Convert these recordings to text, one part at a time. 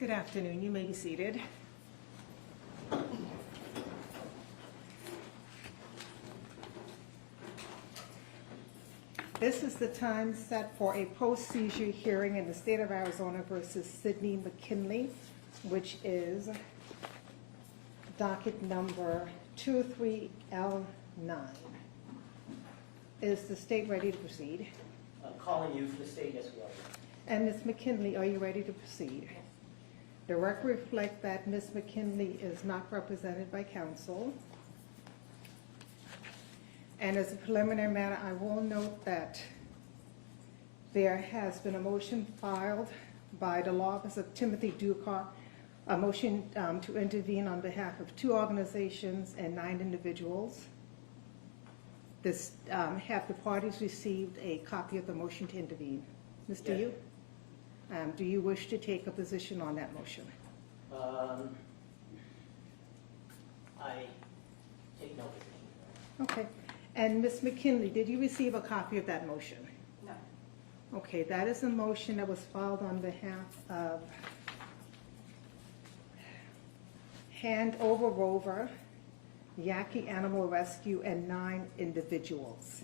Good afternoon. You may be seated. This is the time set for a post-seizure hearing in the state of Arizona versus Sidney McKinley, which is docket number 23L9. Is the state ready to proceed? I'm calling you for the state, yes we are. And Ms. McKinley, are you ready to proceed? The record reflects that Ms. McKinley is not represented by counsel. And as a preliminary matter, I will note that there has been a motion filed by the law office of Timothy Ducott, a motion to intervene on behalf of 2 organizations and 9 individuals. Have the parties received a copy of the motion to intervene? Mr. Yes. Yu? Do you wish to take a position on that motion? I take no position. Okay. And Ms. McKinley, did you receive a copy of that motion? No. Okay, that is a motion that was filed on behalf of Hand Over Rover, Yaqui Animal Rescue, and 9 individuals.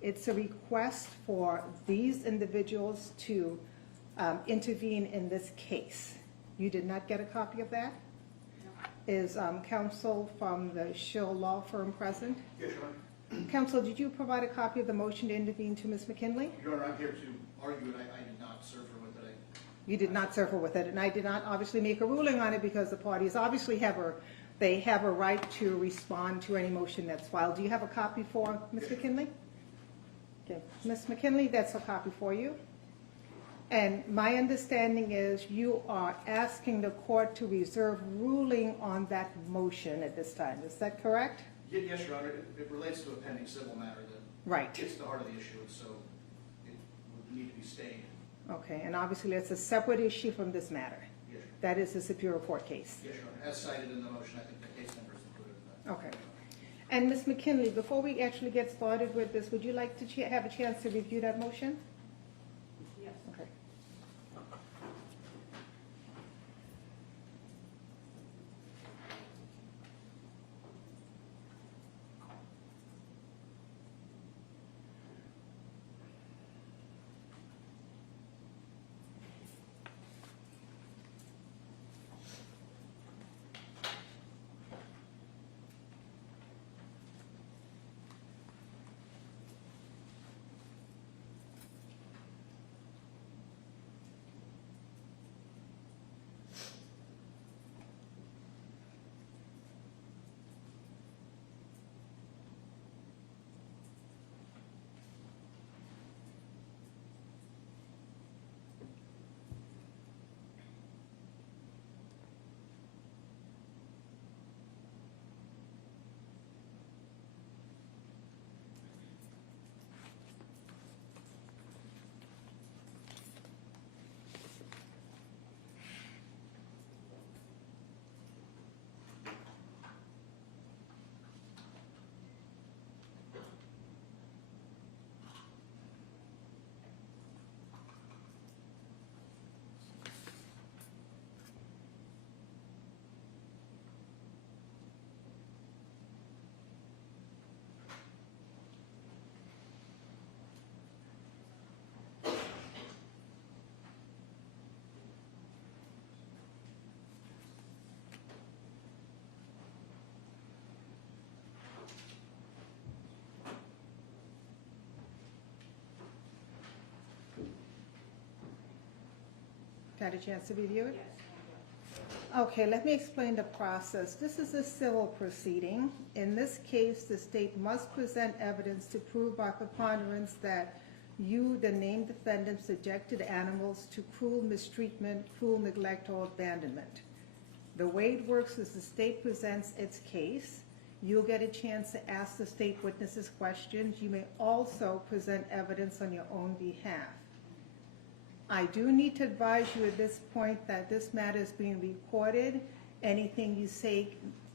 It's a request for these individuals to intervene in this case. You did not get a copy of that? No. Is counsel from the Schill Law Firm present? Yes, Your Honor. Counsel, did you provide a copy of the motion to intervene to Ms. McKinley? Your Honor, I'm here to argue it. I did not serve her with it. You did not serve her with it, and I did not obviously make a ruling on it because the parties obviously have a right to respond to any motion that's filed. Do you have a copy for Ms. McKinley? Okay, Ms. McKinley, that's a copy for you. And my understanding is you are asking the court to reserve ruling on that motion at this time. Is that correct? Yes, Your Honor. It relates to a pending civil matter that Right. gets to the heart of the issue, and so it would need to be stayed. Okay, and obviously that's a separate issue from this matter. Yes, Your Honor. That is the Superior Court case. Yes, Your Honor. As cited in the motion, I think the case number is included in that. Okay. And Ms. McKinley, before we actually get started with this, would you like to have a chance to review that motion? Yes. Okay. Had a chance to review it? Yes. Okay, let me explain the process. This is a civil proceeding. In this case, the state must present evidence to prove by preponderance that you, the named defendant, subjected animals to cruel mistreatment, cruel neglect, or abandonment. The way it works is the state presents its case. You'll get a chance to ask the state witnesses questions. You may also present evidence on your own behalf. I do need to advise you at this point that this matter is being recorded. Anything you say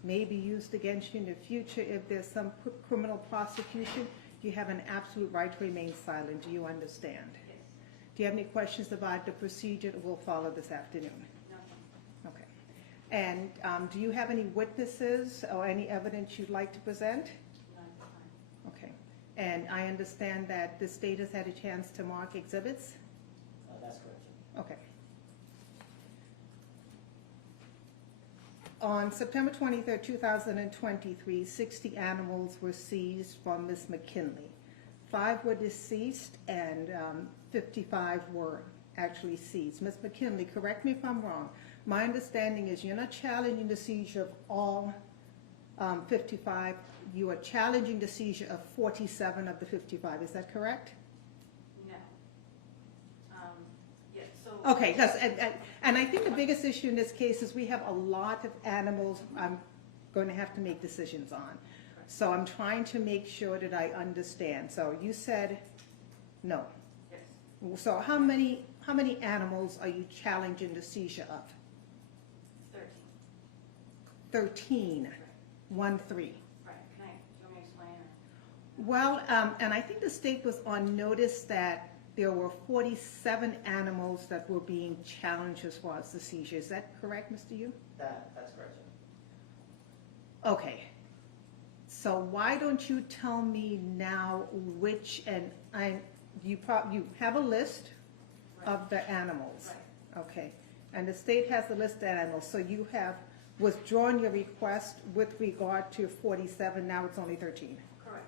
may be used against you in the future. If there's some criminal prosecution, you have an absolute right to remain silent. Do you understand? Yes. Do you have any questions about the procedure that will follow this afternoon? No. And do you have any witnesses or any evidence you'd like to present? Not at this time. Okay. And I understand that the state has had a chance to mark exhibits? That's correct, Jim. Okay. On September 23rd, 2023, 60 animals were seized from Ms. McKinley. 5 were deceased and 55 were actually seized. Ms. McKinley, correct me if I'm wrong. My understanding is you're not challenging the seizure of all 55. You are challenging the seizure of 47 of the 55. Is that correct? No. Yeah, so. Okay, and I think the biggest issue in this case is we have a lot of animals I'm going to have to make decisions on. So I'm trying to make sure that I understand. So you said no. Yes, So how many animals are you challenging the seizure of? 13. 13, 1-3. Right, do you want me to explain or? Well, and I think the state was on notice that there were 47 animals that were being challenged as far as the seizure. Is that correct, Mr. Yu? That's correct, Jim. Okay. So why don't you tell me now which, and you have a list of the animals. Right. Okay. And the state has a list of animals. So you have withdrawn your request with regard to 47. Now it's only 13. Correct.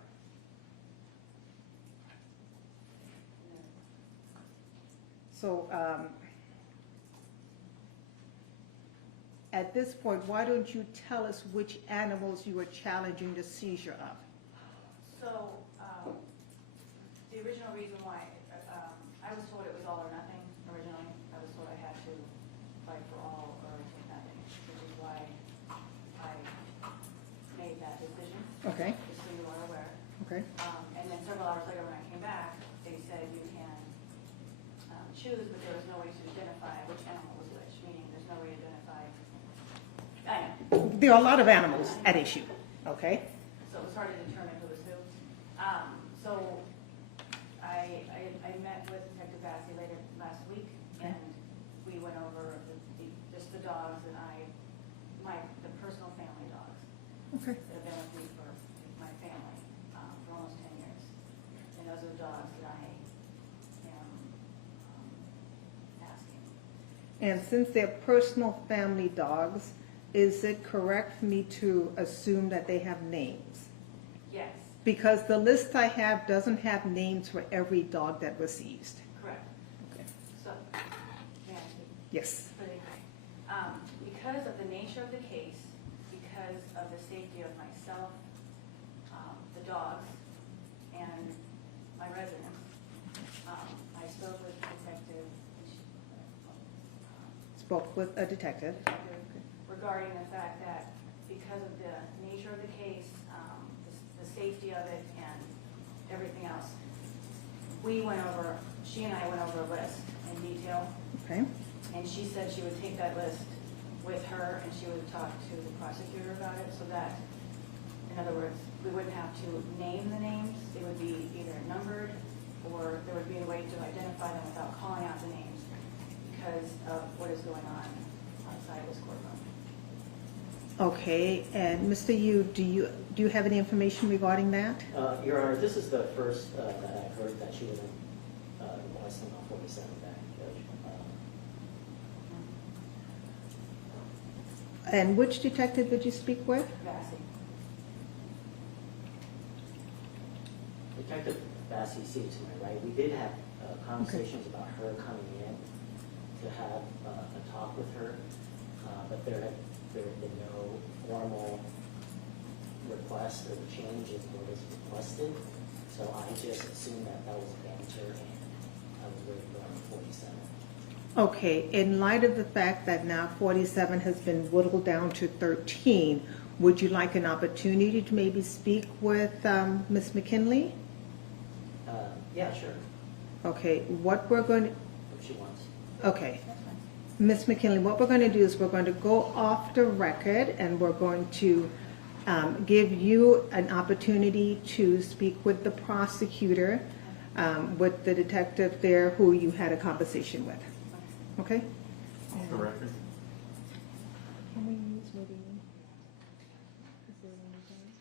So at this point, why don't you tell us which animals you are challenging the seizure of? So, the original reason why, I was told it was all or nothing originally. I was told I had to fight for all or take nothing, which is why I made that decision, Okay. just so you are aware. Okay. And then several hours later when I came back, they said you can choose, but there was no way to identify which animal was which, meaning there's no way to identify. I know. There are a lot of animals at issue. Okay. So it was hard to determine who was who. So I met with Detective Bassi later last week, and we went over just the dogs that the personal family dogs Okay. that have been with me for my family for almost 10 years. And those are the dogs that I am asking. And since they're personal family dogs, is it correct for me to assume that they have names? Yes, Because the list I have doesn't have names for every dog that was seized. correct. Okay. So, may I speak? Yes. Because of the nature of the case, because of the safety of myself, the dogs, and my residents, I spoke with Detective Spoke with a detective. regarding the fact that because of the nature of the case, the safety of it, and everything else, she and I went over a list in detail. Okay. And she said she would take that list with her and she would talk to the prosecutor about it, so that, in other words, we wouldn't have to name the names. It would be either numbered or there would be a way to identify them without calling out the names because of what is going on outside this courtroom. Okay. And Mr. Yu, do you have any information regarding that? Your Honor, this is the first that I've heard that she was requesting on 47 back, Judge. And which detective did you speak with? Bassi. Detective Bassi seems to me, right? We did have conversations about her coming in to have a talk with her, but there had been no formal request or change in what was requested. So I just assumed that was banter, and I was waiting for 47. Okay, in light of the fact that now 47 has been whittled down to 13, would you like an opportunity to maybe speak with Ms. McKinley? Yeah, sure, Okay, what we're going to, if she wants. okay. Ms. McKinley, what we're going to do is we're going to go off the record and we're going to give you an opportunity to speak with the prosecutor, with the detective there who you had a conversation with. Okay? Off the record. Can we meeting? Is there anything?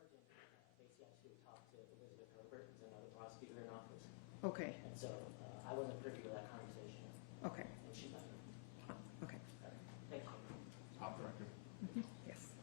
Sergeant Basie actually talked to Elizabeth Herbert, who's another prosecutor in office, Okay, and so I wasn't privy to that conversation, okay, and she's not here. okay. Thank you. Off the record. Yes.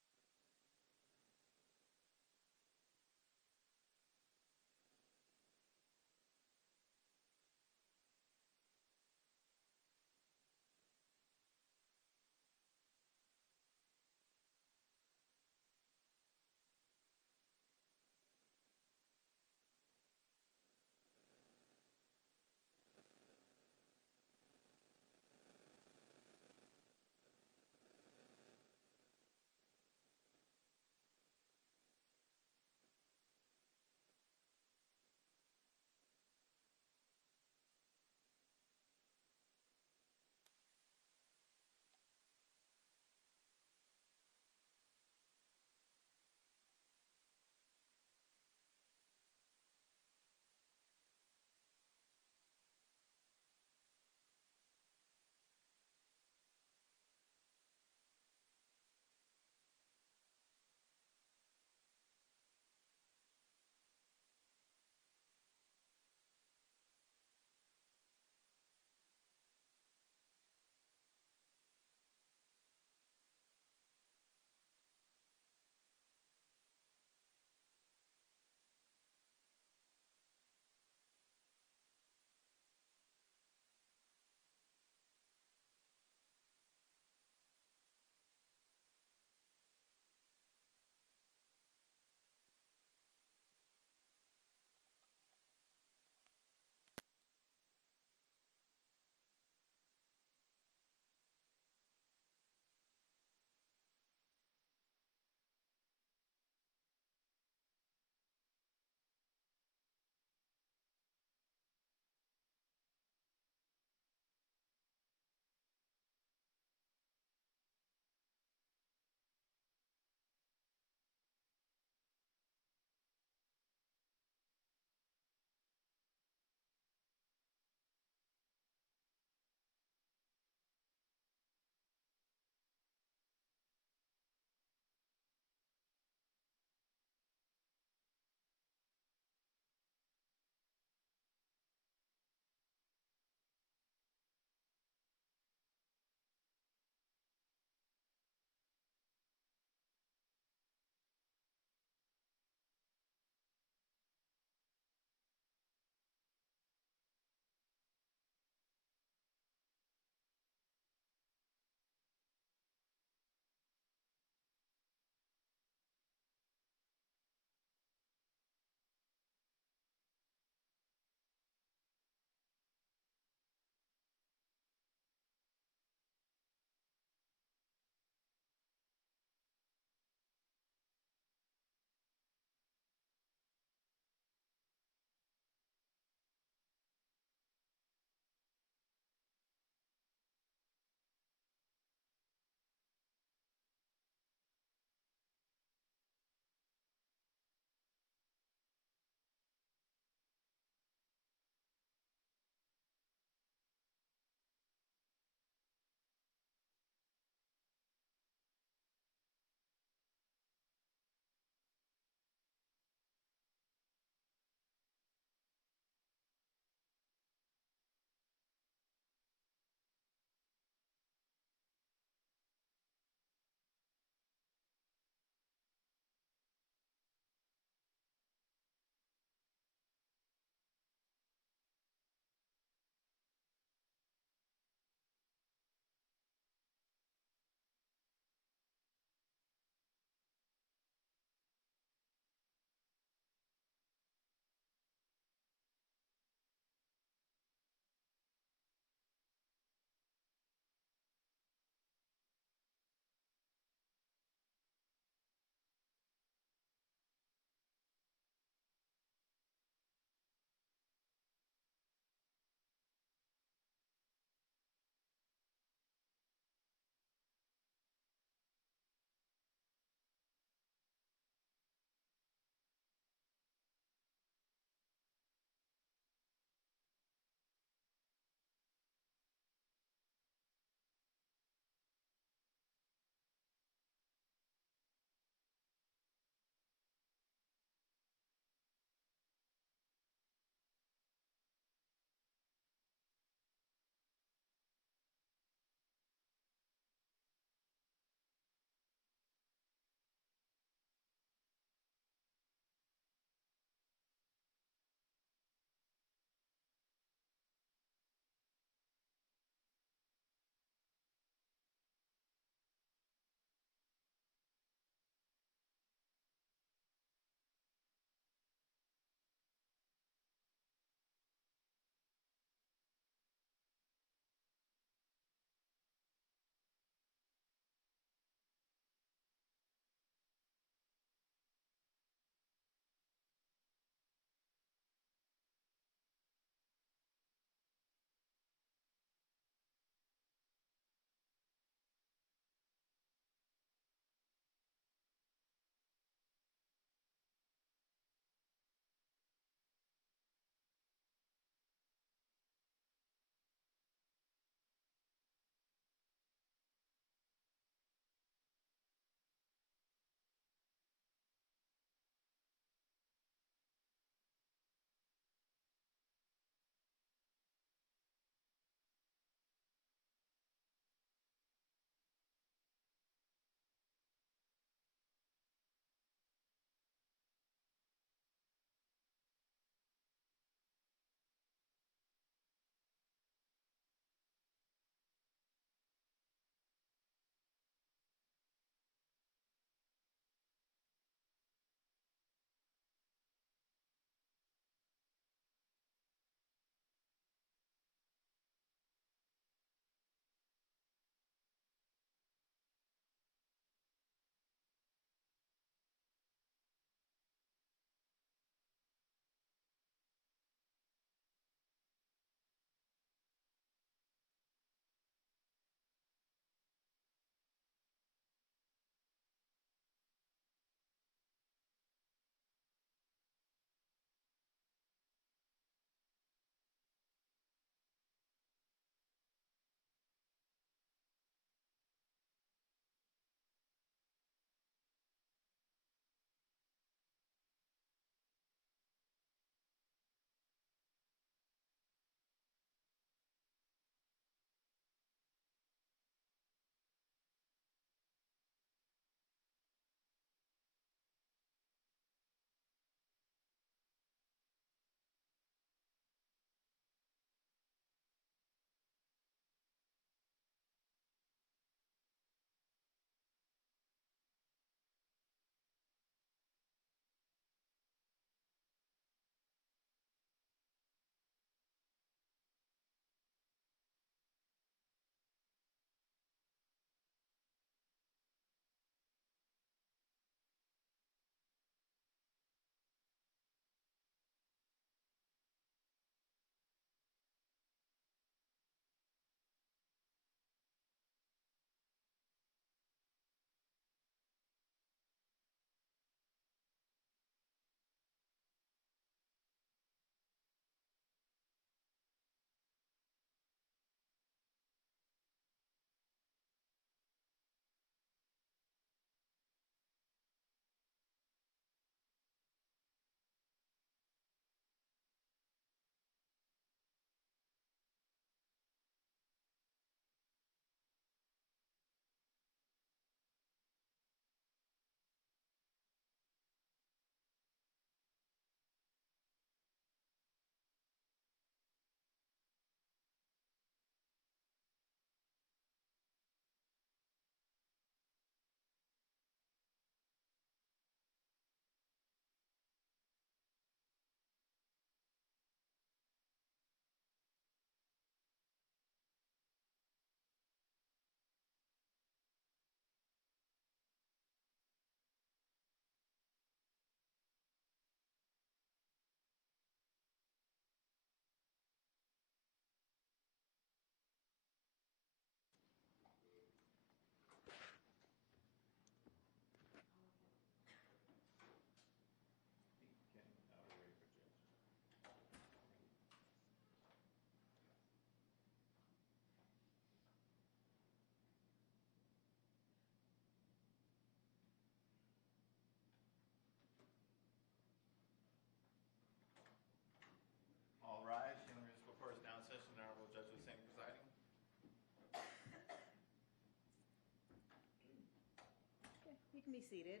seated.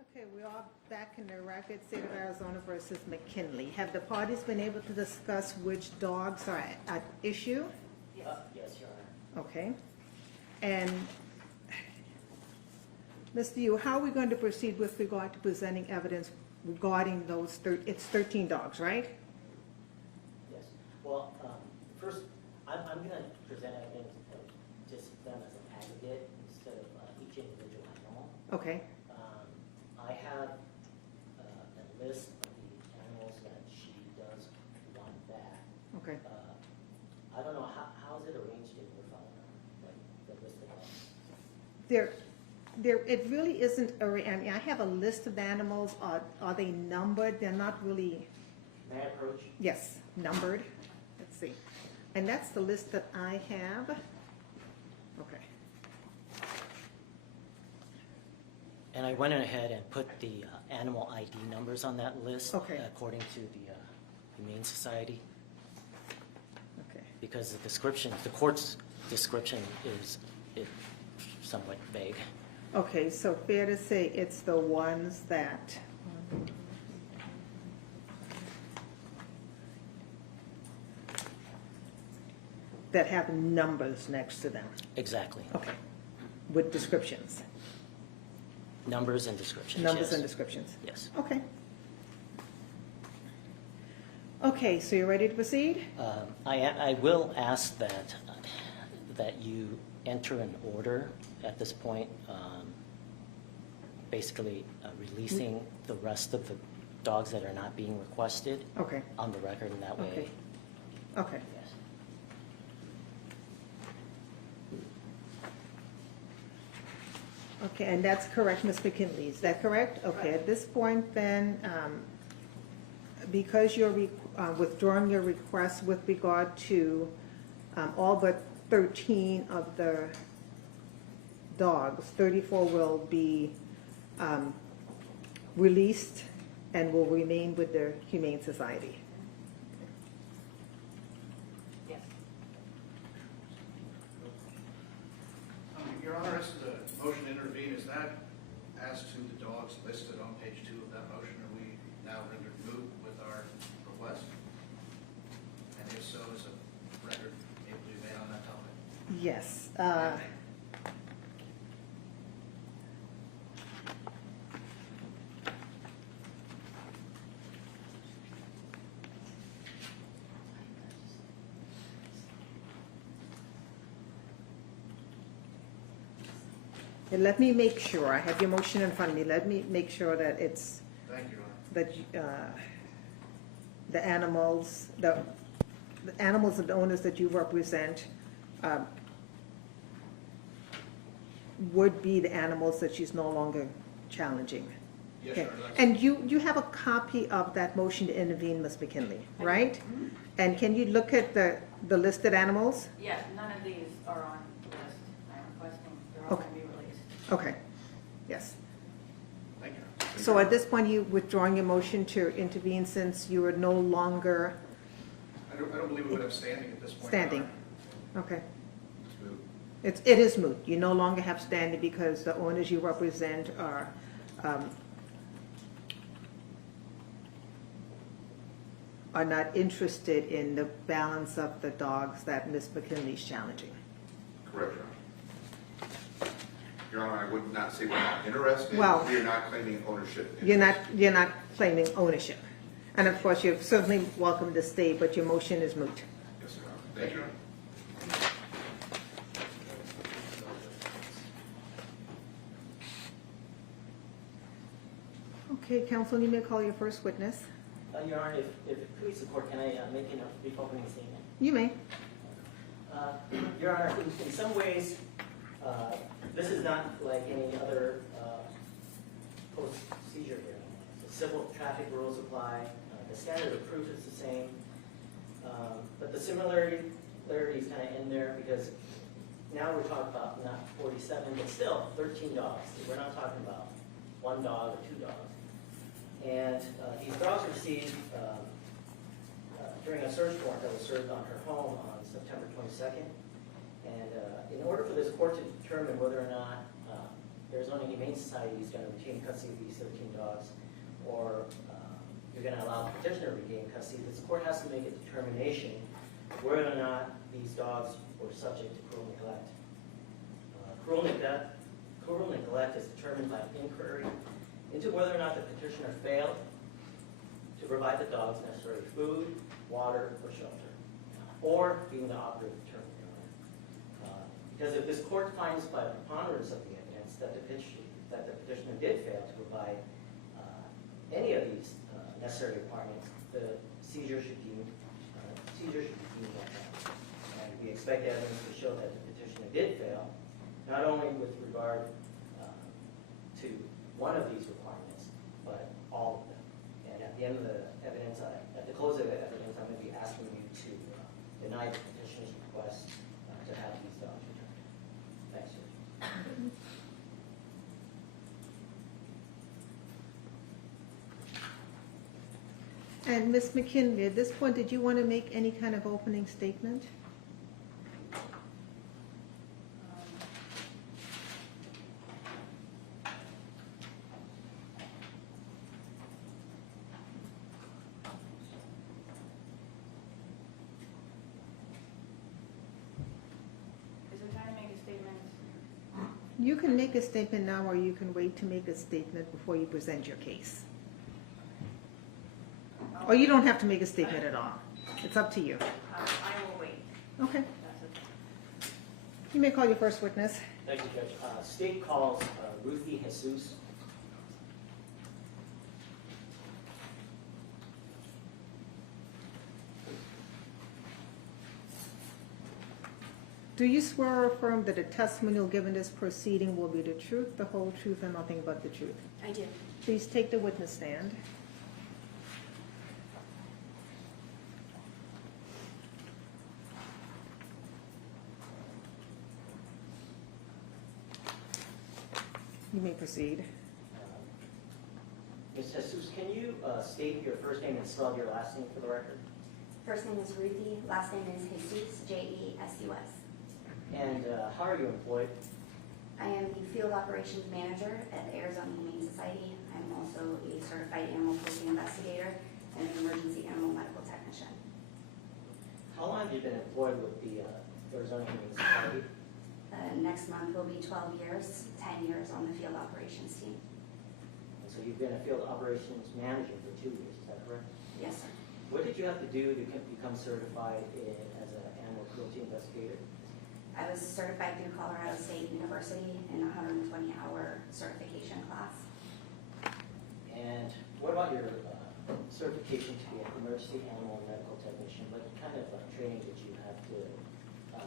Okay, we are back in the record, State of Arizona versus McKinley. Have the parties been able to discuss which dogs are at issue? Yes, Your Honor. Okay. And Mr. Yu, how are we going to proceed with regard to presenting evidence regarding those, it's 13 dogs, right? Yes. Well, first, I'm going to present evidence of just them as an aggregate instead of each individual animal. Okay, I have a list of the animals that she does want back. okay. I don't know, how is it arranged in your file, like the list of dogs? It really isn't, I mean, I have a list of animals. Are they numbered? They're not really, May I approach? yes, numbered. Let's see. And that's the list that I have. Okay. And I went ahead and put the animal ID numbers on that list. Okay. According to the Humane Society, Okay. because the description, the court's description is somewhat vague. Okay, so fair to say it's the ones that, that have numbers next to them. Exactly. Okay, with descriptions. Numbers and descriptions. Numbers yes. and descriptions. Yes. Okay. Okay, so you're ready to proceed? I will ask that you enter an order at this point, basically releasing the rest of the dogs that are not being requested Okay, on the record in that way. okay, okay. Yes. Okay, and that's correct, Ms. McKinley, is that correct? Okay, at this point then, because you're withdrawing your request with regard to all but 13 of the dogs, 34 will be released and will remain with the Humane Society. Yes. Your Honor, as to the motion to intervene, is that as to the dogs listed on page 2 of that motion, are we now rendered moot with our request? And if so, is a record able to be made on that topic? Yes. Let me make sure, I have your motion in front of me, let me make sure that it's, Thank you, Your Honor. that the animals, the animals and the owners that you represent would be the animals that she's no longer challenging. Yes, Okay. Your Honor. And you have a copy of that motion to intervene, Ms. McKinley, right? Mm-hmm. And can you look at the listed animals? Yes, none of these are on the list. I'm requesting, they're all going to be released. Okay, yes. Thank you, Your Honor. So at this point, you withdrawing your motion to intervene since you are no longer I don't believe we would have standing at this point. Your standing? Honor. Okay. It is moot. You no longer have standing because the owners you represent are not interested in the balance of the dogs that Ms. McKinley's challenging. Correct, Your Honor. Your Honor, I would not say we're not interested. Well, We are not claiming ownership. You're not claiming ownership. And of course, you're certainly welcome to stay, but your motion is moot. Yes, Your Honor. Thank you. Okay, counsel, you may call your first witness. Your Honor, if it pleases the court, can I make a brief opening statement? You may. Your Honor, in some ways, this is not like any other post-seizure hearing. The civil traffic rules apply. The standard of proof is the same. But the similarities kind of end there because now we're talking about not 47, but still 13 dogs. We're not talking about one dog or two dogs. And these dogs were seized during a search warrant that was served on her home on September 22nd. And in order for this court to determine whether or not Arizona Humane Society is going to retain custody of these 13 dogs, or you're going to allow the petitioner to regain custody, this court has to make a determination whether or not these dogs were subject to cruel neglect. Cruel neglect is determined by inquiry into whether or not the petitioner failed to provide the dogs necessary food, water, or shelter, or being the operative term. Because if this court finds by preponderance of the evidence that the petitioner did fail to provide any of these necessary requirements, the seizure should be deemed like that. And we expect evidence to show that the petitioner did fail, not only with regard to one of these requirements, but all of them. And at the end of the evidence, at the close of the evidence, I'm going to be asking you to deny the petitioner's request to have these dogs returned. Thanks, Judge. And Ms. McKinley, at this point, did you want to make any kind of opening statement? Is it time to make a statement? You can make a statement now, or you can wait to make a statement before you present your case. Or you don't have to make a statement at all. It's up to you. I will wait. Okay. That's it. You may call your first witness. Thank you, Judge. State calls Ruthie Jesus. Do you swear or affirm that the testimony given this proceeding will be the truth, the whole truth, and nothing but the truth? I do. Please take the witness stand. You may proceed. Ms. Jesus, can you state your first name and spell your last name for the record? First name is Ruthie, last name is Jesus, J-E-S-U-S. And how are you employed? I am the Field Operations Manager at the Arizona Humane Society. I'm also a certified animal cruelty investigator and an emergency animal medical technician. How long have you been employed with the Arizona Humane Society? Next month will be 12 years, 10 years on the field operations team. And so you've been a field operations manager for 2 years, is that correct? Yes, sir. What did you have to do to become certified as an animal cruelty investigator? I was certified through Colorado State University in a 120-hour certification class. And what about your certification to be an emergency animal medical technician? What kind of training did you have to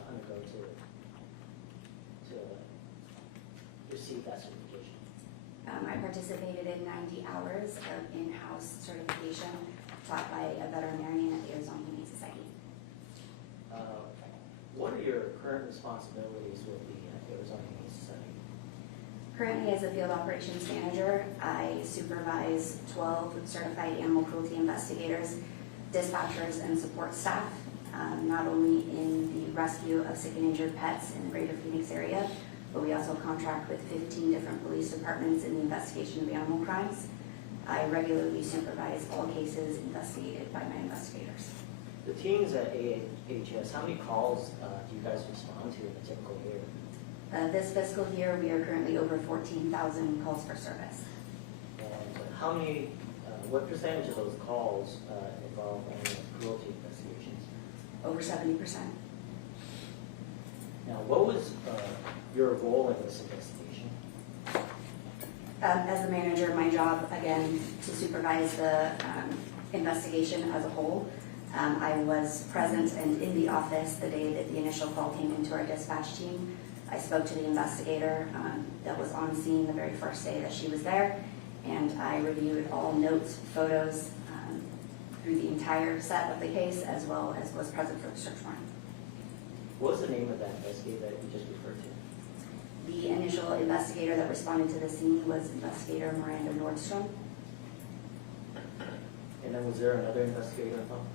undergo to receive that certification? I participated in 90 hours of in-house certification taught by a veterinarian at the Arizona Humane Society. What are your current responsibilities with the Arizona Humane Society? Currently, as a field operations manager, I supervise 12 certified animal cruelty investigators, dispatchers, and support staff, not only in the rescue of sick and injured pets in the greater Phoenix area, but we also contract with 15 different police departments in the investigation of animal crimes. I regularly supervise all cases investigated by my investigators. The teams at AHS, how many calls do you guys respond to in a typical year? This fiscal year, we are currently over 14,000 calls for service. And what percentage of those calls involve animal cruelty investigations? Over 70%. Now, what was your role in this investigation? As the manager, my job, again, to supervise the investigation as a whole. I was present and in the office the day that the initial call came into our dispatch team. I spoke to the investigator that was on scene the very first day that she was there, and I reviewed all notes, photos, through the entire set of the case, as well as was present for the search warrant. What was the name of that investigator that you just referred to? The initial investigator that responded to the scene was Investigator Miranda Nordstrom. And then was there another investigator involved?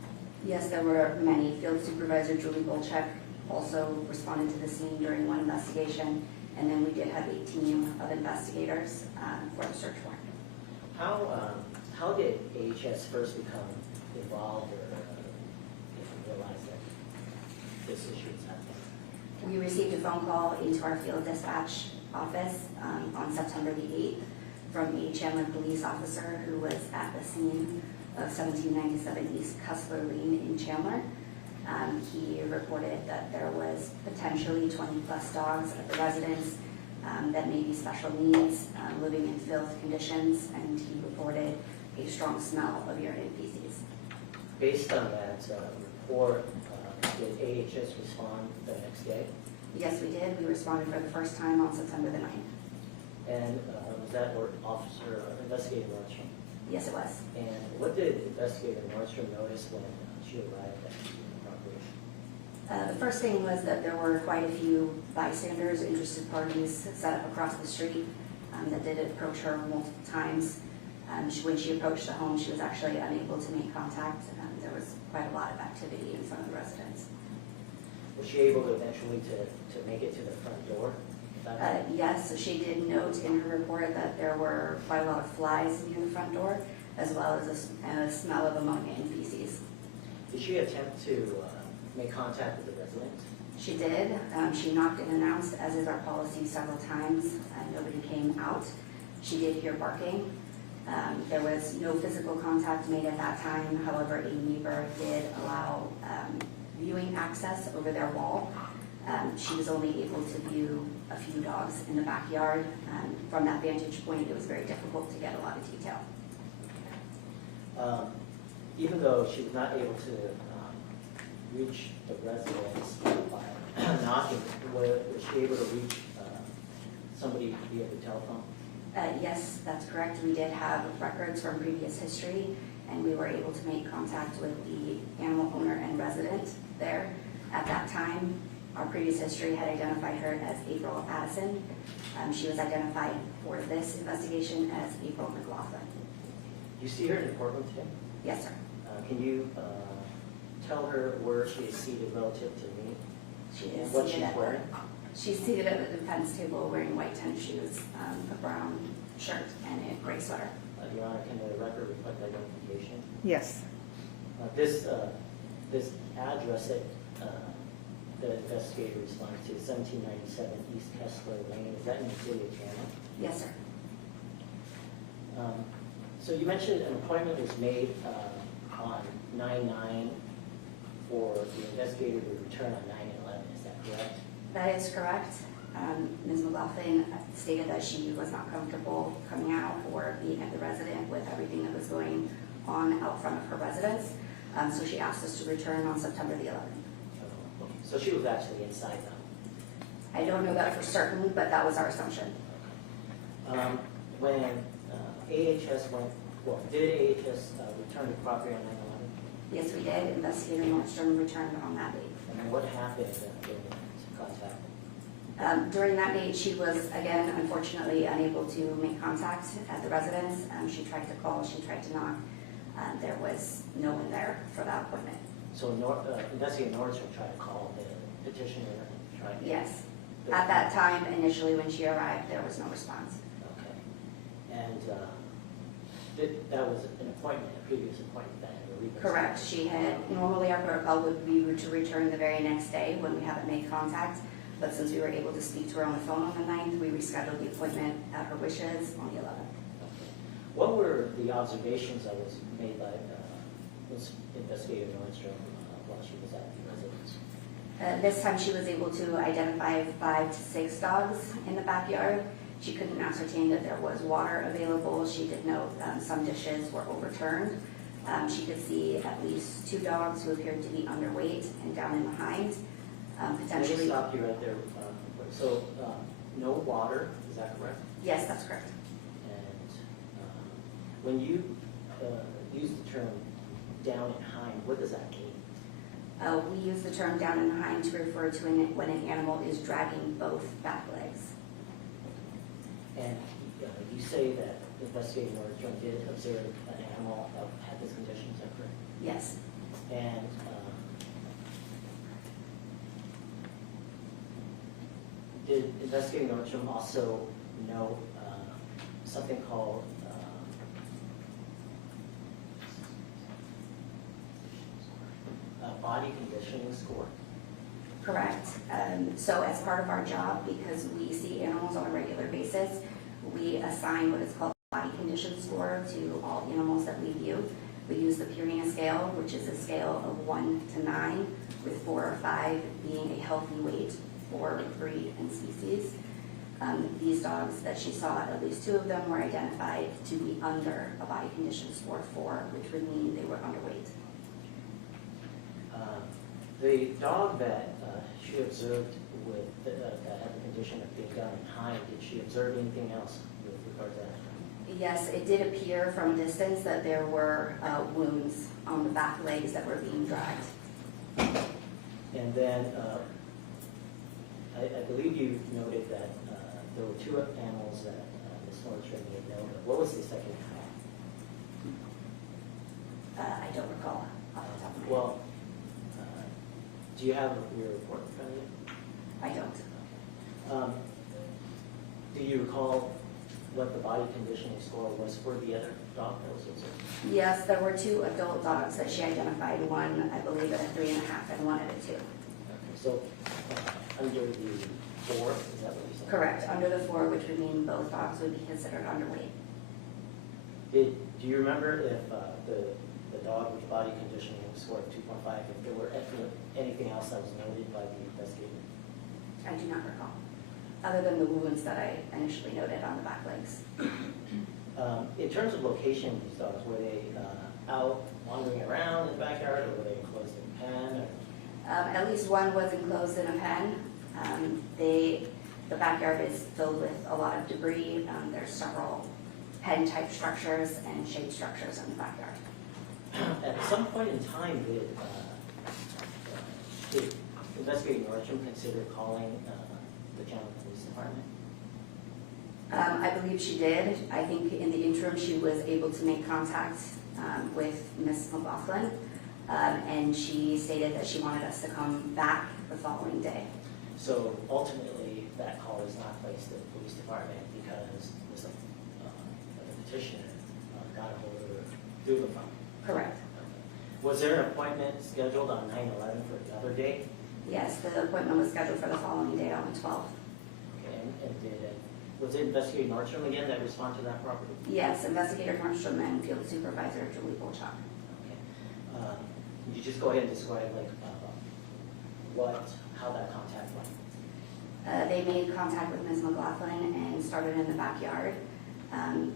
Yes, there were many. Field Supervisor Julie Bolchek also responded to the scene during one investigation, And then we did have a team of investigators for the search warrant. How did AHS first become involved or if you realized that this issue is happening? We received a phone call into our field dispatch office on September the 8th from a Chandler Police officer who was at the scene of 1797 East Cussler Lane in Chandler. He reported that there was potentially 20-plus dogs at the residence that may be special needs, living in filth conditions, and he reported a strong smell of urine and feces. Based on that report, did AHS respond the next day? Yes, we did. We responded for the first time on September the 9th. And was that Investigator Nordstrom? Yes, it was. And what did Investigator Nordstrom notice when she arrived at the property? The first thing was that there were quite a few bystanders, interested parties set up across the street that did approach her multiple times. When she approached the home, she was actually unable to make contact. There was quite a lot of activity in front of the residence. Was she able to eventually to make it to the front door? Yes, so she did note in her report that there were quite a lot of flies near the front door, as well as a smell of ammonia and feces. Did she attempt to make contact with the residents? She did. She knocked and announced, as is our policy, several times. Nobody came out. She did hear barking. There was no physical contact made at that time. However, a neighbor did allow viewing access over their wall. She was only able to view a few dogs in the backyard. From that vantage point, it was very difficult to get a lot of detail. Even though she was not able to reach the residents by knocking, was she able to reach somebody via the telephone? Yes, that's correct. We did have records from previous history, and we were able to make contact with the animal owner and resident there. At that time, our previous history had identified her as April Addison. She was identified for this investigation as April McLaughlin. Do you see her in the courtroom today? Yes, sir. Can you tell her where she is seated relative to me? She And is what seated she's wearing? She's seated at the defense table wearing white tennis shoes, a brown shirt, and a gray sweater. Your Honor, can the record reflect identification? Yes. This address that the investigator responded to, 1797 East Kessler Lane, is that in the city of Chandler? Yes, sir. So you mentioned an appointment was made on 9/9 for the investigator to return on 9/11, is that correct? That is correct. Ms. McLaughlin stated that she was not comfortable coming out or being at the resident with everything that was going on out front of her residence. So she asked us to return on September the 11th. So she was actually inside though? I don't know that for certain, but that was our assumption. When AHS went, well, did AHS return the property on 9/11? Yes, we did. Investigator Nordstrom returned on that date. And what happened during that contact? During that date, she was, again, unfortunately unable to make contact at the residence. She tried to call, she tried to knock. There was no one there for that appointment. So Investigator Nordstrom tried to call the petitioner and tried to... Yes. At that time, initially when she arrived, there was no response. Okay. And that was an appointment, a previous appointment that had been Correct. She had, normally our protocol would be to return the very next day when we haven't made contact. But since we were able to speak to her on the phone on the 9th, we rescheduled the appointment at her wishes on the 11th. Okay. What were the observations that was made by Investigator Nordstrom while she was at the residence? This time she was able to identify 5 to 6 dogs in the backyard. She couldn't ascertain that there was water available. She did note some dishes were overturned. She could see at least 2 dogs who appeared to be underweight and down in the hind. Potentially. Let me stop you right there. So no water, is that correct? Yes, that's correct. And when you use the term down and hind, what does that mean? We use the term down in the hind to refer to when an animal is dragging both back legs. And you say that Investigator Nordstrom did observe an animal that had this condition, is that correct? Yes. And Did investigating Nordstrom also know something called body conditioning score? Correct. So as part of our job, because we see animals on a regular basis, we assign what is called body condition score to all animals that we view. We use the Purina scale, which is a scale of 1 to 9, with 4 or 5 being a healthy weight for breed and species. These dogs that she saw, at least 2 of them were identified to be under a body condition score 4, which would mean they were underweight. The dog that she observed with that had the condition of being down in time, did she observe anything else with regard to that? Yes, it did appear from a distance that there were wounds on the back legs that were being dragged. And then I believe you noted that there were 2 animals that Ms. Nordstrom made note of. What was the second animal? I don't recall off the top of my head. Well, do you have your report in front of you? I don't. Do you recall what the body conditioning score was for the other dog that was observed? Yes, there were 2 adult dogs that she identified, one I believe at a 3.5 and one at a 2. Okay, so under the 4, is that what you said? Correct, under the 4, which would mean both dogs would be considered underweight. Do you remember if the dog with the body conditioning score of 2.5, if there were anything else that was noted by the investigator? I do not recall, other than the wounds that I initially noted on the back legs. In terms of location of these dogs, were they out wandering around in the backyard, or were they enclosed in a pen? At least one was enclosed in a pen. The backyard is filled with a lot of debris. There's several pen-type structures and shade structures in the backyard. At some point in time, did investigating Nordstrom consider calling the Chandler Police Department? I believe she did. I think in the interim she was able to make contact with Ms. McLaughlin, and she stated that she wanted us to come back the following day. So ultimately, that call is not placed at the police department because the petitioner got a hold of her through the phone. Correct. Was there an appointment scheduled on 9/11 for another day? Yes, the appointment was scheduled for the following day on the 12th. Okay, was it Investigator Nordstrom again that responded to that property? Yes, Investigator Nordstrom and Field Supervisor Julie Bolchak. Okay. Could you just go ahead and describe how that contact went? They made contact with Ms. McLaughlin and started in the backyard.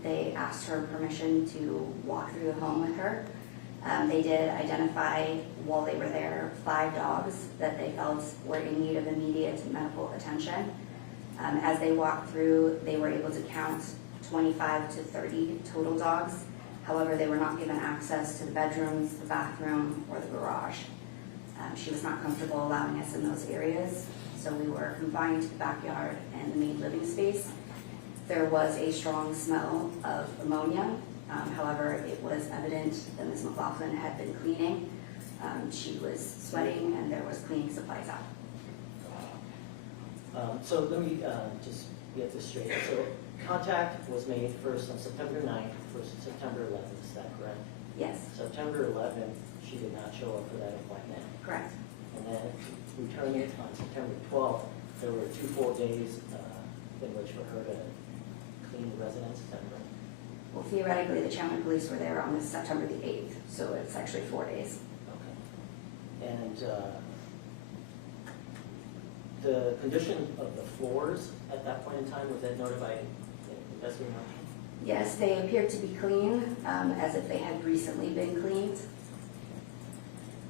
They asked her permission to walk through the home with her. They did identify, while they were there, 5 dogs that they felt were in need of immediate medical attention. As they walked through, they were able to count 25 to 30 total dogs. However, they were not given access to the bedrooms, the bathroom, or the garage. She was not comfortable allowing us in those areas, so we were confined to the backyard and the main living space. There was a strong smell of ammonia. However, it was evident that Ms. McLaughlin had been cleaning. She was sweating and there was cleaning supplies out. So let me just get this straight. So contact was made first on September 9th, first on September 11th, is that correct? Yes, September 11th, she did not show up for that appointment. correct. And then returning it on September 12th, there were 2 full days in which for her to clean the residence, is that correct? Well, theoretically, the Chandler Police were there on September the 8th, so it's actually 4 days. Okay. And the condition of the floors at that point in time, was that noted by investigating Nordstrom? Yes, they appeared to be clean, as if they had recently been cleaned.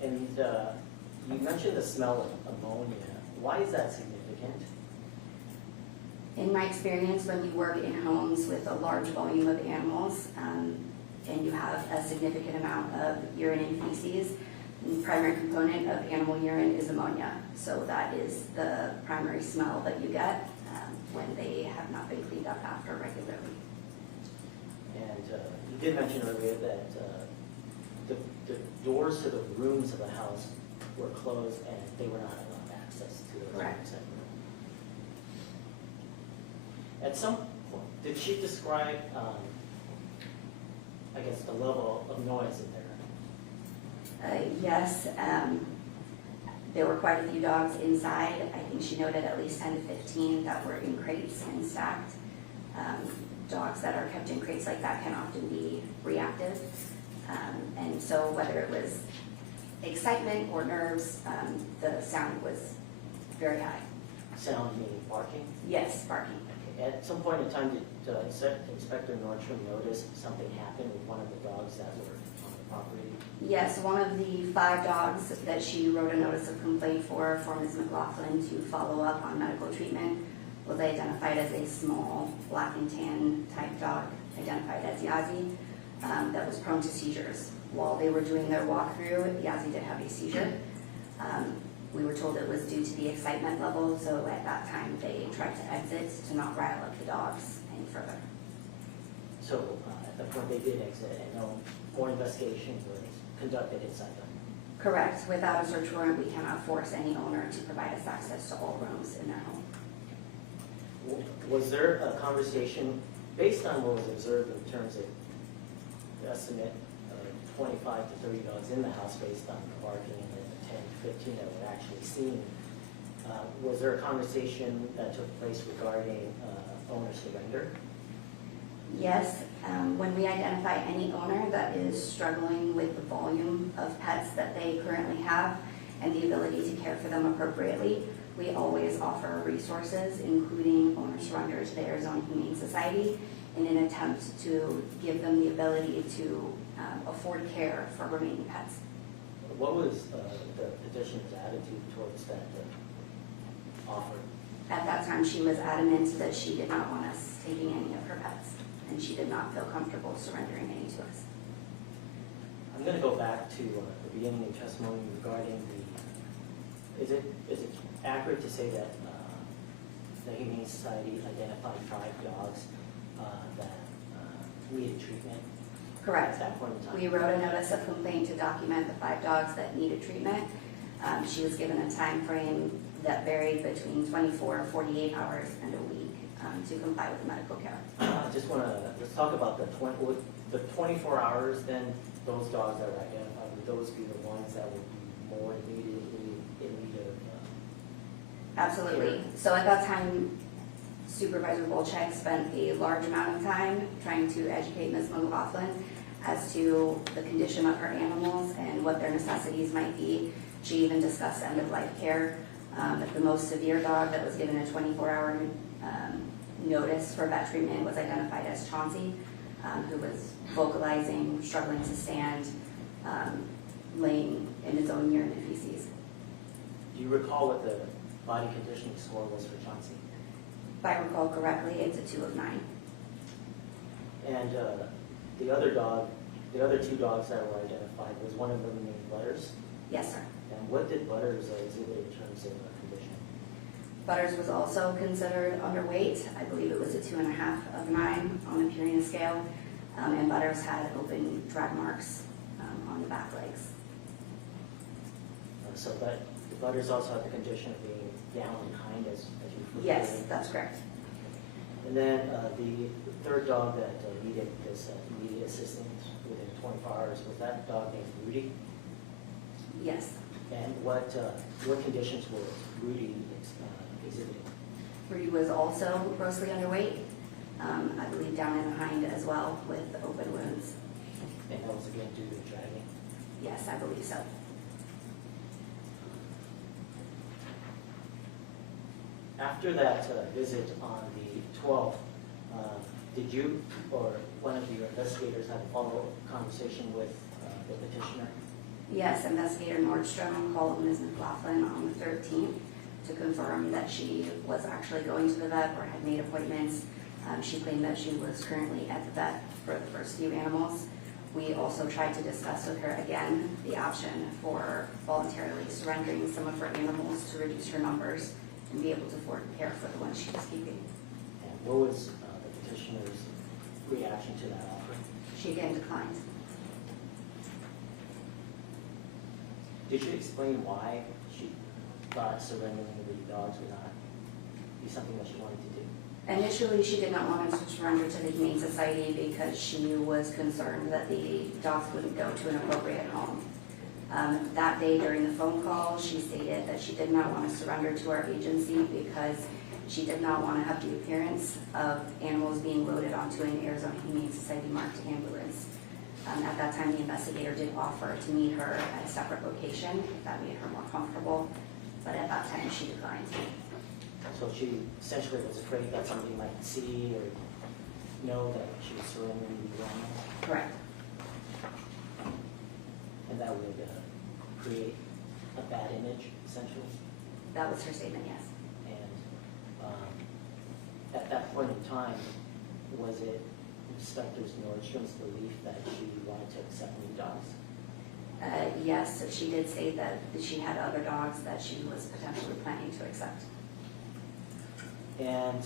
And you mentioned the smell of ammonia. Why is that significant? In my experience, when you work in homes with a large volume of animals, and you have a significant amount of urine and feces, the primary component of animal urine is ammonia. So that is the primary smell that you get when they have not been cleaned up after regularly. And you did mention earlier that the doors to the rooms of the house were closed and they were not allowed access to those Correct. rooms. At some point, did she describe, I guess, the level of noise in there? Yes, there were quite a few dogs inside. I think she noted at least 10 to 15 that were in crates and stacked. Dogs that are kept in crates like that can often be reactive. And so whether it was excitement or nerves, the sound was very high. Sound meaning barking? Yes, barking. Okay. At some point in time, did Inspector Nordstrom notice something happened with one of the dogs that were on the property? Yes, one of the 5 dogs that she wrote a notice of complaint for Ms. McLaughlin to follow up on medical treatment was identified as a small black and tan type dog, identified as Yazzie, that was prone to seizures. While they were doing their walkthrough, Yazzie did have a seizure. We were told it was due to the excitement level, so at that time they tried to exit to not rile up the dogs any further. So at the point they did exit, and no more investigation was conducted inside them? Correct. Without a search warrant, we cannot force any owner to provide us access to all rooms in their home. Was there a conversation, based on what was observed in terms of the estimate of 25 to 30 dogs in the house based on the barking and then the 10 to 15 that were actually seen, was there a conversation that took place regarding owner surrender? Yes, when we identify any owner that is struggling with the volume of pets that they currently have and the ability to care for them appropriately, we always offer resources, including owner surrender to the Arizona Humane Society, in an attempt to give them the ability to afford care for remaining pets. What was the petitioner's attitude towards that offer? At that time, she was adamant that she did not want us taking any of her pets, and she did not feel comfortable surrendering any to us. I'm going to go back to the beginning of testimony regarding is it accurate to say that the Humane Society identified 5 dogs that needed treatment? Correct. At that point in time? We wrote a notice of complaint to document the 5 dogs that needed treatment. She was given a time frame that varied between 24, 48 hours, and a week to comply with the medical care. I just want to, let's talk about the 24 hours, then those dogs that were identified, would those be the ones that would be more immediately in need of? Absolutely. So at that time, Supervisor Volchek spent a large amount of time trying to educate Ms. McLaughlin as to the condition of her animals and what their necessities might be. She even discussed end-of-life care. The most severe dog that was given a 24-hour notice for vet treatment was identified as Chauncey, who was vocalizing, struggling to stand, laying in his own urine and feces. Do you recall what the body conditioning score was for Chauncey? If I recall correctly, it's a 2 of 9. And the other 2 dogs that were identified, was one of them named Butters? Yes, sir. And what did Butters exhibit in terms of condition? Butters was also considered underweight. I believe it was a 2.5 of 9 on the Purina scale. And Butters had open drag marks on the back legs. So Butters also had the condition of being down behind as you flew. Yes, that's correct. And then the 3rd dog that needed this immediate assistance within 24 hours, was that dog named Rudy? Yes. And what conditions was Rudy exhibiting? Rudy was also grossly underweight. I believe down in the hind as well with open wounds. And that was again due to dragging? Yes, I believe so. After that visit on the 12th, did you or one of your investigators have a follow-up conversation with the petitioner? Yes, Investigator Nordstrom called Ms. McLaughlin on the 13th to confirm that she was actually going to the vet or had made appointments. She claimed that she was currently at the vet for the first few animals. We also tried to discuss with her again the option for voluntarily surrendering some of her animals to reduce her numbers and be able to afford care for the ones she was keeping. And what was the petitioner's reaction to that offer? She again declined. Did she explain why she thought surrendering the dogs would not be something that she wanted to do? Initially, she did not want us to surrender to the Humane Society because she was concerned that the dogs wouldn't go to an appropriate home. That day during the phone call, she stated that she did not want to surrender to our agency because she did not want to have the appearance of animals being loaded onto an Arizona Humane Society marked ambulance. At that time, the investigator did offer to meet her at a separate location if that made her more comfortable, but at that time she declined. So she essentially was afraid that somebody might see or know that she was surrendering the animals, Correct. and that would create a bad image, essentially. That was her statement, yes. And at that point in time, was it Inspector Nordstrom's belief that she wanted to accept new dogs? Yes, she did say that she had other dogs that she was potentially planning to accept. And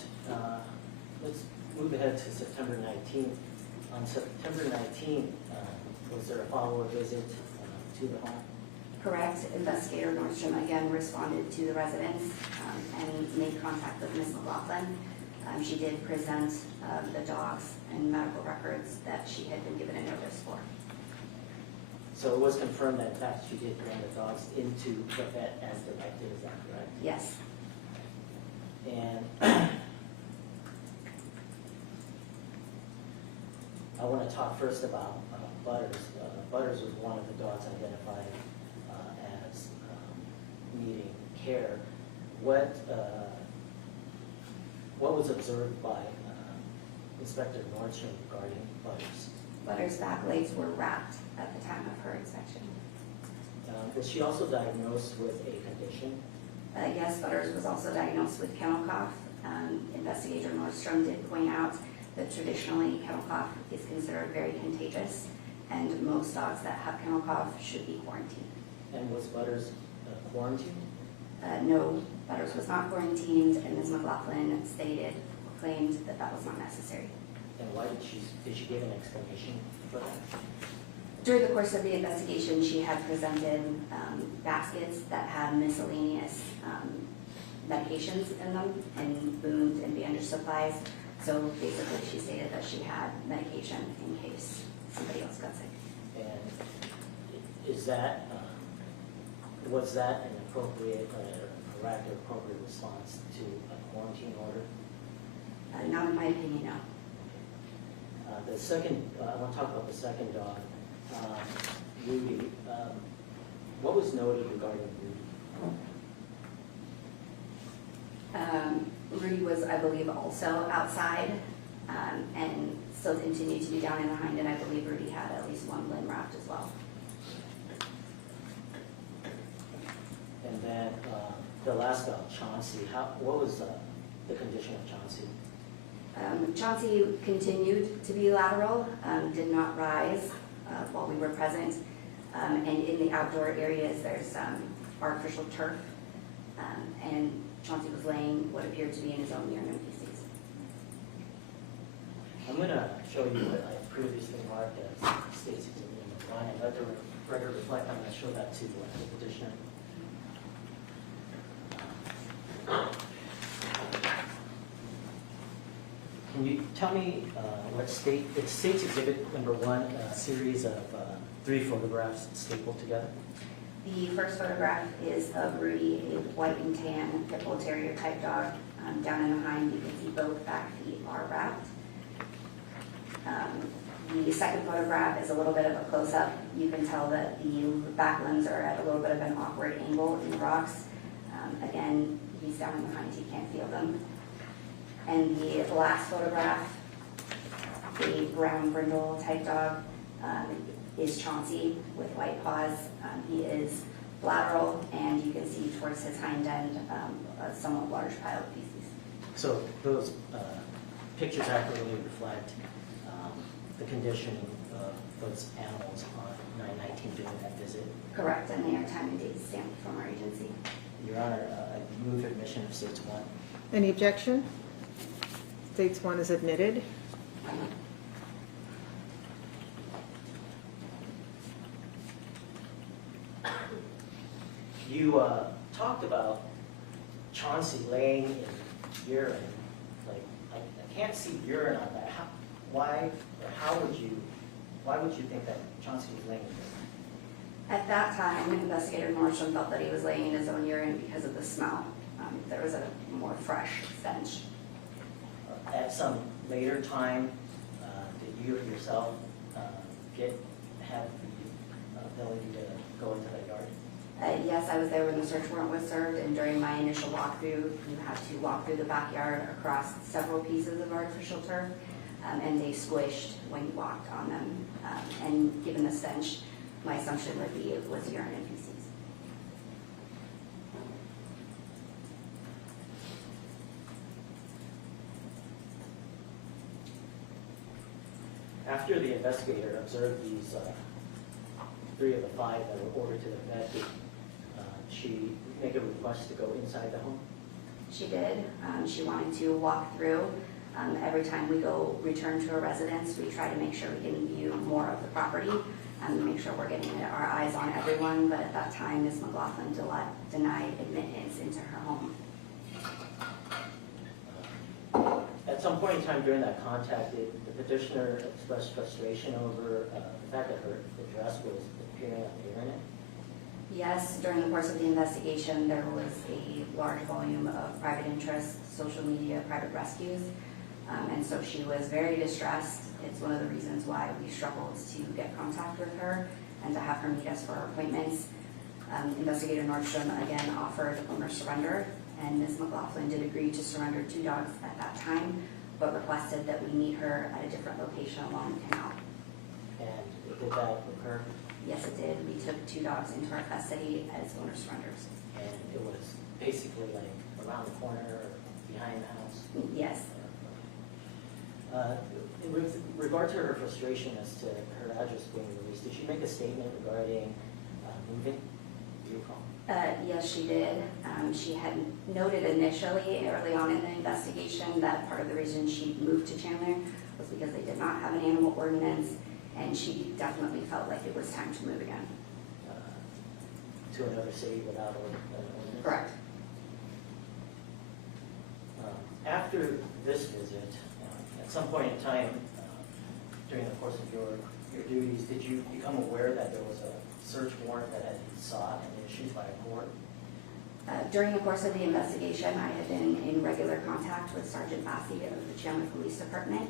let's move ahead to September 19th. On September 19th, was there a follow-up visit to the home? Correct. Investigator Nordstrom again responded to the residents and made contact with Ms. McLaughlin. She did present the dogs and medical records that she had been given a notice for. So it was confirmed that in fact she did bring the dogs into the vet as directed, is that correct? Yes. And I want to talk first about Butters. Butters was one of the dogs identified as needing care. What was observed by Inspector Nordstrom regarding Butters? Butters' back legs were wrapped at the time of her inspection. Was she also diagnosed with a condition? Yes, Butters was also diagnosed with kennel cough. Investigator Nordstrom did point out that traditionally kennel cough is considered very contagious, and most dogs that have kennel cough should be quarantined. And was Butters quarantined? No, Butters was not quarantined, and Ms. McLaughlin claimed that that was not necessary. And why did she give an explanation for that? During the course of the investigation, she had presented baskets that had miscellaneous medications in them, and wound and bandage supplies. So basically, she stated that she had medication in case somebody else got sick. And is that, was that an appropriate, correct or appropriate response to a quarantine order? Not in my opinion, no. The second, I want to talk about the second dog, Ruthie. What was noted regarding Ruthie? Rudy was, I believe, also outside and still continued to be down in the hind, and I believe Rudy had at least one limb wrapped as well. And then the last dog, Chauncey. What was the condition of Chauncey? Chauncey continued to be lateral, did not rise while we were present. And in the outdoor areas, there's artificial turf. And Chauncey was laying what appeared to be in his own urine and feces. I'm going to show you what I previously marked as states exhibit number 1, and let the record reflect. I'm going to show that to the petitioner. Can you tell me what state, it's states exhibit number 1, a series of 3 photographs stapled together? The first photograph is of Rudy, a white and tan pit bull terrier type dog. Down in the hind, you can see both back feet are wrapped. The second photograph is a little bit of a close-up. You can tell that the back limbs are at a little bit of an awkward angle in the rocks. Again, he's down in the hind, he can't feel them. And the last photograph, a brown brindle type dog, is Chauncey with white paws. He is lateral, and you can see towards his hind end a somewhat large pile of feces. So those pictures accurately reflect the condition of those animals on 9/19 during that visit? Correct, and they are time and date stamped from our agency. Your Honor, I move admission of states 1. Any objection? States 1 is admitted. You talked about Chauncey laying in urine, like can't see urine on that, why would you think that Chauncey was laying there? At that time, Investigator Nordstrom felt that he was laying in his own urine because of the smell. There was a more fresh stench. At some later time, did you yourself have the ability to go into the yard? Yes, I was there when the search warrant was served, and during my initial walkthrough, you had to walk through the backyard across several pieces of artificial turf, and they squished when you walked on them. And given the stench, my assumption would be it was urine and feces. After the investigator observed these 3 of the 5 that were ordered to the vet, did she make a request to go inside the home? She did. She wanted to walk through. Every time we return to a residence, we try to make sure we can view more of the property and make sure we're getting our eyes on everyone. But at that time, Ms. McLaughlin denied admittance into her home. At some point in time during that contact, did the petitioner express frustration over the fact that her address was appearing on the internet? Yes, during the course of the investigation, there was a large volume of private interest, social media, private rescues. And so she was very distressed. It's one of the reasons why we struggled to get contact with her and to have her meet us for our appointments. Investigator Nordstrom again offered owner surrender, and Ms. McLaughlin did agree to surrender 2 dogs at that time, but requested that we meet her at a different location along the canal. And did that occur? Yes, it did. We took 2 dogs into our custody as owner surrenders. And it was basically like around the corner or behind the house? Yes. With regard to her frustration as to her address being released, did she make a statement regarding moving? Do you recall? Yes, she did. She had noted initially, early on in the investigation, that part of the reason she moved to Chandler was because they did not have an animal ordinance, and she definitely felt like it was time to move again. To another city without an ordinance? Correct. After this visit, at some point in time during the course of your duties, did you become aware that there was a search warrant that had been sought and issued by a court? During the course of the investigation, I had been in regular contact with Sergeant Massey of the Chandler Police Department.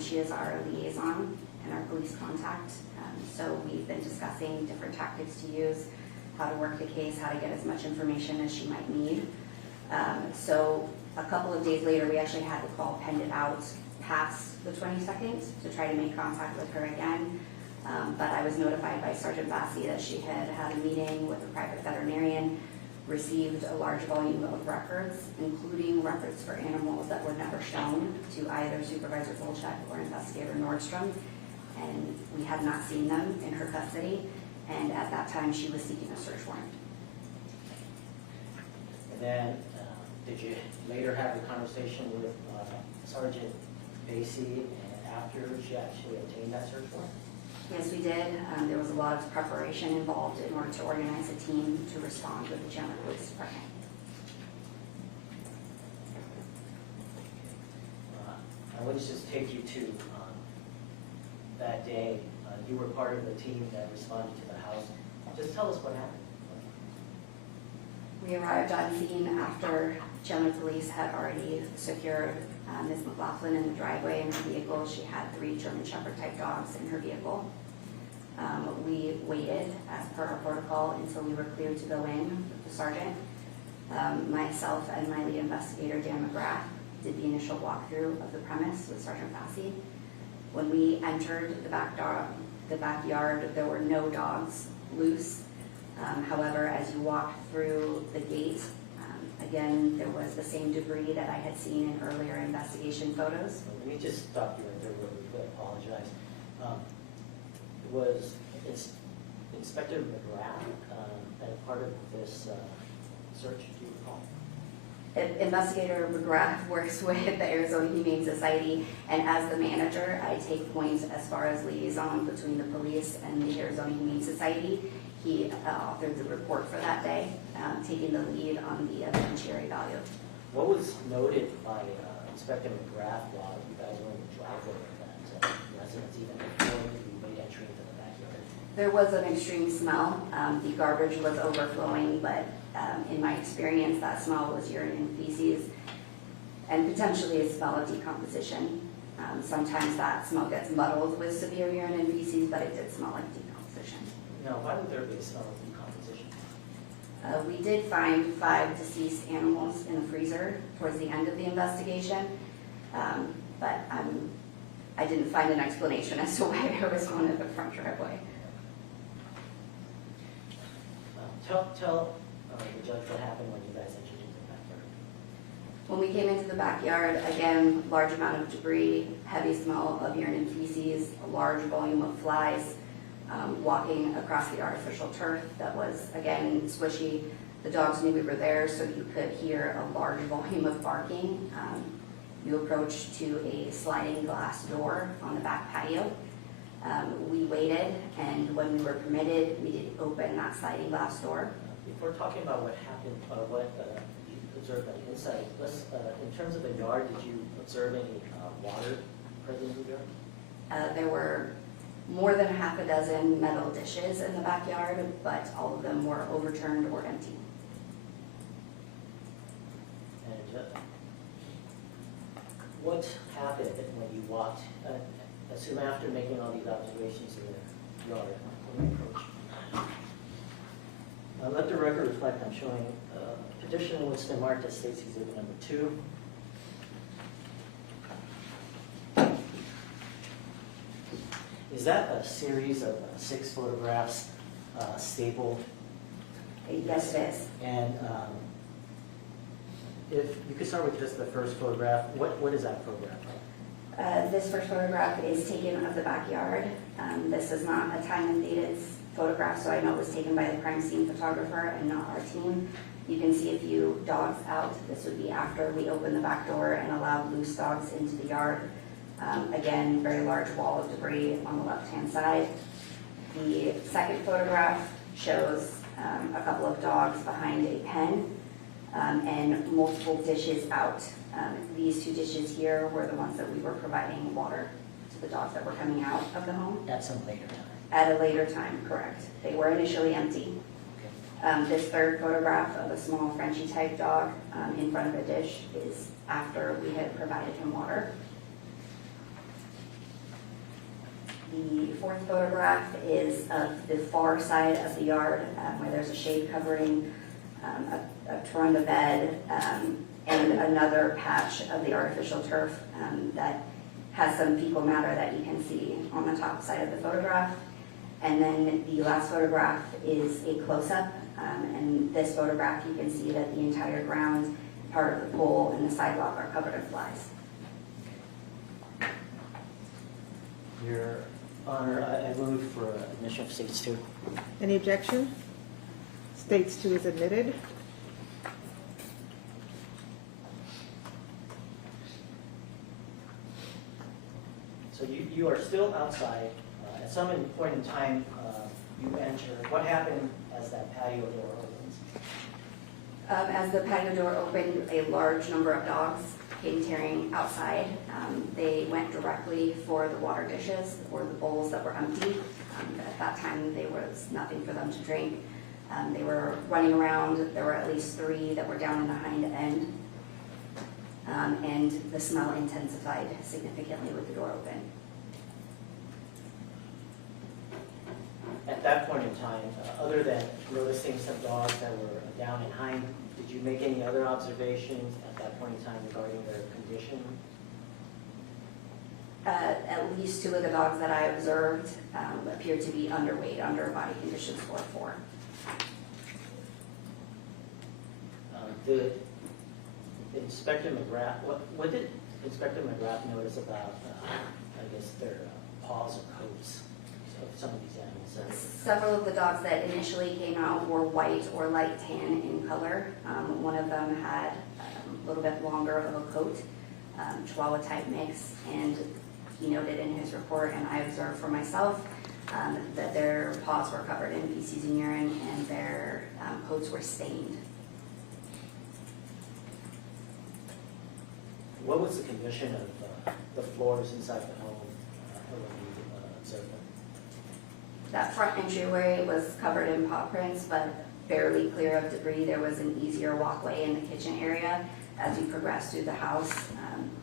She is our liaison and our police contact. So we've been discussing different tactics to use, how to work the case, how to get as much information as she might need. So a couple of days later, we actually had the call pended out past the 22nd to try to make contact with her again. But I was notified by Sergeant Massey that she had had a meeting with a private veterinarian, received a large volume of records, including records for animals that were never shown to either Supervisor Volchek or Investigator Nordstrom, and we had not seen them in her custody, and at that time she was seeking a search warrant. And then did you later have a conversation with Sergeant Basie after she actually obtained that search warrant? Yes, we did. There was a lot of preparation involved in order to organize a team to respond with the Chandler Police Department. I want to just take you to that day. You were part of the team that responded to the house. Just tell us what happened. We arrived on scene after Chandler Police had already secured Ms. McLaughlin in the driveway in her vehicle. She had 3 German Shepherd type dogs in her vehicle. We waited as per our protocol until we were cleared to go in with the sergeant. Myself and my lead investigator, Dan McGrath, did the initial walkthrough of the premise with Sergeant Bassey. When we entered the backyard, there were no dogs loose. However, as you walked through the gate, again, there was the same debris that I had seen in earlier investigation photos. Let me just stop you right there really quick. I apologize. Was Inspector McGrath part of this search, do you recall? Investigator McGrath works with the Arizona Humane Society, and as the manager, I take point as far as liaison between the police and the Arizona Humane Society. He authored the report for that day, taking the lead on the evidentiary value. What was noted by Inspector McGrath while you guys were in the driveway of that residence, even before you made entry into the backyard? There was an extreme smell. The garbage was overflowing, but in my experience, that smell was urine and feces and potentially a smell of decomposition. Sometimes that smell gets muddled with severe urine and feces, but it did smell like decomposition. Now, why would there be a smell of decomposition? We did find 5 deceased animals in the freezer towards the end of the investigation, but I didn't find an explanation as to why there was one at the front driveway. Tell the judge what happened when you guys entered into the backyard. When we came into the backyard, again, large amount of debris, heavy smell of urine and feces, a large volume of flies walking across the artificial turf that was, again, squishy. The dogs knew we were there, so you could hear a large volume of barking. You approached to a sliding glass door on the back patio. We waited, and when we were permitted, we did open that sliding glass door. Before talking about what happened, what you observed on the inside, in terms of the yard, did you observe any water present in the yard? There were more than half a dozen metal dishes in the backyard, but all of them were overturned or empty. And what happened when you walked, assume after making all these observations in the yard, when you approached? Let the record reflect, I'm showing petitioner was marked as State's Exhibit number 2. Is that a series of 6 photographs stapled? Yes, it is. And if you could start with just the first photograph, what is that photograph of? This first photograph is taken of the backyard. This is not a time and dated photograph, so I know it was taken by the crime scene photographer and not our team. You can see a few dogs out. This would be after we opened the back door and allowed loose dogs into the yard. Again, very large wall of debris on the left-hand side. The second photograph shows a couple of dogs behind a pen and multiple dishes out. These 2 dishes here were the ones that we were providing water to the dogs that were coming out of the home. At some later time. At a later time, correct. They were initially empty. This third photograph of a small Frenchie type dog in front of a dish is after we had provided him water. The fourth photograph is of the far side of the yard where there's a shade covering, a Toronto bed, and another patch of the artificial turf that has some fecal matter that you can see on the top side of the photograph. And then the last photograph is a close-up, and this photograph you can see that the entire ground, part of the pole, and the sidewalk are covered in flies. Your Honor, I move for admission of States 2. Any objection? States 2 is admitted. So you are still outside. At some point in time, you enter. What happened as that patio door opens? As the patio door opened, a large number of dogs came tearing outside. They went directly for the water dishes or the bowls that were empty. At that time, there was nothing for them to drink. They were running around. There were at least 3 that were down in the hind end. And the smell intensified significantly with the door open. At that point in time, other than noticing some dogs that were down in hind, did you make any other observations at that point in time regarding their condition? At least 2 of the dogs that I observed appeared to be underweight, under body condition score 4. Did Inspector McGrath, what did Inspector McGrath notice about, I guess, their paws or coats of some of these animals? Several of the dogs that initially came out were white or light tan in color. One of them had a little bit longer of a coat, Chihuahua type mix, and he noted in his report, and I observed for myself, that their paws were covered in feces and urine, and their coats were stained. What was the condition of the floors inside the home when you observed them? That front entryway was covered in paw prints, but barely clear of debris. There was an easier walkway in the kitchen area. As you progressed through the house,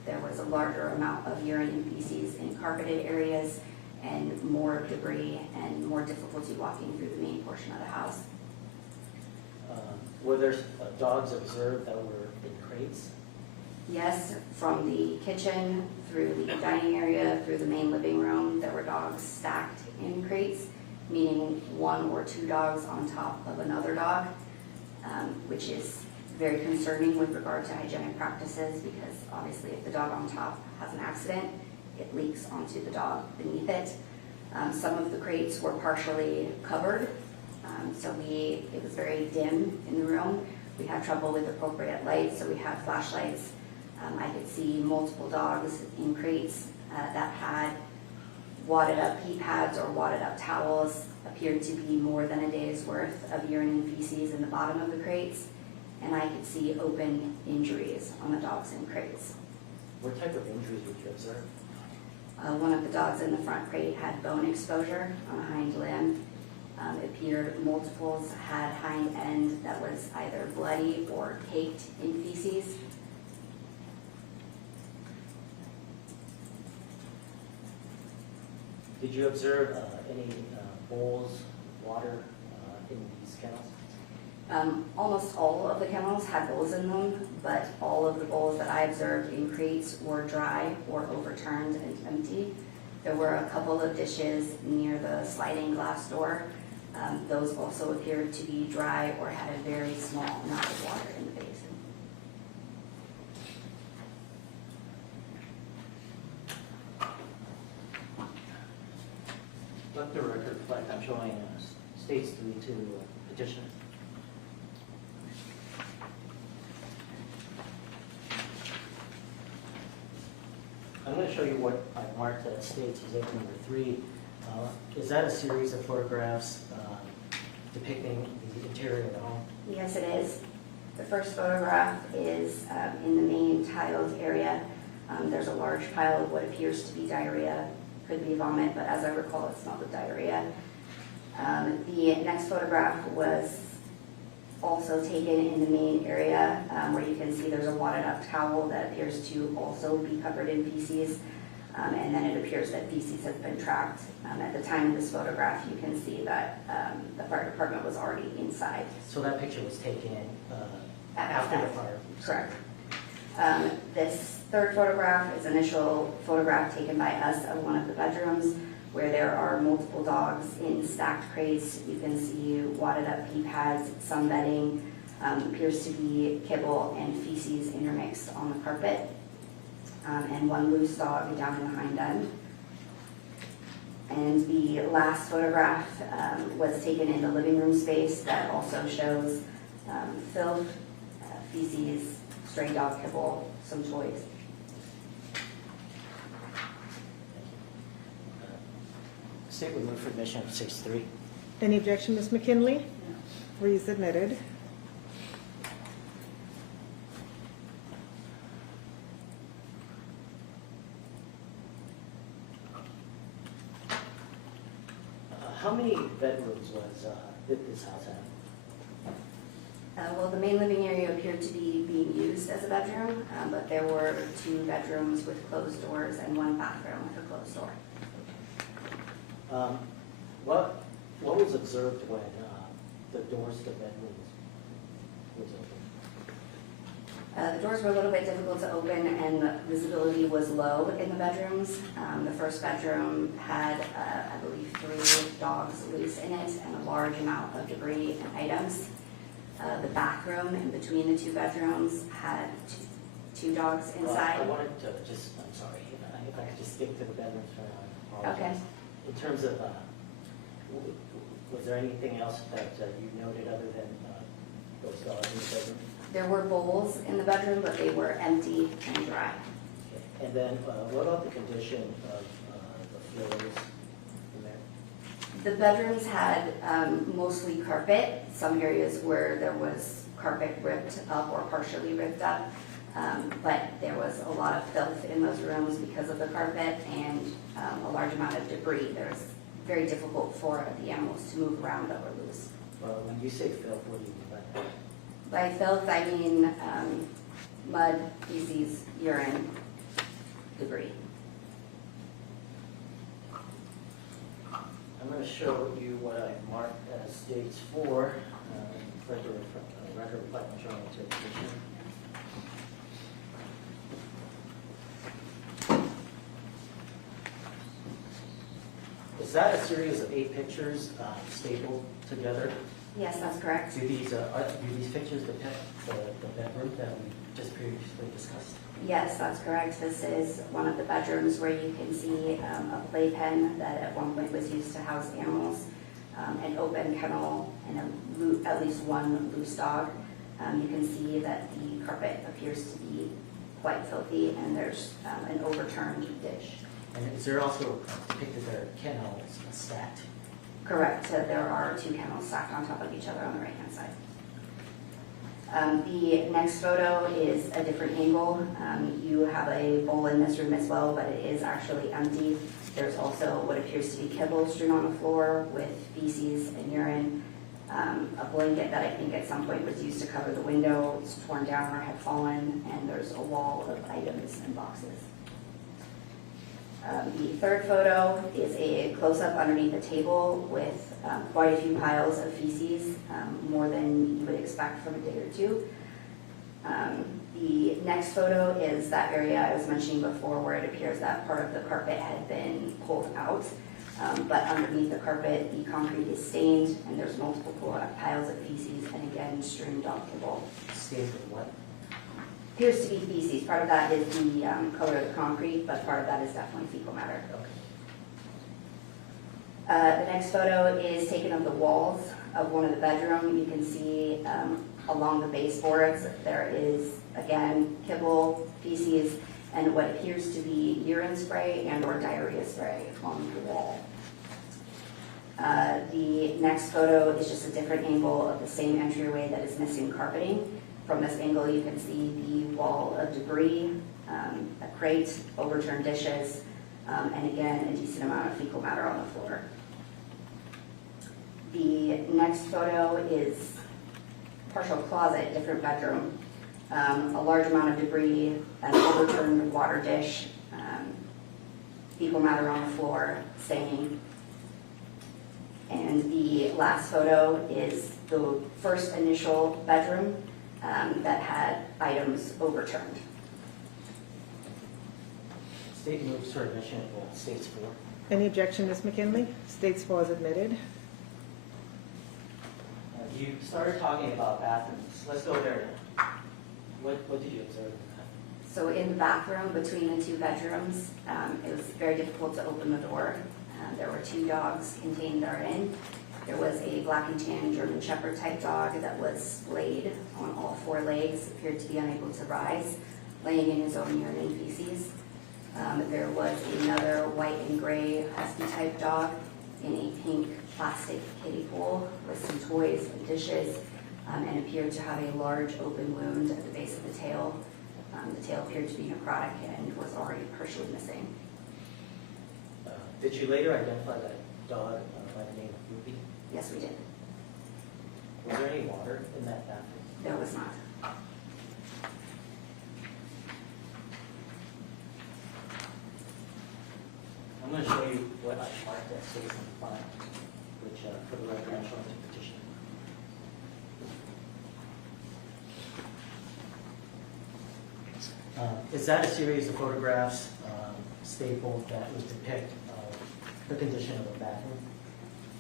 there was a larger amount of urine and feces in carpeted areas and more debris and more difficulty walking through the main portion of the house. Were there dogs observed that were in crates? Yes, from the kitchen through the dining area, through the main living room, there were dogs stacked in crates, meaning 1 or 2 dogs on top of another dog, which is very concerning with regard to hygienic practices, because obviously if the dog on top has an accident, it leaks onto the dog beneath it. Some of the crates were partially covered, so it was very dim in the room. We had trouble with appropriate light, so we had flashlights. I could see multiple dogs in crates that had wadded up pee pads or wadded up towels, appeared to be more than a day's worth of urine and feces in the bottom of the crates, and I could see open injuries on the dogs in crates. What type of injuries would you observe? One of the dogs in the front crate had bone exposure on a hind limb. It appeared multiples had hind end that was either bloody or caked in feces. Did you observe any bowls, water in these kennels? Almost all of the kennels had bowls in them, but all of the bowls that I observed in crates were dry or overturned and empty. There were a couple of dishes near the sliding glass door. Those also appeared to be dry or had a very small amount of water in the basin. Let the record reflect I'm showing states 3 to petitioner. I'm going to show you what I marked that states exhibit number 3. Is that a series of photographs depicting the interior of the home? Yes, it is. The first photograph is in the main tiled area. There's a large pile of what appears to be diarrhea. Could be vomit, but as I recall, it smelled of diarrhea. The next photograph was also taken in the main area where you can see there's a wadded up towel that appears to also be covered in feces. And then it appears that feces has been tracked. At the time of this photograph, you can see that the fire department was already inside. So that picture was taken At after the that. fire? Correct. This third photograph is an initial photograph taken by us of one of the bedrooms where there are multiple dogs in stacked crates. You can see wadded up pee pads, some bedding, appears to be kibble and feces intermixed on the carpet, and one loose dog down in the hind end. And the last photograph was taken in the living room space that also shows filth, feces, stray dog kibble, some toys. State would move for admission of 6-3. Any objection, Ms. McKinley? Resubmitted. How many bedrooms did this house have? Well, the main living area appeared to be being used as a bedroom, but there were 2 bedrooms with closed doors and 1 bathroom with a closed door. What was observed when the doors to the bedrooms was open? The doors were a little bit difficult to open and the visibility was low in the bedrooms. The first bedroom had, I believe, 3 dogs loose in it and a large amount of debris and items. The bathroom in between the 2 bedrooms had 2 dogs inside. I wanted to just, I'm sorry, if I could just stick to the bedrooms for now. I apologize. Okay. In terms of, was there anything else that you noted other than those dogs in the bedroom? There were bowls in the bedroom, but they were empty and dry. Okay. And then what about the condition of the floors in there? The bedrooms had mostly carpet, some areas where there was carpet ripped up or partially ripped up. but there was a lot of filth in those rooms because of the carpet and a large amount of debris. It was very difficult for the animals to move around that were loose. Well, when you say filth, what do you mean by that? By filth, I mean mud, feces, urine, debris. I'm going to show you what I marked as stage 4, record reflect journal interpretation. Is that a series of 8 pictures stapled together? Yes, that's correct. Do these pictures depict the bedroom that we just previously discussed? Yes, that's correct. This is one of the bedrooms where you can see a playpen that at one point was used to house animals, an open kennel, and at least one loose dog. You can see that the carpet appears to be quite filthy, and there's an overturned dish. And is there also depicted there kennels stacked? Correct. So there are 2 kennels stacked on top of each other on the right-hand side. The next photo is a different angle. You have a bowl in this room as well, but it is actually empty. There's also what appears to be kibble strewn on the floor with feces and urine. A blanket that I think at some point was used to cover the window. It's torn down or had fallen, and there's a wall of items and boxes. The third photo is a close-up underneath a table with quite a few piles of feces, more than you would expect from a day or 2. The next photo is that area I was mentioning before where it appears that part of the carpet had been pulled out, but underneath the carpet the concrete is stained and there's multiple piles of feces and again strewn dog kibble. Stained with what? Appears to be feces. Part of that is the color of the concrete, but part of that is definitely fecal matter. Okay. The next photo is taken of the walls of one of the bedroom. You can see along the baseboards there is, again, kibble, feces, and what appears to be urine spray and or diarrhea spray on the wall. The next photo is just a different angle of the same entryway that is missing carpeting. From this angle, you can see the wall of debris, a crate, overturned dishes, and again, a decent amount of fecal matter on the floor. The next photo is partial closet, different bedroom, a large amount of debris, an overturned water dish, fecal matter on the floor, staining. And the last photo is the first initial bedroom that had items overturned. State moves for admission at stage 4. Any objection, Ms. McKinley? Stage 4 is admitted. You started talking about bathrooms. Let's go there now. What did you observe in that? So in the bathroom between the 2 bedrooms, it was very difficult to open the door. There were 2 dogs contained therein. There was a black and tan German Shepherd type dog that was splayed on all 4 legs, appeared to be unable to rise, laying in his own urine and feces. There was another white and gray husky type dog in a pink plastic kiddie pool with some toys and dishes, and appeared to have a large open wound at the base of the tail. The tail appeared to be necrotic and was already partially missing. Did you later identify that dog by the name of Ruthie? Yes, we did. Was there any water in that bathroom? There was not. I'm going to show you what I marked as citizen 5, which for the residential interpretation. Is that a series of photographs stapled that would depict the condition of the bathroom?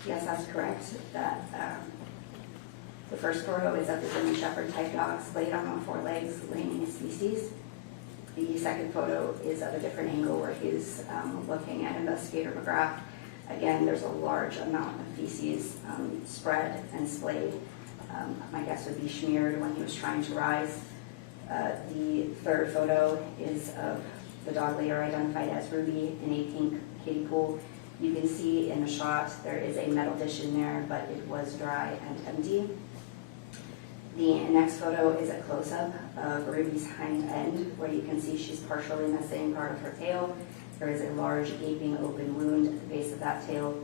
Yes, that's correct. That the first photo is of the German Shepherd type dog laid on all 4 legs, laying in his feces. The second photo is of a different angle where he's looking at Investigator McGrath. Again, there's a large amount of feces spread and splayed. My guess would be smeared when he was trying to rise. The third photo is of the dog later identified as Ruby in a pink kiddie pool. You can see in the shot there is a metal dish in there, but it was dry and empty. The next photo is a close-up of Ruby's hind end, where you can see she's partially missing part of her tail. There is a large gaping open wound at the base of that tail,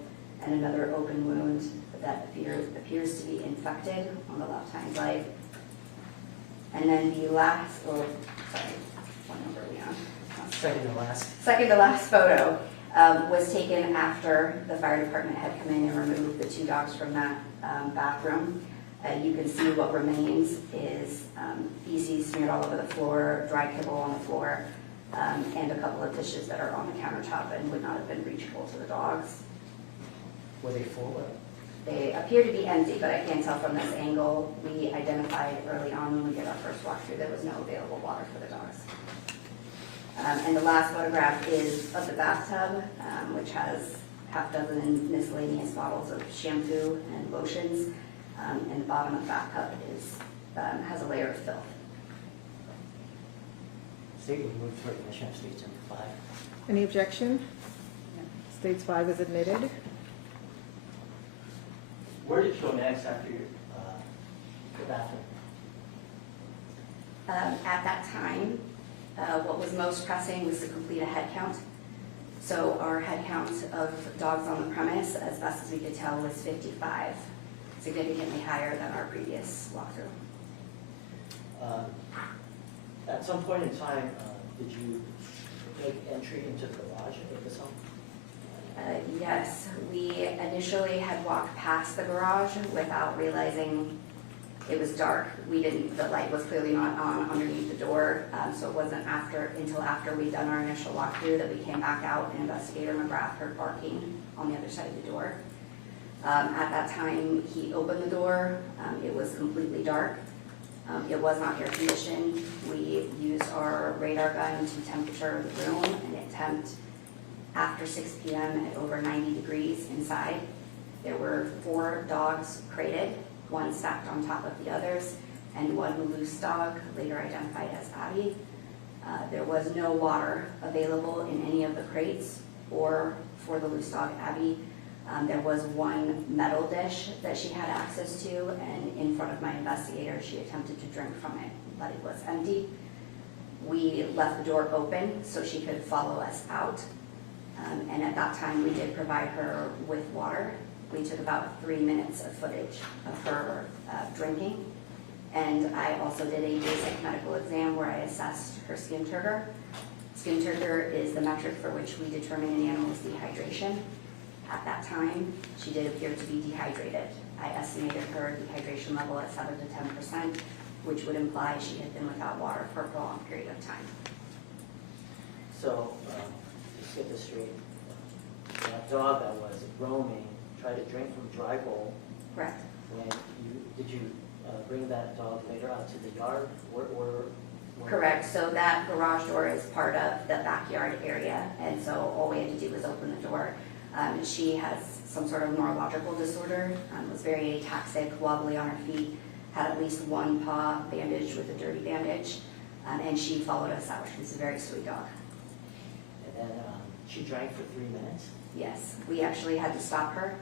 and another open wound that appears to be infected on the left hind leg. And then the last, what number are we on? Second to last photo was taken after the fire department had come in and removed the 2 dogs from that bathroom. You can see what remains is feces smeared all over the floor, dry kibble on the floor, and a couple of dishes that are on the countertop and would not have been reachable to the dogs. Were they full? They appear to be empty, but I can't tell from this angle. We identified early on when we did our first walkthrough there was no available water for the dogs. And the last photograph is of the bathtub, which has half dozen miscellaneous bottles of shampoo and lotions. And the bottom of the bathtub has a layer of filth. State will move for admission of states number 5. Any objection? States 5 is admitted. Where did you go next after the bathroom? At that time, what was most pressing was to complete a head count. So our head count of dogs on the premise, as best as we could tell, was 55, significantly higher than our previous walkthrough. At some point in time, did you make entry into the garage of this home? Yes, we initially had walked past the garage without realizing it was dark. The light was clearly not on underneath the door, so it wasn't until after we'd done our initial walkthrough that we came back out and Investigator McGrath heard barking on the other side of the door. At that time, he opened the door. It was completely dark. It was not air conditioned. We used our radar gun to temperature the room, and it temped after 6 p.m. at over 90 degrees inside. There were 4 dogs crated, 1 stacked on top of the others, and 1 loose dog, later identified as Abby. There was no water available in any of the crates or for the loose dog, Abby. There was 1 metal dish that she had access to, and in front of my investigator, she attempted to drink from it, but it was empty. We left the door open so she could follow us out. And at that time, we did provide her with water. We took about 3 minutes of footage of her drinking. And I also did a basic medical exam where I assessed her skin turgor. Skin turgor is the metric for which we determine an animal's dehydration. At that time, she did appear to be dehydrated. I estimated her dehydration level at 7 to 10%, which would imply she had been without water for a prolonged period of time. So, to get this straight, that dog that was roaming tried to drink from a dry bowl. Correct. Did you bring that dog later out to the yard? Correct. So that garage door is part of the backyard area, and so all we had to do was open the door. She has some sort of neurological disorder, was very ataxic, wobbly on her feet, had at least 1 paw bandaged with a dirty bandage, and she followed us out. She's a very sweet dog. And then she drank for 3 minutes? Yes, we actually had to stop her.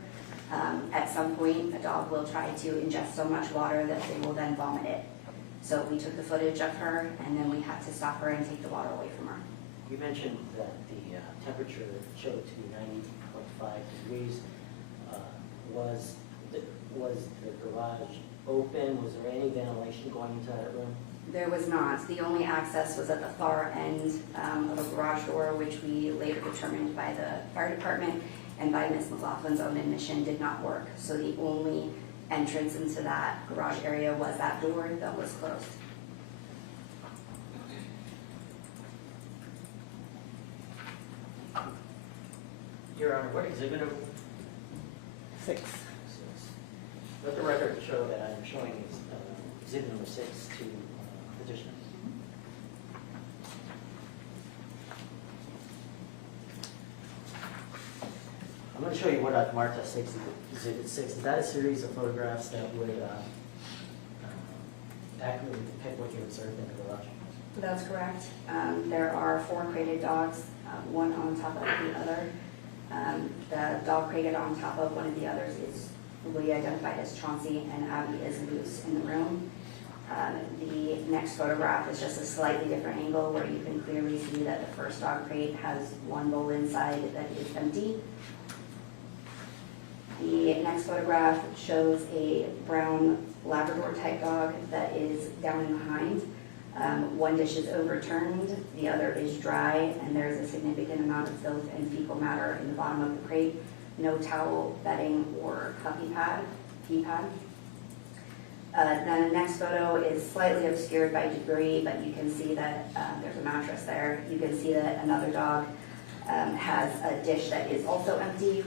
At some point, a dog will try to ingest so much water that they will then vomit it. So we took the footage of her, and then we had to stop her and take the water away from her. You mentioned that the temperature showed to be 90.5 degrees. Was the garage open? Was there any ventilation going into that room? There was not. The only access was at the far end of a garage door, which we later determined by the fire department and by Ms. McLaughlin's own admission did not work. So the only entrance into that garage area was that door that was closed. Your Honor, what exhibit? 6. Let the record show that I'm showing is exhibit number 6 to petitioner. I'm going to show you what I've marked as exhibit 6. Is that a series of photographs that would accurately depict what you observed in the garage? That's correct. There are 4 crated dogs, one on top of the other. The dog crated on top of one of the others is we identified as Chauncey, and Abby is loose in the room. The next photograph is just a slightly different angle where you can clearly see that the first dog crate has one bowl inside that is empty. The next photograph shows a brown Labrador type dog that is down in the hind. One dish is overturned, the other is dry, and there's a significant amount of filth and fecal matter in the bottom of the crate. No towel, bedding, or pee pad. Then the next photo is slightly obscured by debris, but you can see that there's a mattress there. You can see that another dog has a dish that is also empty.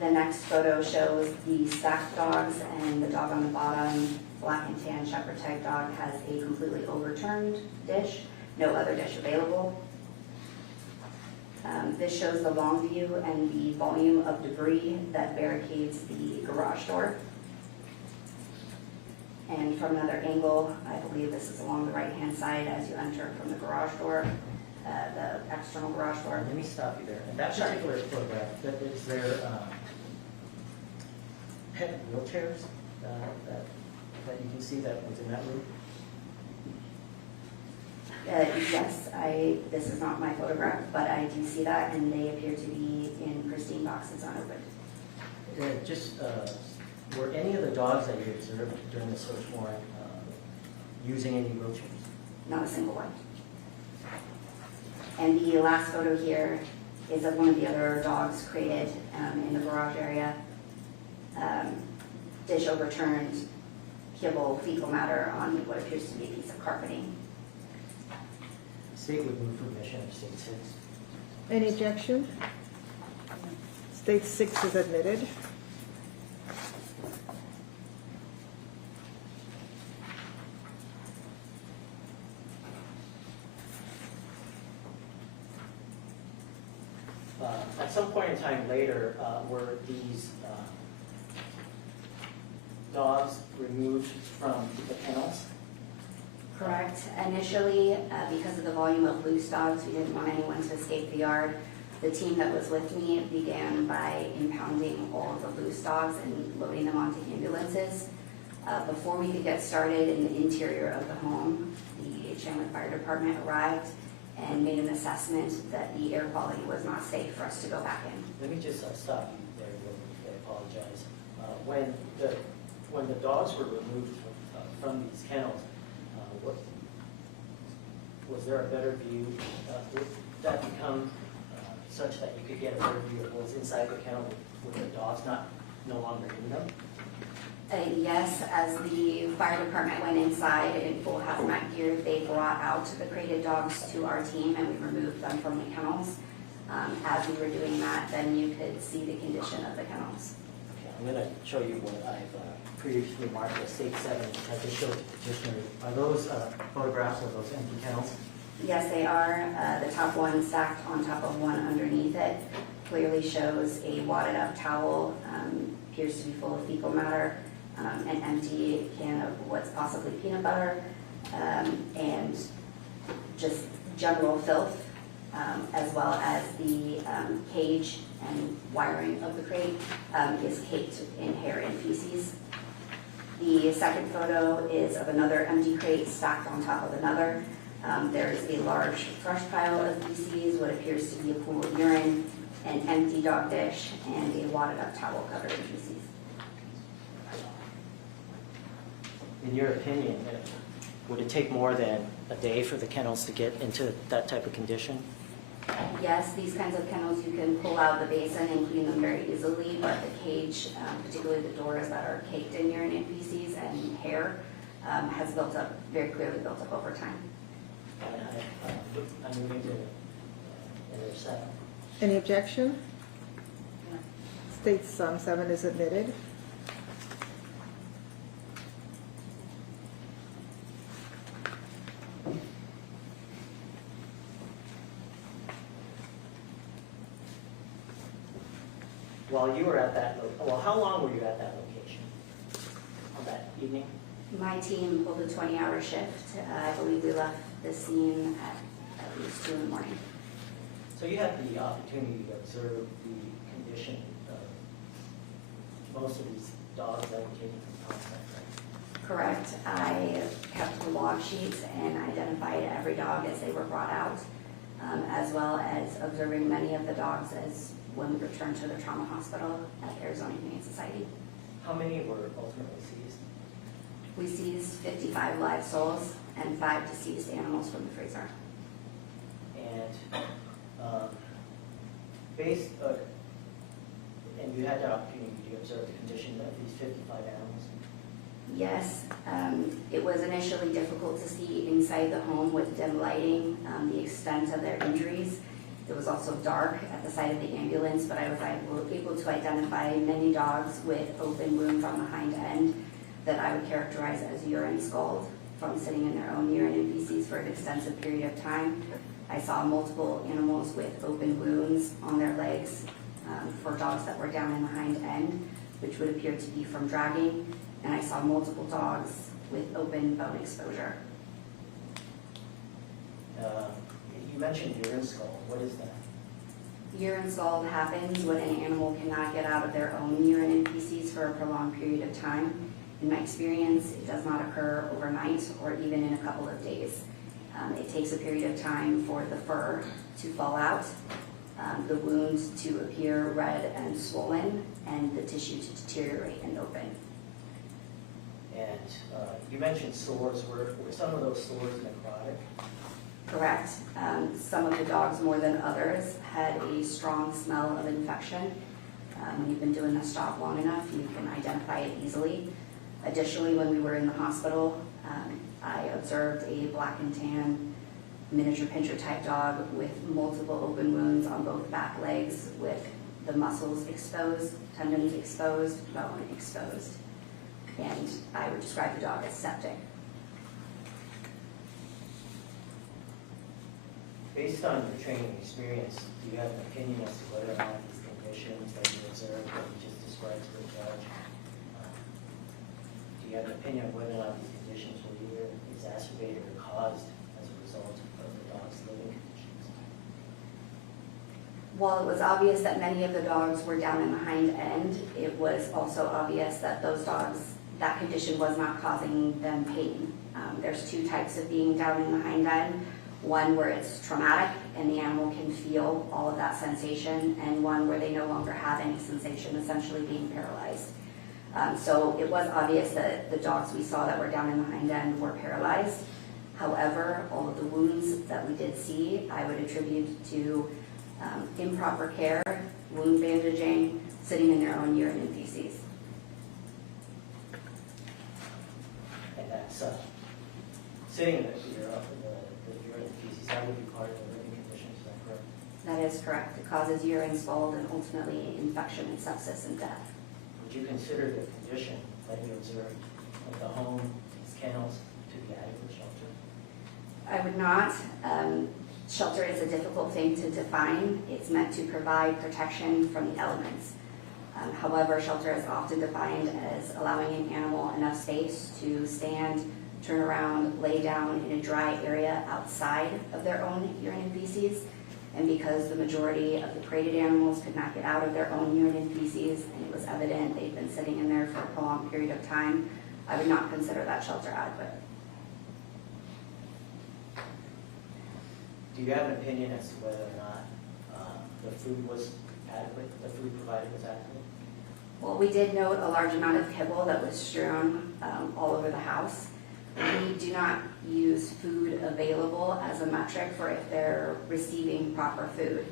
The next photo shows the stacked dogs, and the dog on the bottom, black and tan shepherd type dog, has a completely overturned dish, no other dish available. This shows the long view and the volume of debris that barricades the garage door. And from another angle, I believe this is along the right-hand side as you enter from the garage door, the external garage door. Let me stop you there. In that Sure. particular photograph, is there pet wheelchairs that you can see that was in that room? Yes, this is not my photograph, but I do see that, and they appear to be in pristine boxes unopened. Were any of the dogs that you observed during the search warrant using any wheelchairs? Not a single one. And the last photo here is of one of the other dogs crated in the garage area. Dish overturned, kibble, fecal matter on what appears to be a piece of carpeting. State would move for admission of state 6. Any objection? State 6 is admitted. At some point in time later, were these dogs removed from the kennels? Correct. Initially, because of the volume of loose dogs, we didn't want anyone to escape the yard. The team that was with me began by impounding all of the loose dogs and loading them onto ambulances. Before we could get started in the interior of the home, the Chandler Fire Department arrived and made an assessment that the air quality was not safe for us to go back in. Let me just stop you there real quick. I apologize. When the dogs were removed from these kennels, was there a better view? Did that become such that you could get a better view of what's inside the kennel with the dogs no longer in them? Yes, as the fire department went inside in full hazmat gear, they brought out the crated dogs to our team and we removed them from the kennels. As we were doing that, then you could see the condition of the kennels. Okay, I'm going to show you what I've previously marked as state 7, which I just showed the petitioner. Are those photographs of those empty kennels? Yes, they are. The top one stacked on top of one underneath it clearly shows a wadded up towel, appears to be full of fecal matter, an empty can of what's possibly peanut butter, and just general filth, as well as the cage and wiring of the crate is caked in hair and feces. The second photo is of another empty crate stacked on top of another. There is a large fresh pile of feces, what appears to be a pool of urine, an empty dog dish, and a wadded up towel covered in feces. In your opinion, would it take more than a day for the kennels to get into that type of condition? Yes, these kinds of kennels, you can pull out the basin and clean them very easily, but the cage, particularly the doors that are caked in urine and feces and hair, has built up, very clearly built up over time. I'm moving to another 7. Any objection? State 7 is admitted. While you were at that, how long were you at that location on that evening? My team pulled a 20-hour shift. I believe we left the scene at least 2 in the morning. So you had the opportunity to observe the condition of most of these dogs that were taken from contact, right? Correct. I kept the log sheets and identified every dog as they were brought out, as well as observing many of the dogs as when we returned to the trauma hospital at the Arizona Humane Society. How many were ultimately seized? We seized 55 live souls and 5 deceased animals from the freezer. And and you had the opportunity to observe the condition of these 55 animals? Yes, it was initially difficult to see inside the home with dim lighting, the extent of their injuries. It was also dark at the side of the ambulance, but I was able to identify many dogs with open wounds on the hind end that I would characterize as urine scald from sitting in their own urine and feces for an extensive period of time. I saw multiple animals with open wounds on their legs for dogs that were down in the hind end, which would appear to be from dragging, and I saw multiple dogs with open bone exposure. You mentioned urine scald. What is that? Urine scald happens when an animal cannot get out of their own urine and feces for a prolonged period of time. In my experience, it does not occur overnight or even in a couple of days. It takes a period of time for the fur to fall out, the wound to appear red and swollen, and the tissue to deteriorate and open. And you mentioned sores. Were some of those sores necrotic? Correct. Some of the dogs more than others had a strong smell of infection. When you've been doing this job long enough, you can identify it easily. Additionally, when we were in the hospital, I observed a black and tan miniature pinscher type dog with multiple open wounds on both back legs with the muscles exposed, tendons exposed, bone exposed. And I would describe the dog as septic. Based on your training experience, do you have an opinion as to whether or not these conditions that you observed that you just described to the judge, do you have an opinion of whether or not these conditions were either exacerbated or caused as a result of the dog's living conditions? While it was obvious that many of the dogs were down in the hind end, it was also obvious that those dogs, that condition was not causing them pain. There's two types of being down in the hind end. One where it's traumatic and the animal can feel all of that sensation, and one where they no longer have any sensation, essentially being paralyzed. So it was obvious that the dogs we saw that were down in the hind end were paralyzed. However, all of the wounds that we did see, I would attribute to improper care, wound bandaging, sitting in their own urine and feces. And that's sitting in the urine and feces, that would be part of the living conditions, is that correct? That is correct. It causes urine scald and ultimately infection and sepsis and death. Would you consider the condition that you observed of the home, these kennels, to be adequate shelter? I would not. Shelter is a difficult thing to define. It's meant to provide protection from the elements. However, shelter is often defined as allowing an animal enough space to stand, turn around, lay down in a dry area outside of their own urine and feces. And because the majority of the paraded animals could not get out of their own urine and feces, and it was evident they'd been sitting in there for a prolonged period of time, I would not consider that shelter adequate. Do you have an opinion as to whether or not the food was adequate, the food provided was adequate? Well, we did note a large amount of kibble that was strewn all over the house. We do not use food available as a metric for if they're receiving proper food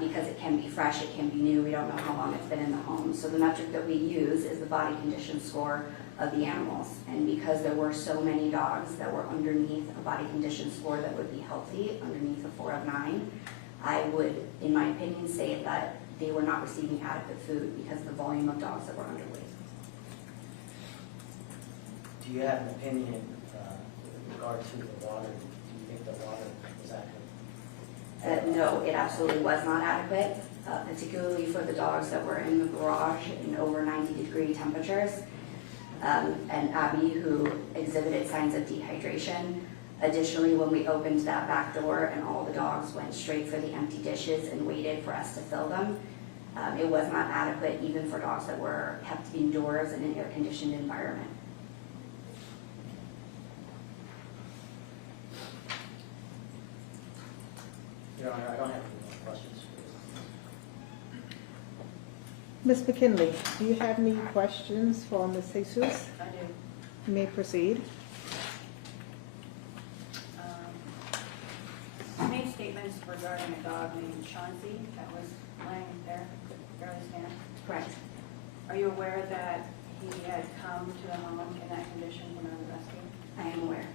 because it can be fresh, it can be new, we don't know how long it's been in the home. So the metric that we use is the body condition score of the animals. And because there were so many dogs that were underneath a body condition score that would be healthy, underneath a 4 of 9, I would, in my opinion, say that they were not receiving adequate food because of the volume of dogs that were underweight. Do you have an opinion with regard to the water? Do you think the water was adequate? No, it absolutely was not adequate, particularly for the dogs that were in the garage in over 90-degree temperatures. And Abby, who exhibited signs of dehydration. Additionally, when we opened that back door and all the dogs went straight for the empty dishes and waited for us to fill them, it was not adequate even for dogs that were kept indoors in an air-conditioned environment. Your Honor, I don't have any more questions. Ms. McKinley, do you have any questions for Ms. Jesus? I do. You may proceed. You made statements regarding a dog named Chauncey that was laying there, barely stand. Correct. Are you aware that he had come to the home in that condition when I was rescued? I am aware.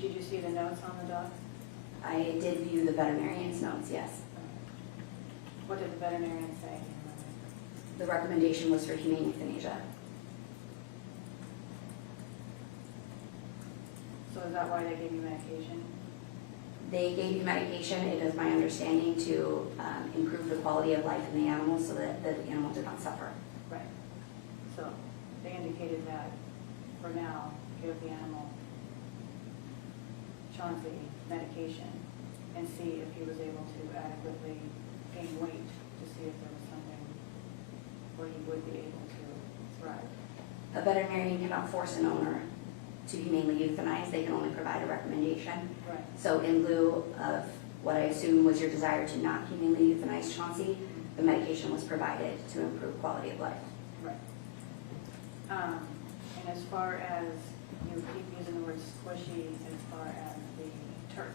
Did you see the notes on the dog? I did view the veterinarian's notes, yes. What did the veterinarian say? The recommendation was for humane euthanasia. So is that why they gave you medication? They gave you medication, it is my understanding, to improve the quality of life in the animal so that the animal did not suffer. Right. So they indicated that for now, give the animal Chauncey medication and see if he was able to adequately gain weight to see if there was something where he would be able to thrive. A veterinarian cannot force an owner to humanely euthanize, they can only provide a recommendation. Right. So in lieu of what I assume was your desire to not humanely euthanize Chauncey, the medication was provided to improve quality of life. Right. And as far as, you keep using the word squishy as far as the turf.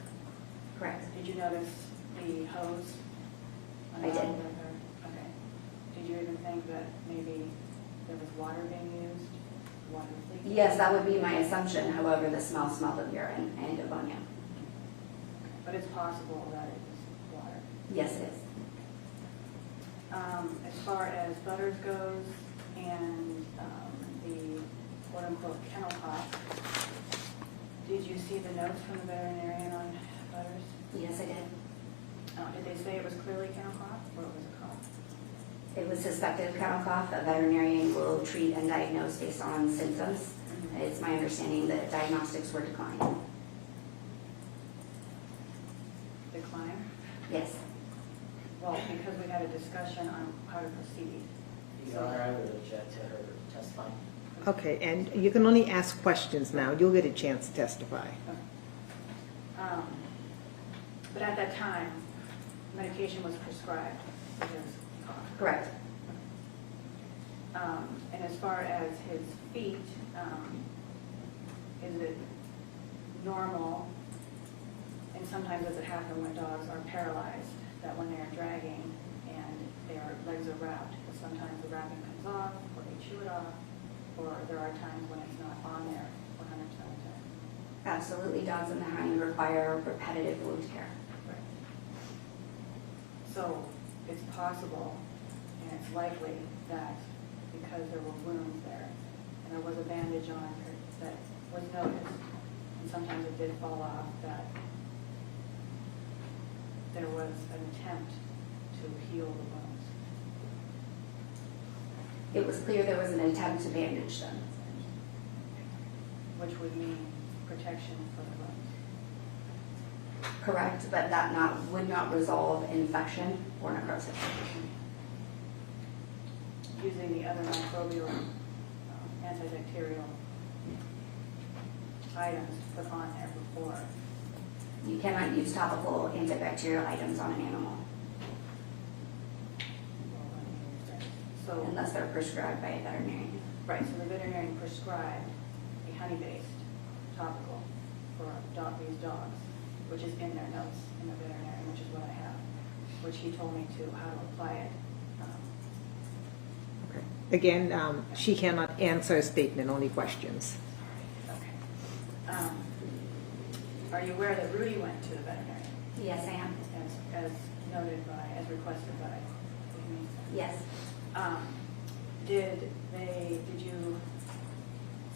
Correct. Did you notice the hose? on the I did. bottom of her? Okay. Did you even think that maybe there was water being used? Water leaking? Yes, that would be my assumption, however, the smell smelled of urine and ammonia. But it's possible that it was water. Yes, it is. As far as Butters goes and the quote-unquote kennel cough, did you see the notes from the veterinarian on Butters? Yes, I did. Did they say it was clearly kennel cough or it was a cough? It was suspected kennel cough. A veterinarian will treat and diagnose based on symptoms. It's my understanding that diagnostics were declined. Decline? Yes. Well, because we had a discussion on how to proceed. Your Honor, I would object to her testifying. Okay, and you can only ask questions now. You'll get a chance to testify. But at that time, medication was prescribed for his cough. Correct. And as far as his feet, is it normal, and sometimes does it happen when dogs are paralyzed, that when they're dragging and their legs are wrapped, that sometimes the wrapping comes off, or they chew it off, or there are times when it's not on there 100% of the time? Absolutely, dogs in the hind require repetitive wound care. Right. So it's possible, and it's likely that because there were wounds there, and there was a bandage on her that was noticed, and sometimes it did fall off, that there was an attempt to heal the wounds. It was clear there was an attempt to bandage them. Which would mean protection for the wounds. Correct, but that would not resolve infection or necrosis. Using the other microbial antibacterial items to put on there before. You cannot use topical antibacterial items on an animal So, unless they're prescribed by a veterinarian. right, so the veterinarian prescribed a honey-based topical for these dogs, which is in their notes in the veterinarian, which is what I have, which he told me to how to apply it. Okay. Again, she cannot answer a statement, only questions. Okay. Are you aware that Rudy went to the veterinarian Yes, I am. as noted by, as requested by the Humane Society? Yes. Did you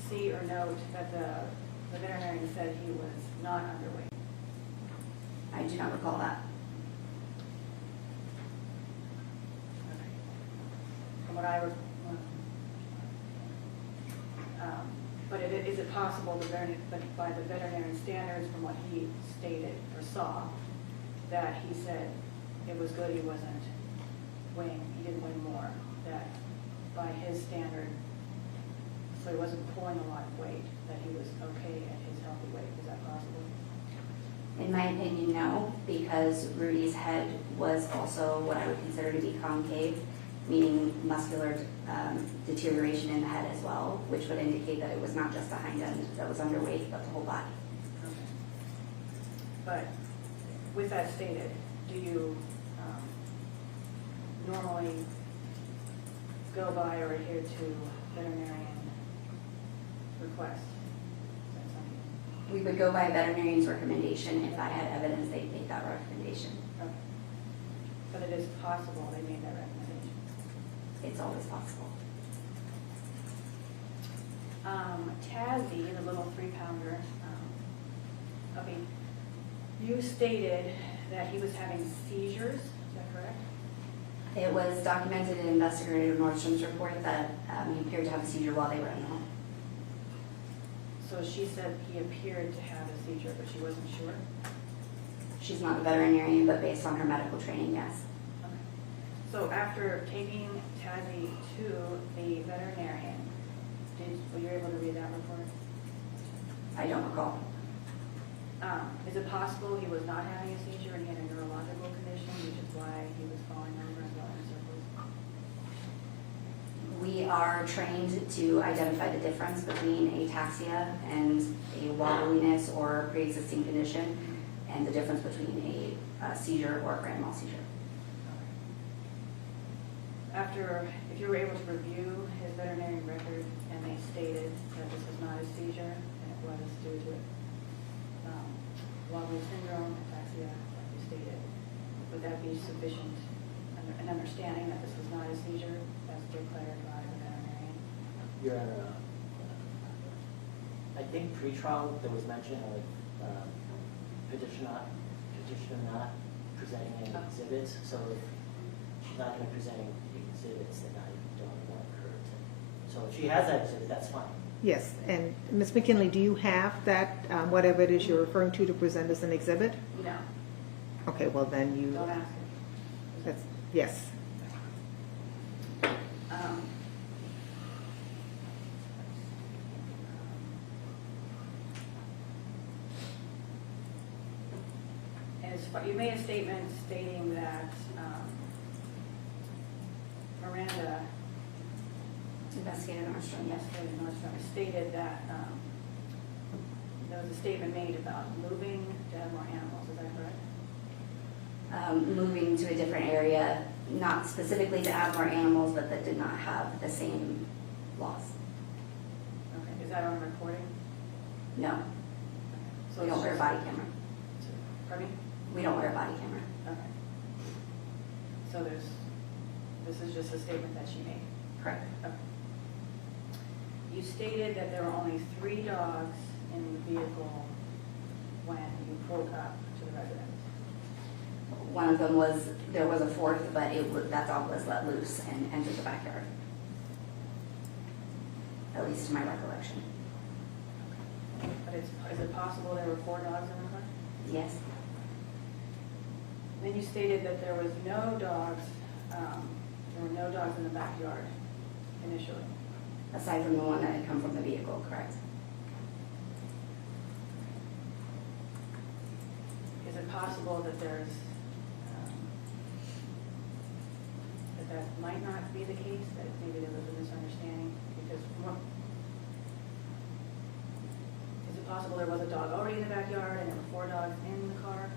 see or note that the veterinarian said he was not underweight? I do not recall that. From what I, but is it possible, but by the veterinarian standards, from what he stated or saw, that he said it was good he wasn't weighing, he didn't weigh more, that by his standard, so he wasn't pulling a lot of weight, that he was okay at his healthy weight? Is that possible? In my opinion, no, because Rudy's head was also what I would consider to be concave, meaning muscular deterioration in the head as well, which would indicate that it was not just the hind end that was underweight, but the whole body. Okay. But with that stated, do you normally go by or adhere to veterinarian requests? Is that something? We would go by a veterinarian's recommendation. If I had evidence, they'd make that recommendation. Okay. But it is possible they made that recommendation. It's always possible. Tazzy, the little 3-pounder puppy, you stated that he was having seizures, is that correct? It was documented in Investigator Nordstrom's report that he appeared to have a seizure while they were in the home. So she said he appeared to have a seizure, but she wasn't sure? She's not a veterinarian, but based on her medical training, yes. Okay. So after taking Tazzy to the veterinarian, were you able to read that report? I don't recall. Is it possible he was not having a seizure and he had a neurological condition, which is why he was falling over and going in circles? We are trained to identify the difference between ataxia and a wobbliness or pre-existing condition, and the difference between a seizure or a grand mal seizure. If you were able to review his veterinary record and they stated that this was not a seizure and it was due to wobbly syndrome, ataxia, like you stated, would that be sufficient, an understanding that this was not a seizure as declared by the veterinarian? Your Honor, I think pre-trial there was mention of petitioner not presenting any exhibits, so if she's not going to present any exhibits, then I don't want her to. So if she has that exhibit, that's fine. Yes, and Ms. McKinley, do you have that, whatever it is you're referring to present as an exhibit? No, Okay, well then you, don't ask her. that's, yes. You made a statement stating that Miranda, Investigator Nordstrom, yes. Investigator Nordstrom, stated that there was a statement made about moving to have more animals. Is that correct? Moving to a different area, not specifically to add more animals, but that did not have the same laws. Okay. Is that on recording? No, So we it's don't wear a just- body camera. Pardon me? We don't wear a body camera. Okay. So this is just a statement that she made. Correct. Okay. You stated that there were only 3 dogs in the vehicle when you pulled up to the residence. One of them was, there was a fourth, but that dog was let loose and entered the backyard. At least to my recollection. But is it possible there were 4 dogs in the car? Yes. Then you stated that there was no dogs, in the backyard initially. Aside from the one that had come from the vehicle, correct? Is it possible that there's, that might not be the case, that maybe there was a misunderstanding? Because is it possible there was a dog already in the backyard and there were 4 dogs in the car?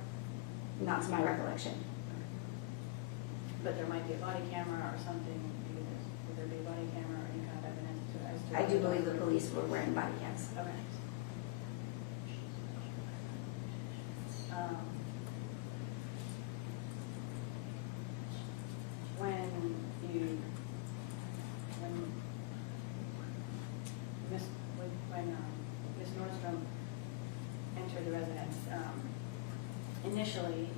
Not to my recollection. But there might be a body camera or something, would there be a body camera or any kind of evidence as to? I do believe the police were wearing body cams. Okay. When Ms. Nordstrom entered the residence, initially,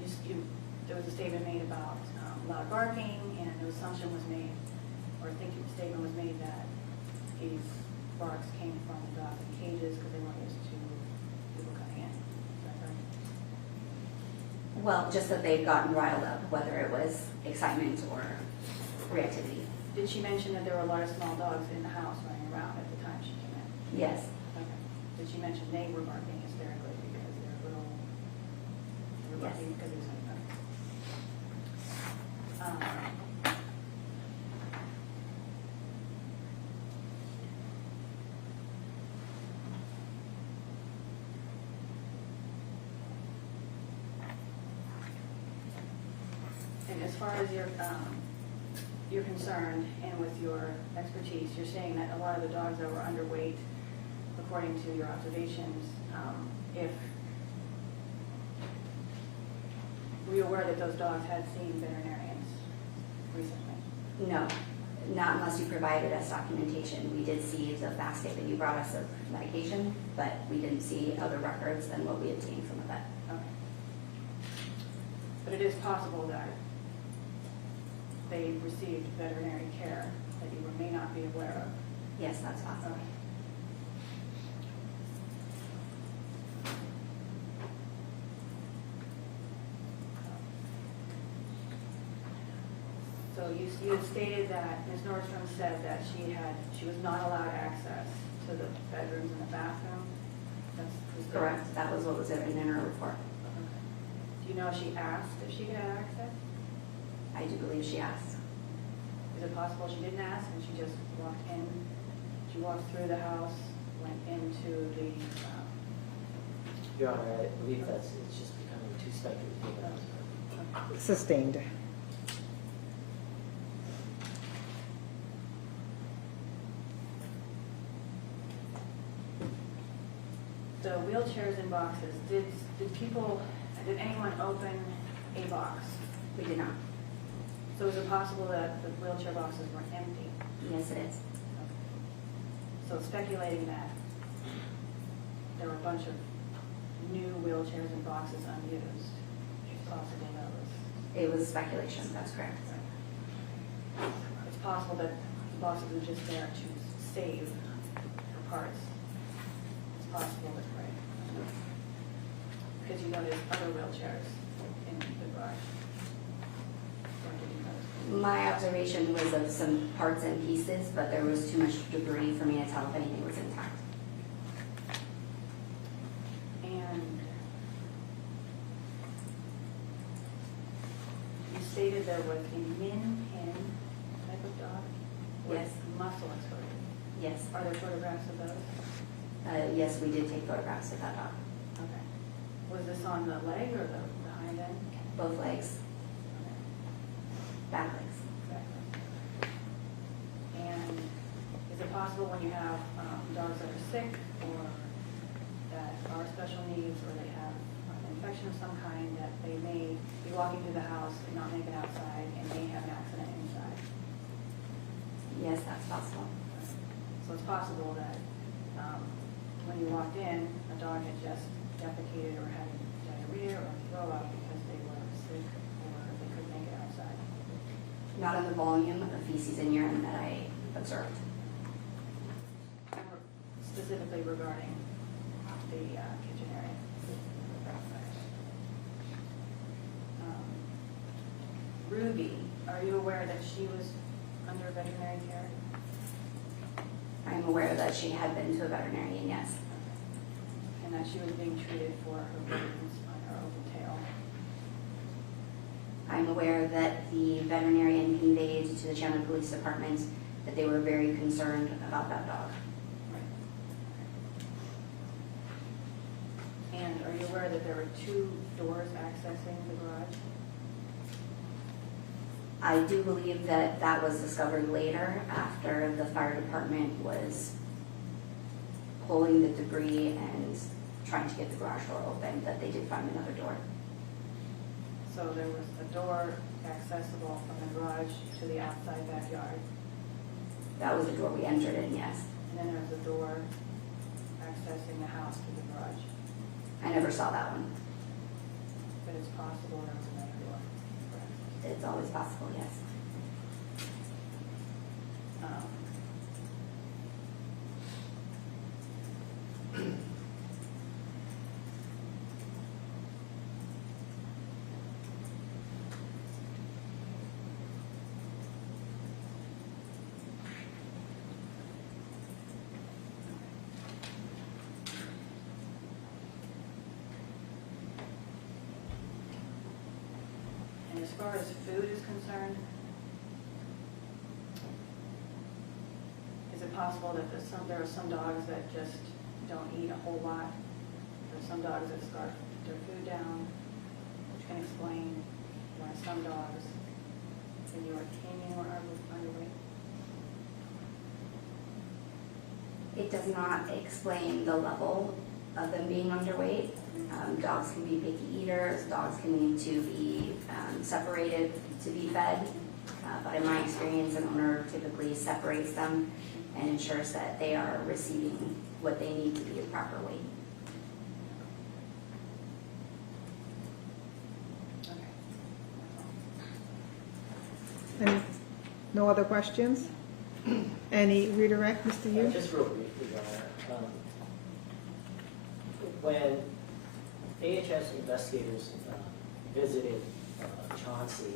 there was a statement made about loud barking, and an assumption was made, or I think a statement was made that these barks came from dogs in cages because they weren't used to people coming in. Is that right? Well, just that they'd gotten riled up, whether it was excitement or reactivity. Did she mention that there were a lot of small dogs in the house running around at the time she came in? Yes. Okay. Did she mention they were barking hysterically because they're little Yes. Because he was and as far as you're concerned, and with your expertise, you're saying that a lot of the dogs that were underweight, according to your observations, if were you aware that those dogs had seen veterinarians recently? No, not unless you provided us documentation. We did see the basket that you brought us of medication, but we didn't see other records than what we obtained from the vet. Okay. But it is possible that they received veterinary care that you may not be aware of. Yes, that's possible. Okay. So you had stated that Ms. Nordstrom said that she was not allowed access to the bedrooms and the bathroom? Is that Correct, that was what was written in her report. Okay. Do you know if she asked if she could have access? I do believe she asked. Is it possible she didn't ask and she just walked in? She walked through the house, went into the, Your Honor, I believe it's just becoming too speculative. Sustained. the wheelchairs and boxes, did anyone open a box? We did not. So is it possible that the wheelchair boxes were empty? Yes, it is. So speculating that there were a bunch of new wheelchairs and boxes unused, it's possible that was. It was speculation, that's correct. It's possible that the boxes were just there to save the parts. It's possible that, right? Because you know there's other wheelchairs in the garage. Or did you notice? My observation was of some parts and pieces, but there was too much debris for me to tell if anything was intact. And you stated there was a min pin type of dog? With Yes. muscle exposure. Yes. Are there photographs of those? Yes, we did take photographs of that dog. Okay. Was this on the leg or the hind end? Both legs, Okay. back legs. Exactly. And is it possible when you have dogs that are sick or that are special needs or they have an infection of some kind that they may be walking through the house and not make it outside and may have an accident inside? Yes, that's possible. So it's possible that when you walked in, a dog had just defecated or had diarrhea or throw up because they were sick or they couldn't make it outside. Not in the volume of feces and urine that I observed. Specifically regarding the kitchen area. Ruby, are you aware that she was under veterinary care? I'm aware that she had been to a veterinarian, yes. And that she was being treated for her wounds on her open tail? I'm aware that the veterinarian conveyed to the Chandler Police Department that they were very concerned about that dog. And are you aware that there were 2 doors accessing the garage? I do believe that that was discovered later after the fire department was pulling the debris and trying to get the garage door open, that they did find another door. So there was a door accessible from the garage to the outside backyard, That was the door we entered in, yes. and then there was a door accessing the house to the garage. I never saw that one. But it's possible there was another door, correct? It's always possible, yes. Um, far as food is concerned, is it possible that there are some dogs that just don't eat a whole lot? There's some dogs that scarf their food down, which can explain why some dogs in your opinion are underweight. It does not explain the level of them being underweight. Dogs can be picky eaters, dogs can need to be separated to be fed, but in my experience, an owner typically separates them and ensures that they are receiving what they need to be a proper weight. Okay. Any, no other questions? Any redirect, Mr. Yu? Just real briefly, Your Honor. When AHS investigators visited Chauncey,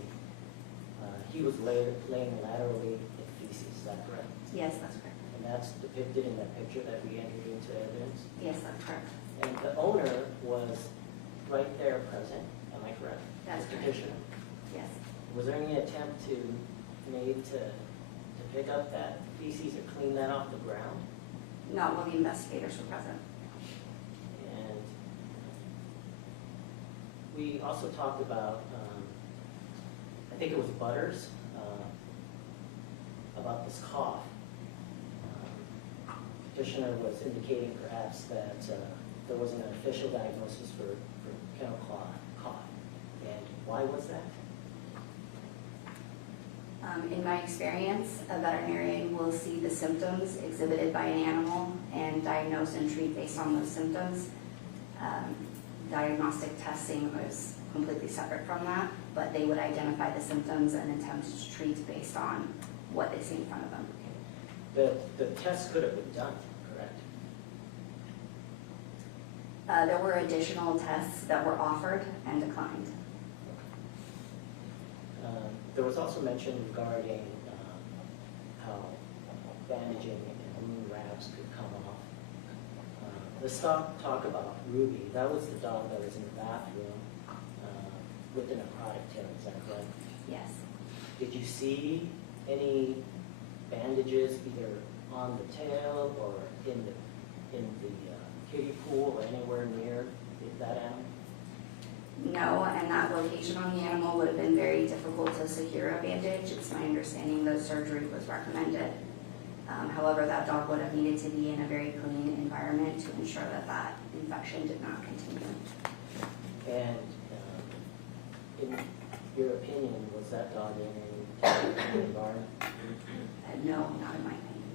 he was laying laterally in feces, is that correct? Yes, that's correct. And that's depicted in that picture that we entered into evidence? Yes, that's correct. And the owner was right there present, am I correct? That's The correct. petitioner? Yes. Was there any attempt made to pick up that feces or clean that off the ground? Not while the investigators were present. And we also talked about, I think it was Butters, about this cough. Petitioner was indicating perhaps that there wasn't an official diagnosis for kennel cough. And why was that? In my experience, a veterinarian will see the symptoms exhibited by an animal and diagnose and treat based on those symptoms. Diagnostic testing was completely separate from that, but they would identify the symptoms and attempt to treat based on what they see in front of them. The test could have been done, correct? There were additional tests that were offered and declined. There was also mention regarding how bandaging and wound wraps could come off. Let's talk about Ruby. That was the dog that was in the bathroom with an necrotic tail, is that correct? Yes. Did you see any bandages either on the tail or in the kiddie pool or anywhere near that animal? No, and that location on the animal would have been very difficult to secure a bandage. It's my understanding that surgery was recommended. However, that dog would have needed to be in a very clean environment to ensure that that infection did not continue. And in your opinion, was that dog in any environment? No, not in my opinion.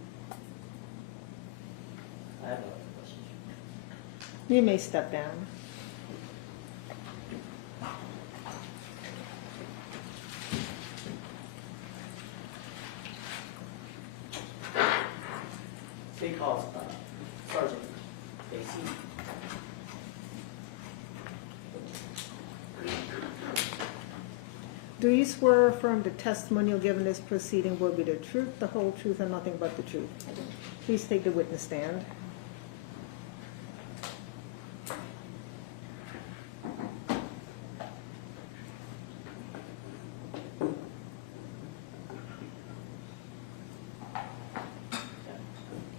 I have no other questions. You may step down. State calls Sergeant Basie. Do you swear or affirm the testimony given in this proceeding will be the truth, the whole truth, and nothing but the truth? I do. Please take the witness stand.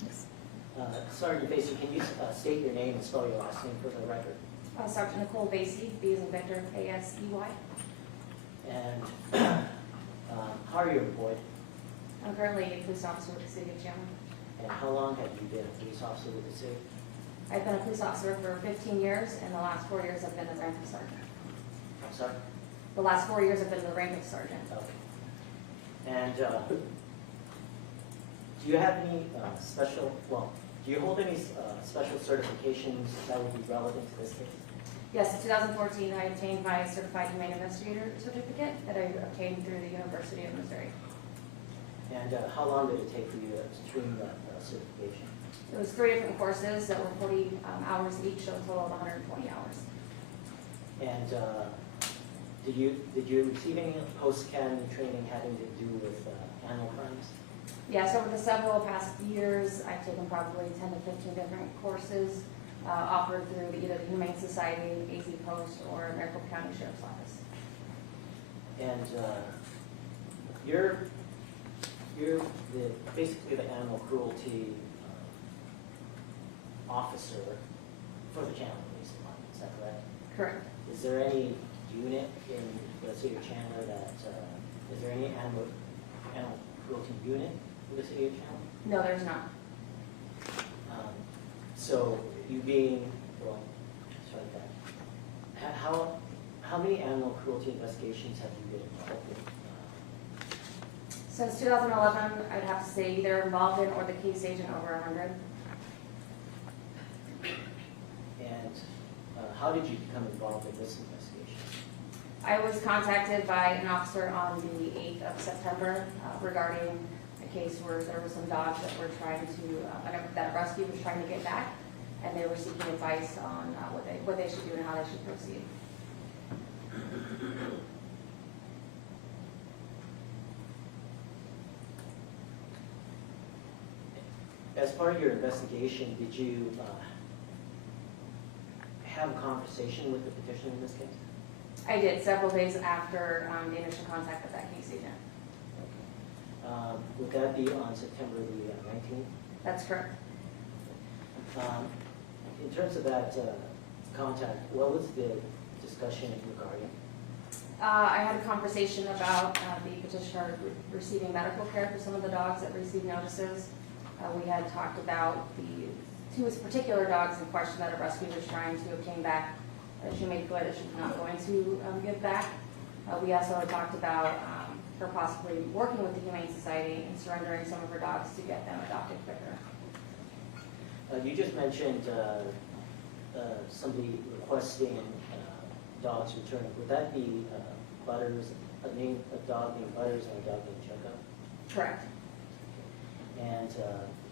Yes. Sergeant Basie, can you state your name and spell your last name for the record? Sergeant Nicole Basie, B as in Victor, A-S-E-Y. And how are you employed? I'm currently a police officer with the city of Chandler. And how long have you been a police officer with the city? I've been a police officer for 15 years, and the last 4 years I've been the rank of sergeant. I'm sorry? The last 4 years I've been the rank of sergeant. Okay. And do you have any do you hold any special certifications that would be relevant to this case? Yes, in 2014 I obtained my Certified Humane Investigator certificate that I obtained through the University of Missouri. And how long did it take for you to obtain that certification? It was 3 different courses that were 40 hours each, so a total of 120 hours. And did you receive any post-academy training having to do with animal crimes? Yes, over the several past years, I've taken probably 10 to 15 different courses offered through either the Humane Society, AZ Post, or Maricopa County Sheriff's Office. And you're basically the animal cruelty officer for the Chandler Police Department, is that correct? Correct. Is there any unit in the city of Chandler that, is there any animal cruelty unit in the city of Chandler? No, there's not. So you being, well, sorry that. How many animal cruelty investigations have you been involved in? Since 2011, I'd have to say either involved in or the case agent over 100. And how did you become involved in this investigation? I was contacted by an officer on the 8th of September regarding a case where there were some dogs that were trying to, that rescue was trying to get back, and they were seeking advice on what they should do and how they should proceed. As part of your investigation, did you have a conversation with the petitioner in this case? I did several days after the initial contact with that case agent. Would that be on September the 19th? That's correct. In terms of that contact, what was the discussion regarding? I had a conversation about the petitioner receiving medical care for some of the dogs that received notices. We had talked about the two particular dogs in question that a rescue was trying to obtain back. She made clear that she was not going to give back. We also had talked about her possibly working with the Humane Society and surrendering some of her dogs to get them adopted quicker. You just mentioned somebody requesting dogs returned. Would that be Butters, a dog named Butters and a dog named Choco? Correct. And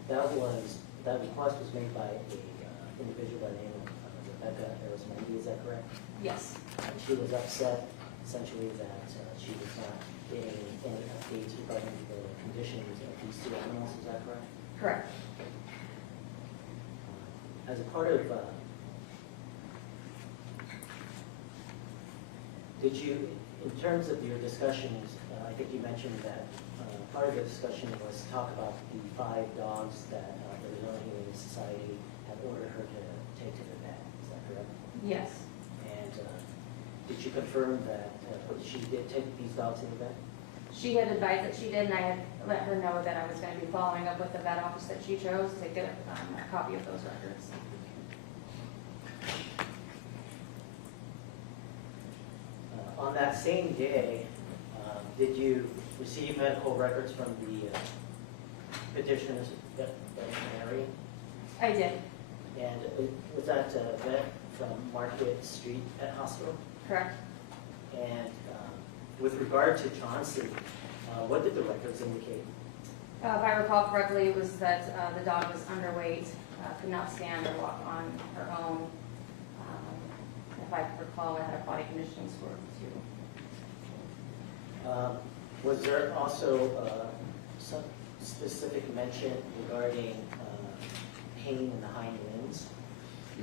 that request was made by a individual by the name of Rebecca Arizona, is that correct? Yes. And she was upset essentially that she was not getting any updates regarding the conditions of these two animals, is that correct? Correct. As a part of, did you, in terms of your discussions, I think you mentioned that part of the discussion was to talk about the 5 dogs that Arizona Humane Society had ordered her to take to the vet, is that correct? Yes. And did she confirm that she did take these dogs to the vet? She had advised that she did, and I had let her know that I was going to be following up with the vet office that she chose to get a copy of those records. On that same day, did you receive medical records from the petitioner's veterinarian? I did. And was that vet from Market Street Pet Hospital? Correct. And with regard to Chauncey, what did the records indicate? If I recall correctly, it was that the dog was underweight, could not stand or walk on her own. If I recall, it had a body conditioning score too. Was there also some specific mention regarding pain in the hind limbs?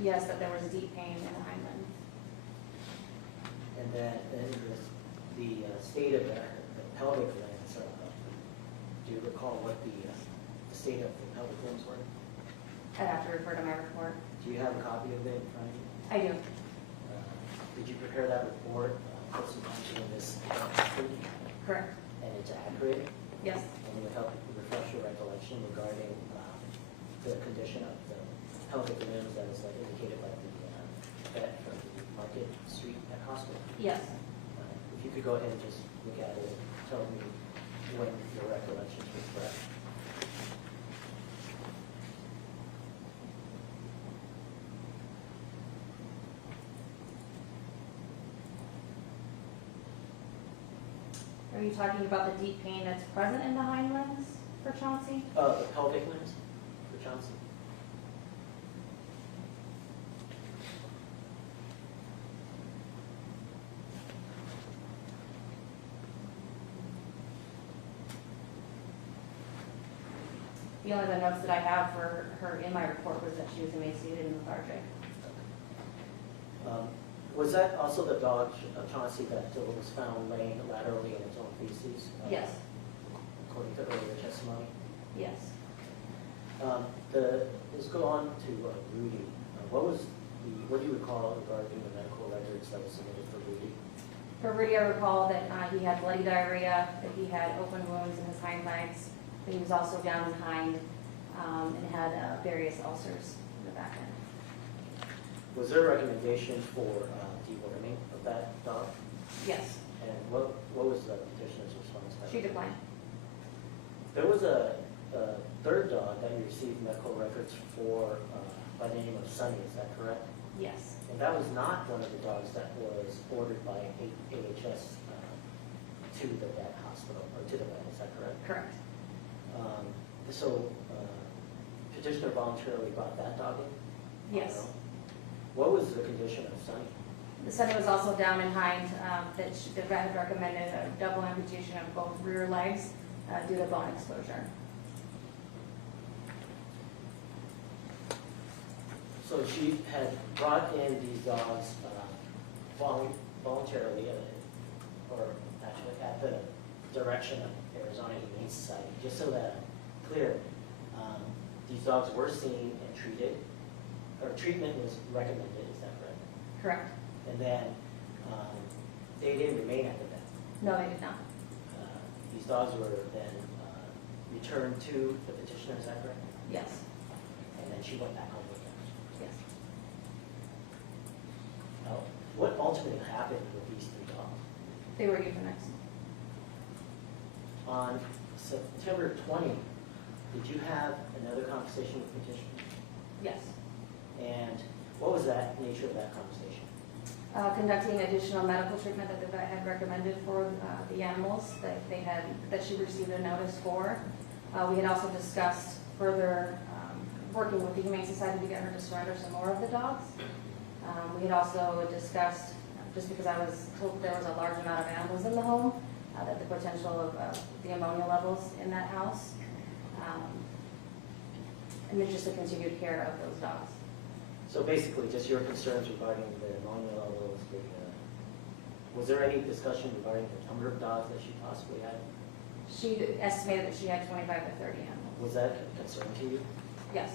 Yes, that there was deep pain in the hind limbs. And then the state of the pelvic limbs, do you recall what the state of the pelvic limbs were? I'd have to refer to my report. Do you have a copy of it in front of you? I do. Did you prepare that report, put some time in this effort, Correct. and it's accurate? Yes. And it would help refresh your recollection regarding the condition of the pelvic limbs that was indicated by the vet from the Market Street Pet Hospital. Yes. If you could go ahead and just look at it, tell me when your recollections were correct. Are you talking about the deep pain that's present in the hind limbs for Chauncey? The pelvic limbs for Johnson. The only other notes that I have for her in my report was that she was emaciated and lethargic. Was that also the dog, Chauncey, that was found laying laterally in its own feces? Yes, According to earlier testimony? yes. Let's go on to Rudy. What do you recall regarding the medical records that was submitted for Rudy? For Rudy, I recall that he had bloody diarrhea, that he had open wounds in his hind legs, that he was also down behind, and had various ulcers in the back end. Was there a recommendation for deworming of that dog? Yes, And what was the petitioner's response to that? she declined. There was a third dog that you received medical records for by the name of Sunny, is that correct? Yes, And that was not one of the dogs that was ordered by AHS to the vet hospital, or to the vet, is that correct? correct. So petitioner voluntarily brought that dog in? Yes. What was the condition of Sunny? The study was also down and hind, the vet had recommended a double amputation of both rear legs due to bone exposure. So she had brought in these dogs voluntarily, or actually at the direction of Arizona Humane Society, just so that I'm clear, these dogs were seen and treated, or treatment was recommended, is that correct? Correct. And then they didn't remain at the vet. No, they did not. These dogs were then returned to the petitioner, is that correct? Yes, And then she went back home with them. yes. Now, what ultimately happened with these three dogs? They were euthanized. On September 20, did you have another conversation with petitioner? Yes. And what was that nature of that conversation? Conducting additional medical treatment that the vet had recommended for the animals that she received a notice for. We had also discussed further working with the Humane Society to get her to surrender some more of the dogs. We had also discussed, just because I was told there was a large amount of animals in the home, that the potential of the ammonia levels in that house, and then just the continued care of those dogs. So basically, just your concerns regarding the ammonia levels. Was there any discussion regarding the number of dogs that she possibly had? She estimated that she had 25 to 30 animals. Was that a concern to you? Yes.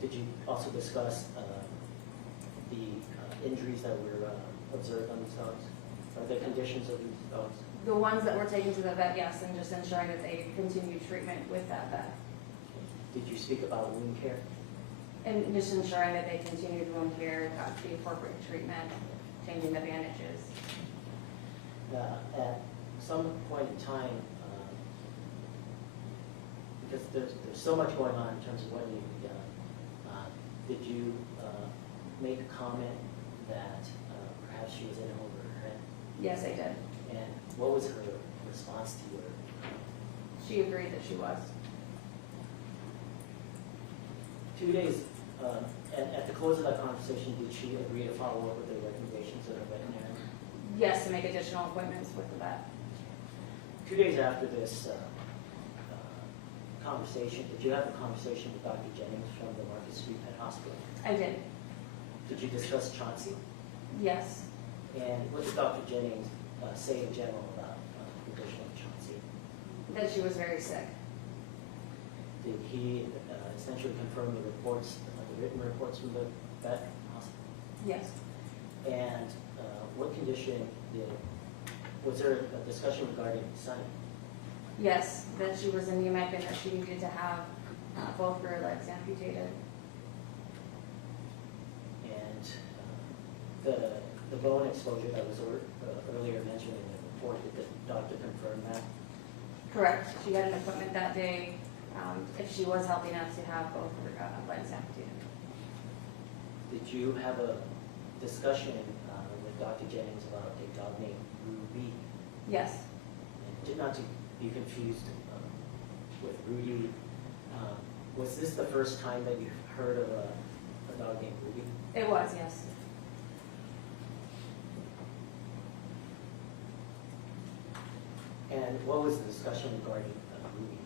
Did you also discuss the injuries that were observed on these dogs, or the conditions of these dogs? The ones that were taken to the vet, yes, and just ensuring that they continued treatment with that vet. Did you speak about wound care? And just ensuring that they continued wound care, got the appropriate treatment, changing the bandages. At some point in time, because there's so much going on in terms of what you did you make a comment that perhaps she was in over her head? Yes, I did. And what was her response to your She agreed that she was. 2 days, at the close of that conversation, did she agree to follow up with the recommendations of the veterinarian? Yes, to make additional appointments with the vet. 2 days after this conversation, did you have a conversation with Dr. Jennings from the Market Street Pet Hospital? I did. Did you discuss Chauncey? Yes. And what did Dr. Jennings say in general about the condition of Chauncey? That she was very sick. Did he essentially confirm the reports, the written reports from the vet hospital? Yes. And what condition was there a discussion regarding Sunny? Yes, that she was anemic and that she needed to have both rear legs amputated. And the bone exposure that was earlier mentioned in the report, did the doctor confirm that? Correct. She had an appointment that day if she was healthy enough to have both legs amputated. Did you have a discussion with Dr. Jennings about a dog named Ruby? Yes. And not to be confused with Rudy, was this the first time that you've heard of a dog named Ruby? It was, yes. And what was the discussion regarding Ruby?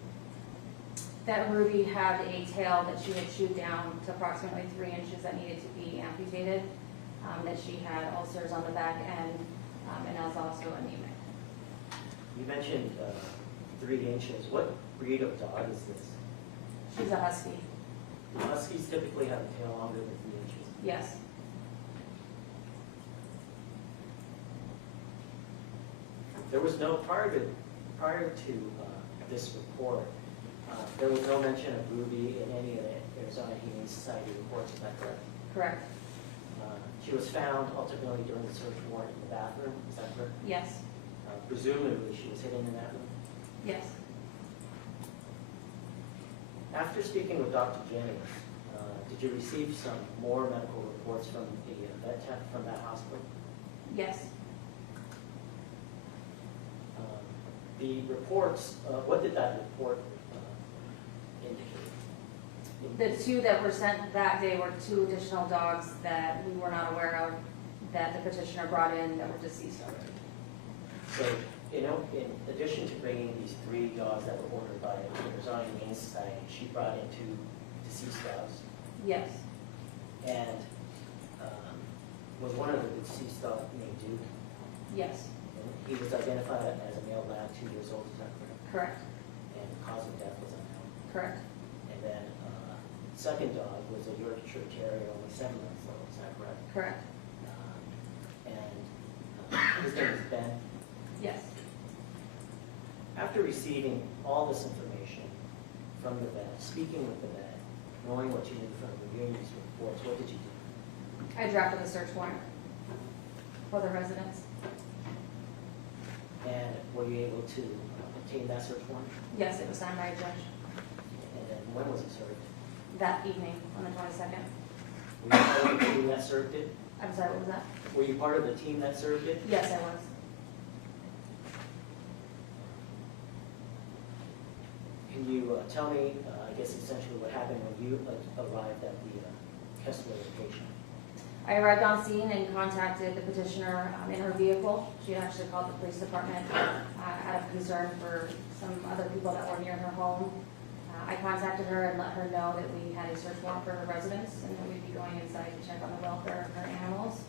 That Ruby had a tail that she had chewed down to approximately 3 inches that needed to be amputated. that she had ulcers on the back end, and was also anemic. You mentioned 3 inches. What breed of dog is this? She's a husky. Do Huskies typically have a tail longer than 3 inches? Yes. There was no, prior to this report, there was no mention of Ruby in any of the Arizona Humane Society reports, is that correct? Correct. She was found ultimately during the search warrant in the bathroom, is that correct? Yes. Presumably she was hidden in that room. Yes. After speaking with Dr. Jennings, did you receive some more medical reports from the vet tech from that hospital? Yes. The reports, what did that report indicate? The 2 that were sent that day were 2 additional dogs that we were not aware of that the petitioner brought in that were deceased already. So, you know, in addition to bringing these 3 dogs that were ordered by the Arizona Humane Society, she brought in 2 deceased dogs. Yes. And was one of the deceased dogs named Duke? Yes. And he was identified as a male lab, 2 years old, is that correct? Correct. And the cause of death was unknown. Correct. And then second dog was a Yorkshire Terrier, only 7 months old, is that correct? Correct. And his name is Ben. Yes. After receiving all this information from the vet, speaking with the vet, knowing what you knew from reviewing these reports, what did you do? I drafted a search warrant for the residents. And were you able to obtain that search warrant? Yes, it was signed by a judge And then when was it served? that evening on the 22nd. Were you part of the team that served it? I'm sorry, what was that? Were you part of the team that served it? Yes, I was. Can you tell me, I guess essentially what happened when you arrived at the Kessler location? I arrived on scene and contacted the petitioner in her vehicle. She had actually called the police department out of concern for some other people that were near her home. I contacted her and let her know that we had a search warrant for her residence and that we'd be going inside to check on the welfare of her animals.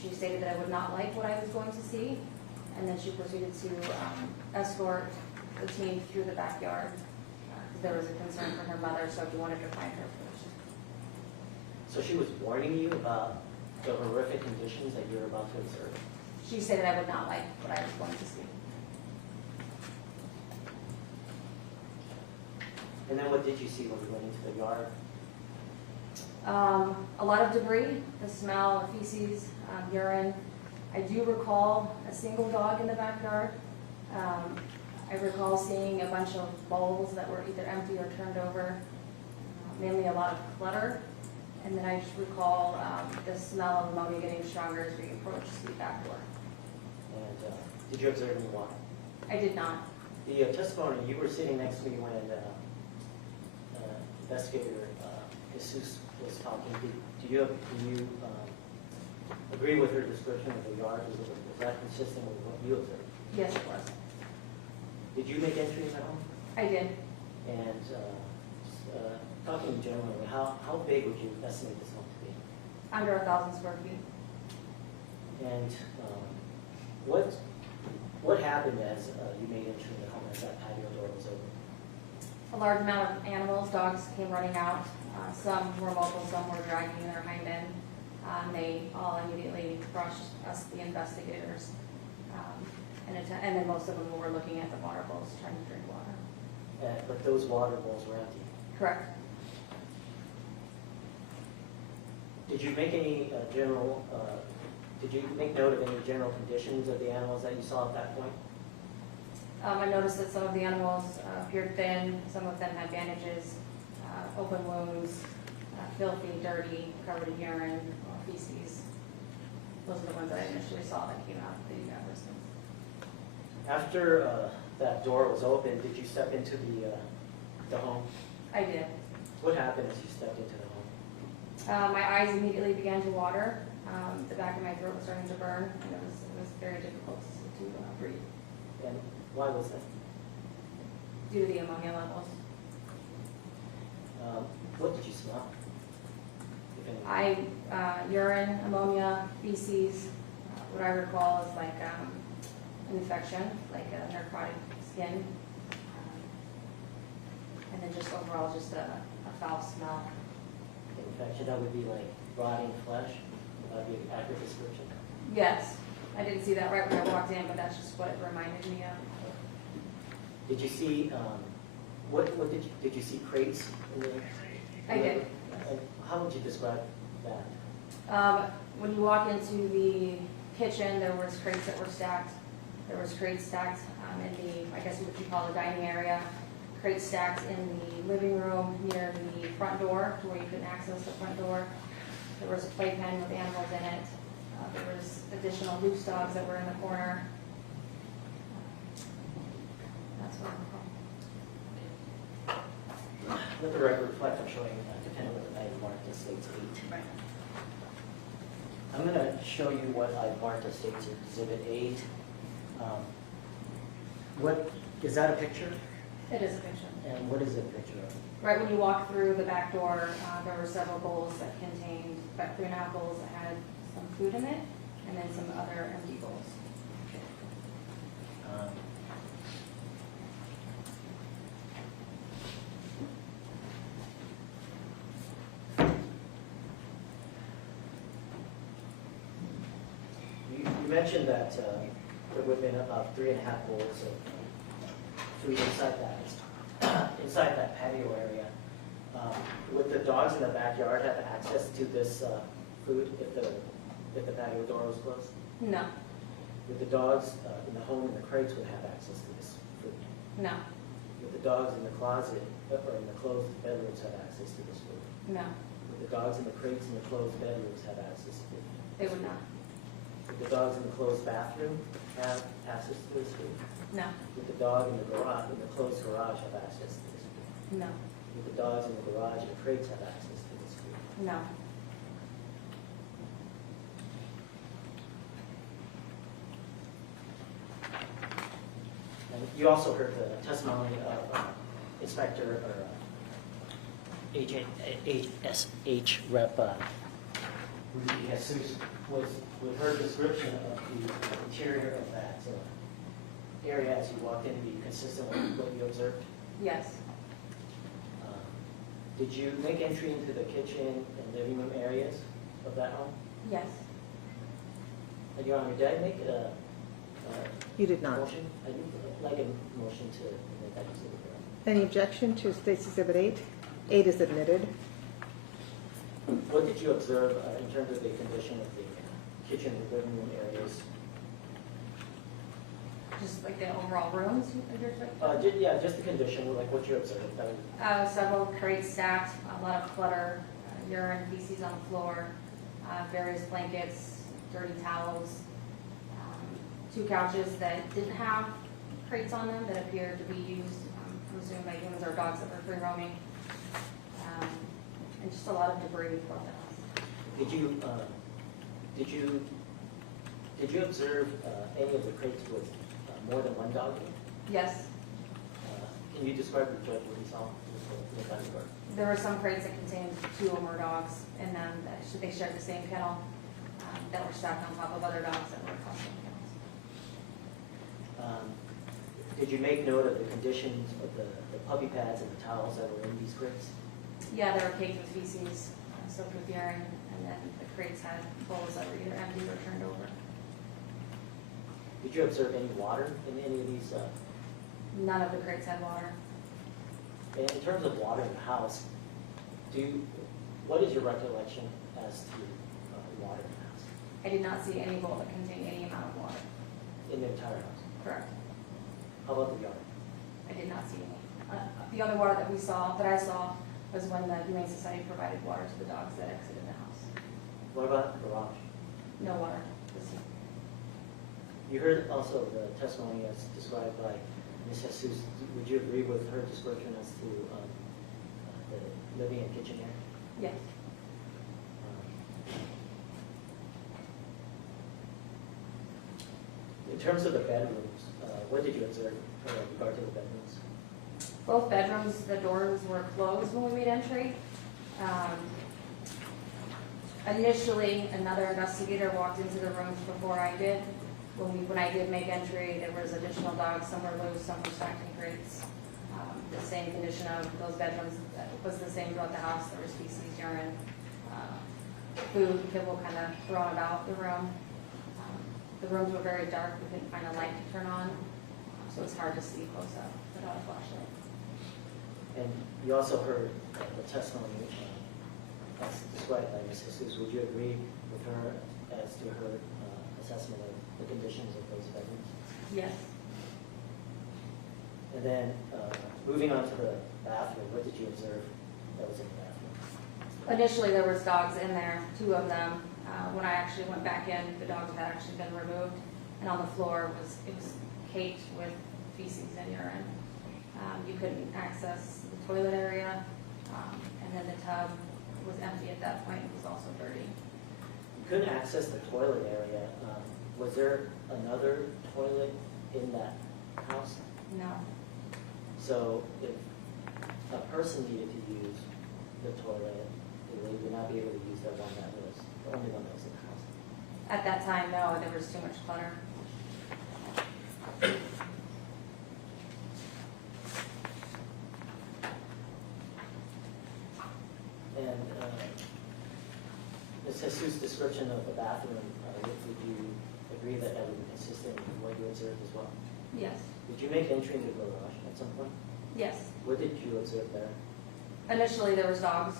She stated that I would not like what I was going to see, and then she proceeded to escort the team through the backyard because there was a concern for her mother, so we wanted to find her first. So she was warning you about the horrific conditions that you're about to observe? She stated I would not like what I was going to see. And then what did you see when you went into the yard? A lot of debris, the smell of feces, urine. I do recall a single dog in the backyard. I recall seeing a bunch of bowls that were either empty or turned over, mainly a lot of clutter. And then I just recall the smell of ammonia getting stronger as we approached the back door. And did you observe any water? I did not. The testimony, you were sitting next to me when investigator Jesus was talking. Do you agree with her description of the yard? Was that consistent with what you observed? Yes, it was. Did you make entries at home? I did. And talking generally, how big would you estimate this home to be? Under 1,000 square feet. And what happened as you made entry in the home as that patio door was open? A large amount of animals, dogs came running out. Some were mobile, some were dragging their hind end. They all immediately rushed us, the investigators. And then most of them were looking at the water bowls, trying to drink water. But those water bowls were empty. Correct. Did you make any did you make note of any general conditions of the animals that you saw at that point? I noticed that some of the animals appeared thin, some of them had bandages, open wounds, filthy, dirty, covered in urine, feces. Those are the ones that I initially saw that came out of the residence. After that door was open, did you step into the home? I did. What happened as you stepped into the home? My eyes immediately began to water. The back of my throat was starting to burn, and it was very difficult to breathe And why was that? due to the ammonia levels. What did you smell? If if any? Urine, ammonia, feces, what I recall is like infection, like a necrotic skin. And then just overall, just a foul smell. Infection, that would be like rotting flesh? Would that be an accurate description? Yes, I didn't see that right when I walked in, but that's just what it reminded me of. Did you see, what did you see crates in there? I did. How would you describe that? When you walk into the kitchen, there was crates that were stacked. There was crates stacked in the, I guess what you call the dining area. Crates stacked in the living room near the front door to where you couldn't access the front door. There was a playpen with animals in it. There was additional loose dogs that were in the corner. That's what I recall. Let the record reflect, I'm showing depending on what I marked as states 8. Right. I'm going to show you what I marked as states exhibit 8. What, is that a picture? It is a picture. And what is it a picture of? Right when you walk through the back door, there were several bowls that contained about 3.5 bowls that had some food in it, and then some other empty bowls. Um, You mentioned that there would have been about 3.5 bowls of food inside that patio area. Would the dogs in the backyard have access to this food if the patio door was closed? No, Would the dogs in the home in the crates would have access to this food? no, Would the dogs in the closet or in the closed bedrooms have access to this food? no, Would the dogs in the crates in the closed bedrooms have access to it? they would not. Would the dogs in the closed bathroom have access to this food? No, Would the dog in the garage, in the closed garage have access to this food? no, Would the dogs in the garage and the crates have access to this food? no. And you also heard the testimony of Inspector or HSH Rep Ruthie H was with her description of the interior of that area as you walked in to be consistent with what you observed. Yes, Did you make entry into the kitchen and living room areas of that home? yes, And Your Honor, did I make a You did not. motion? I'd like a motion to make that exhibit correct. Any objection to State's Exhibit 8? 8 is admitted. What did you observe in terms of the condition of the kitchen and living room areas? just like the overall rooms. Yeah, just the condition, like what you observed. Several crates stacked, a lot of clutter, urine, feces on the floor, various blankets, dirty towels, 2 couches that didn't have crates on them that appeared to be used, presumed by humans or dogs that were free roaming, and just a lot of debris throughout the house. Did you observe any of the crates with more than one dog in it? Yes, Can you describe the judge what he saw in the dining room? there were some crates that contained 2 or more dogs in them. They shared the same kennel that were stacked on top of other dogs that were across the kennels. Did you make note of the conditions of the puppy pads and the towels that were in these crates? Yeah, they were caked with feces, soaked with urine, and then the crates had bowls that were either empty or turned over. Did you observe any water in any of these? None of the crates had water. In terms of water in the house, what is your recollection as to water in the house? I did not see any bowl that contained any amount of water. In the entire house? Correct. How about the yard? I did not see any. The only water that I saw, was when the Humane Society provided water to the dogs that exited the house. What about the garage? No water was seen. You heard also the testimony as described by Ms. Jesus. Would you agree with her description as to the living and kitchen area? Yes. In terms of the bedrooms, what did you observe with regard to the bedrooms? Both bedrooms, the doors were closed when we made entry. Initially, another investigator walked into the rooms before I did. When I did make entry, there was additional dogs, some were loose, some were stacked in crates. The same condition of those bedrooms was the same throughout the house. There was feces, urine, food, kibble kind of thrown about the room. The rooms were very dark. We couldn't find a light to turn on, so it's hard to see close up without a flashlight. And you also heard the testimony as described by Ms. Jesus. Would you agree with her as to her assessment of the conditions of those bedrooms? Yes. And then, moving on to the bathroom, what did you observe that was in the bathroom? Initially, there was dogs in there, 2 of them. When I actually went back in, the dogs had actually been removed, and on the floor it was caked with feces and urine. You couldn't access the toilet area, and then the tub was empty at that point. It was also dirty. You couldn't access the toilet area. Was there another toilet in that house? No. So if a person needed to use the toilet, they would not be able to use the one that was, the only one that was in the house. At that time, no, there was too much clutter. And Ms. Jesus' description of the bathroom, would you agree that that would be consistent with what you observed as well? Yes. Did you make entry into the garage at some point? Yes. What did you observe there? Initially, there was dogs.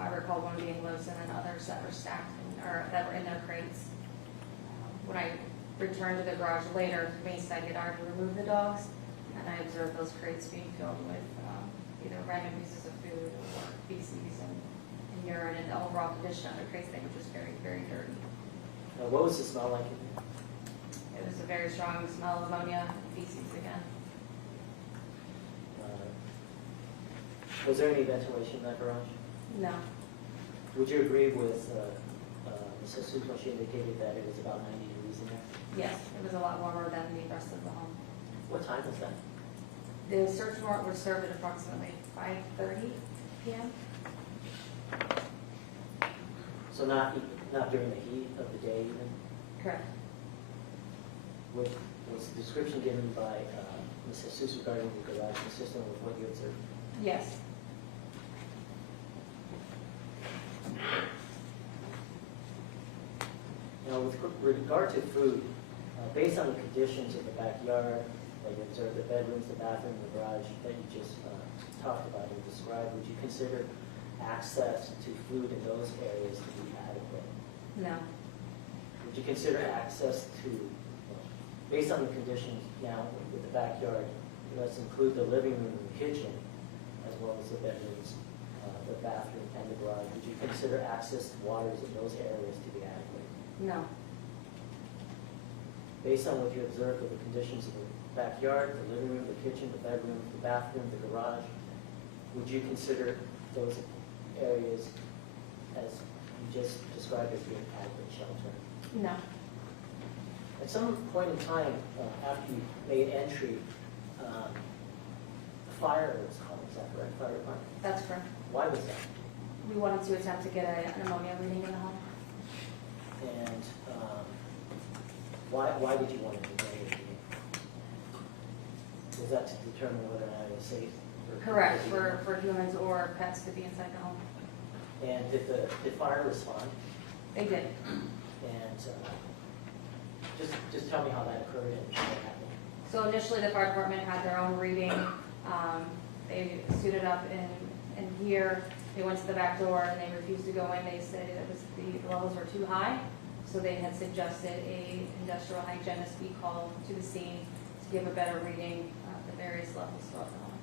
I recall one being loose and then others that were stacked or that were in their crates. When I returned to the garage later, Mace said he had already removed the dogs, and I observed those crates being filled with either random pieces of food or feces and urine, and the overall condition of the crates, they were just very, very dirty. What was the smell like in there? It was a very strong smell of ammonia and feces again. Was there any ventilation in that garage? No. Would you agree with Ms. Jesus when she indicated that it was about 90 degrees in there? Yes, it was a lot warmer than the rest of the home. What time was that? The search warrant was served at approximately 5:30 p.m. So not during the heat of the day even? Correct. Was the description given by Ms. Jesus regarding the garage consistent with what you observed? Yes. Now, with regard to food, based on the conditions of the backyard that you observed, the bedrooms, the bathroom, the garage that you just talked about and described, would you consider access to food in those areas to be adequate? No. Would you consider access to, based on the conditions now with the backyard, let's include the living room and the kitchen, as well as the bedrooms, the bathroom, and the garage, would you consider access to waters in those areas to be adequate? No. Based on what you observed of the conditions of the backyard, the living room, the kitchen, the bedroom, the bathroom, the garage, would you consider those areas as you just described as being adequate shelter? No. At some point in time, after you made entry, a fire was called, is that correct? Fire department? That's correct. Why was that? We wanted to attempt to get an ammonia reading in the home. And why did you want to do that? Was that to determine whether or not it was safe? Correct, for humans or pets to be inside the home. And did fire respond? They did. And just tell me how that occurred and what happened. So initially, the fire department had their own reading. They suited up in here. They went to the back door and they refused to go in. They said it was the levels were too high. So they had suggested a industrial hygienist be called to the scene to give a better reading of the various levels throughout the home.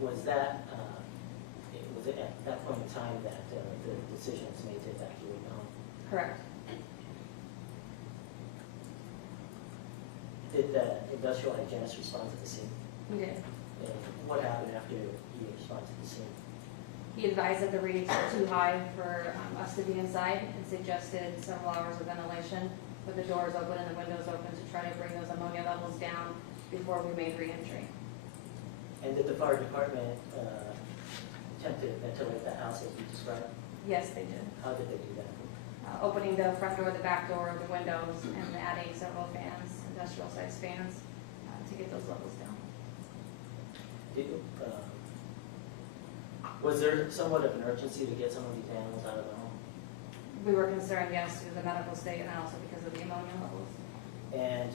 Was that at that point in time that the decision was made to evacuate the home? Correct. Did the industrial hygienist respond to the scene? We did. And what happened after he responded to the scene? He advised that the readings were too high for us to be inside and suggested several hours of ventilation with the doors open and the windows open to try to bring those ammonia levels down before we made re-entry. And did the fire department attempt to ventilate the house as you described? Yes, they did. How did they do that? Opening the front door, the back door, the windows, and adding several fans, industrial-sized fans, to get those levels down. Was there somewhat of an urgency to get some of these animals out of the home? We were concerned, yes, through the medical state and also because of the ammonia levels. And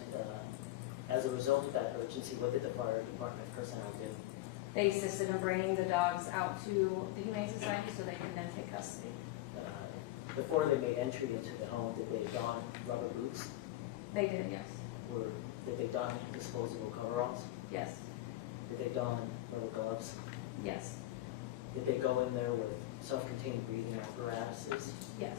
as a result of that urgency, what did the fire department personnel do? They assisted in bringing the dogs out to the Humane Society so they can then take custody. Before they made entry into the home, did they don rubber boots? They did, yes. Did they don disposable coveralls? Yes. Did they don rubber gloves? Yes. Did they go in there with self-contained breathing apparatuses? Yes.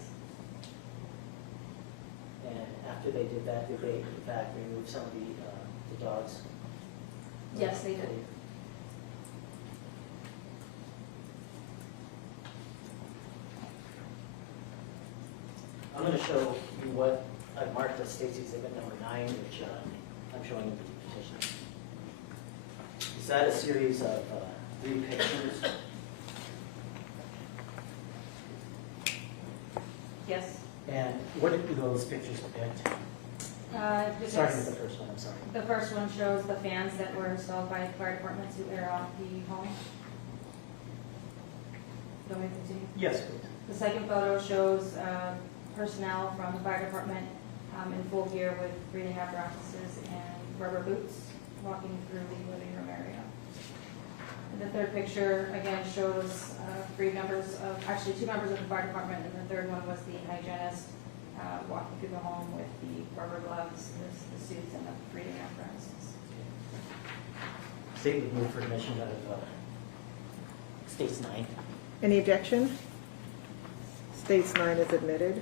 And after they did that, did they in fact remove some of the dogs? Yes, they did. I'm going to show you what I've marked as State's Exhibit number 9, which I'm showing you the petition. Is that a series of 3 pictures? Yes. And what do those pictures depict? Starting with the first one, I'm sorry. The first one shows the fans that were installed by the fire department to air out the home. Do you want me to continue? Yes, please. The second photo shows personnel from the fire department in full gear with breathing apparatuses and rubber boots walking through the living room area. And the third picture again shows two members of the fire department, and the third one was the hygienist walking through the home with the rubber gloves, the suits, and the breathing apparatuses. State would move for admission of State's 9. Any objection? States 9 is admitted.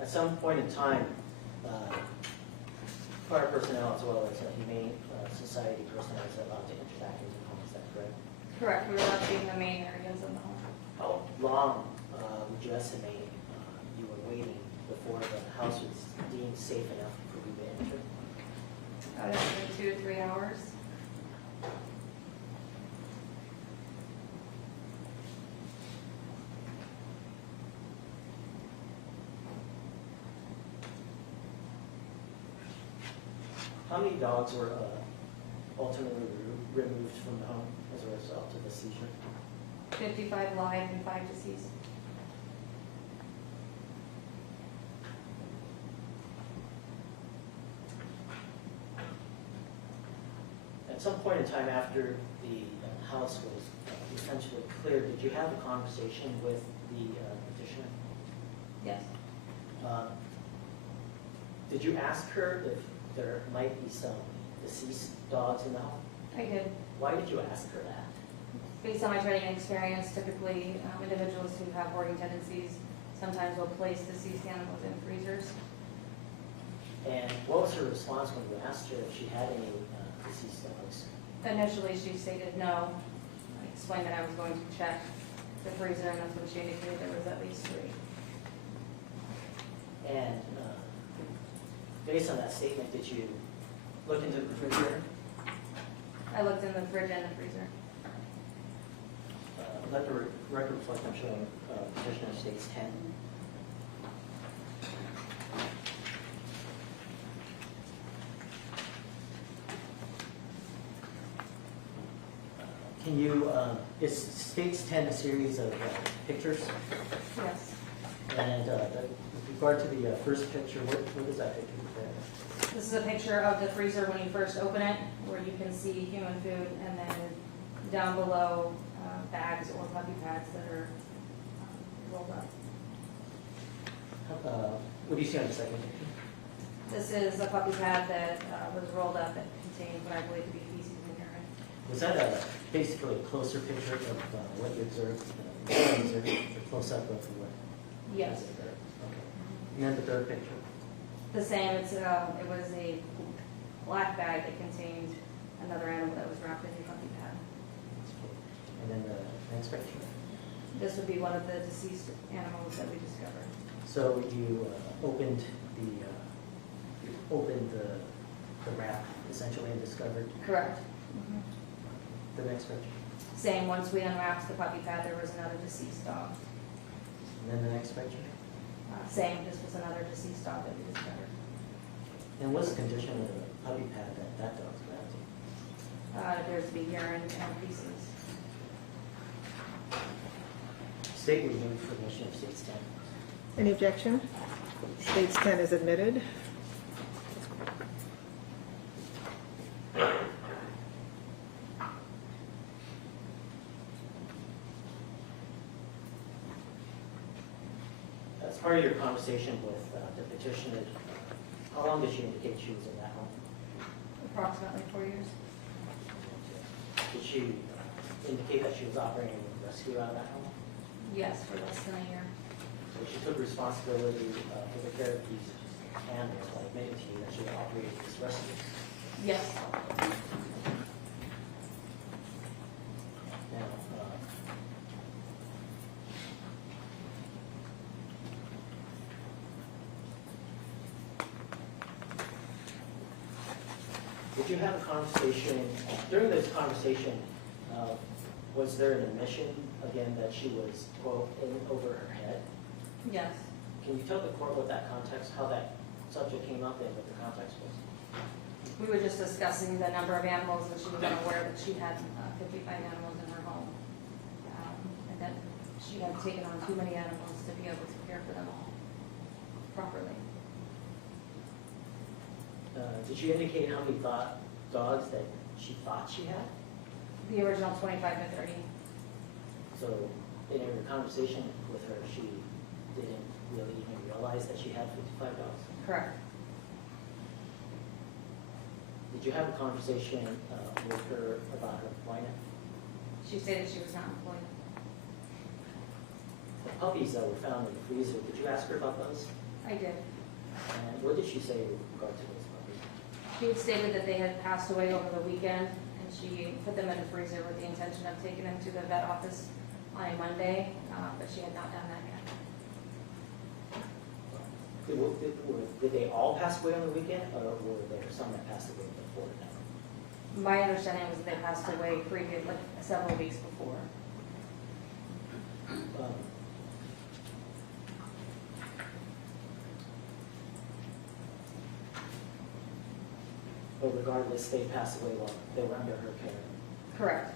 At some point in time, fire personnel as well as Humane Society personnel is allowed to enter back into the home, is that correct? Correct. We were not seeing the main areas of the home. How long would you estimate you were waiting before the house was deemed safe enough for you to enter? That was 2 to 3 hours. How many dogs were ultimately removed from the home as a result of the seizure? 55 live and 5 deceased. At some point in time after the house was essentially cleared, did you have a conversation with the petitioner? Yes. Did you ask her if there might be some deceased dogs in the home? I did. Why did you ask her that? Based on my training and experience, typically individuals who have hoarding tendencies sometimes will place deceased animals in freezers. And what was her response when you asked her if she had any deceased dogs? Initially, she stated no. I explained that I was going to check the freezer, and that's when she indicated there was at least 3. And based on that statement, did you look into the refrigerator? I looked in the fridge and the freezer. Let the record reflect I'm showing petitioner states 10. Can you, is states 10 a series of pictures? Yes. And with regard to the first picture, what is that picture there? This is a picture of the freezer when you first open it, where you can see human food, and then down below bags or puppy pads that are rolled up. What do you see on the second picture? This is a puppy pad that was rolled up that contained what I believe to be feces and urine. Was that basically a closer picture of what you observed? A close-up of what? Yes. Okay. And then the third picture? The same. It was a black bag that contained another animal that was wrapped in a puppy pad. And then the next picture? This would be one of the deceased animals that we discovered. So you opened the wrap essentially and discovered. Correct. The next picture. Saying once we unwrapped the puppy pad, there was another deceased dog. And then the next picture. Saying this was another deceased dog that we discovered. And what's the condition of the puppy pad that dog's grabbed to? There's to be urine and feces. State would move for admission of state's 10. Any objection? State's 10 is admitted. As part of your conversation with the petitioner, how long did she indicate she was in that home? Approximately 4 years. Did she indicate that she was operating a rescue out of that home? Yes, for less than a year. So she took responsibility for the care of these animals, like admitting to you that she operated this rescue. Yes. Now, did you have a conversation, during this conversation, was there an admission, again, that she was, quote, in over her head? Yes. Can you tell the court what that context, how that subject came up and what the context was? We were just discussing the number of animals, and she was unaware that she had 55 animals in her home. And that she had taken on too many animals to be able to care for them all properly. Did she indicate how many dogs that she thought she had? The original 25 to 30. So in her conversation with her, she didn't really even realize that she had 55 dogs? Correct. Did you have a conversation with her about her employment? She stated she was not employed. The puppies that were found in the freezer, did you ask her about those? I did. And what did she say with regard to those puppies? She had stated that they had passed away over the weekend, and she put them in the freezer with the intention of taking them to the vet office on a Monday, but she had not done that yet. Did they all pass away on the weekend, or were there some that passed away before that? My understanding was that they passed away like several weeks before. But regardless, they passed away while they were under her care. Correct.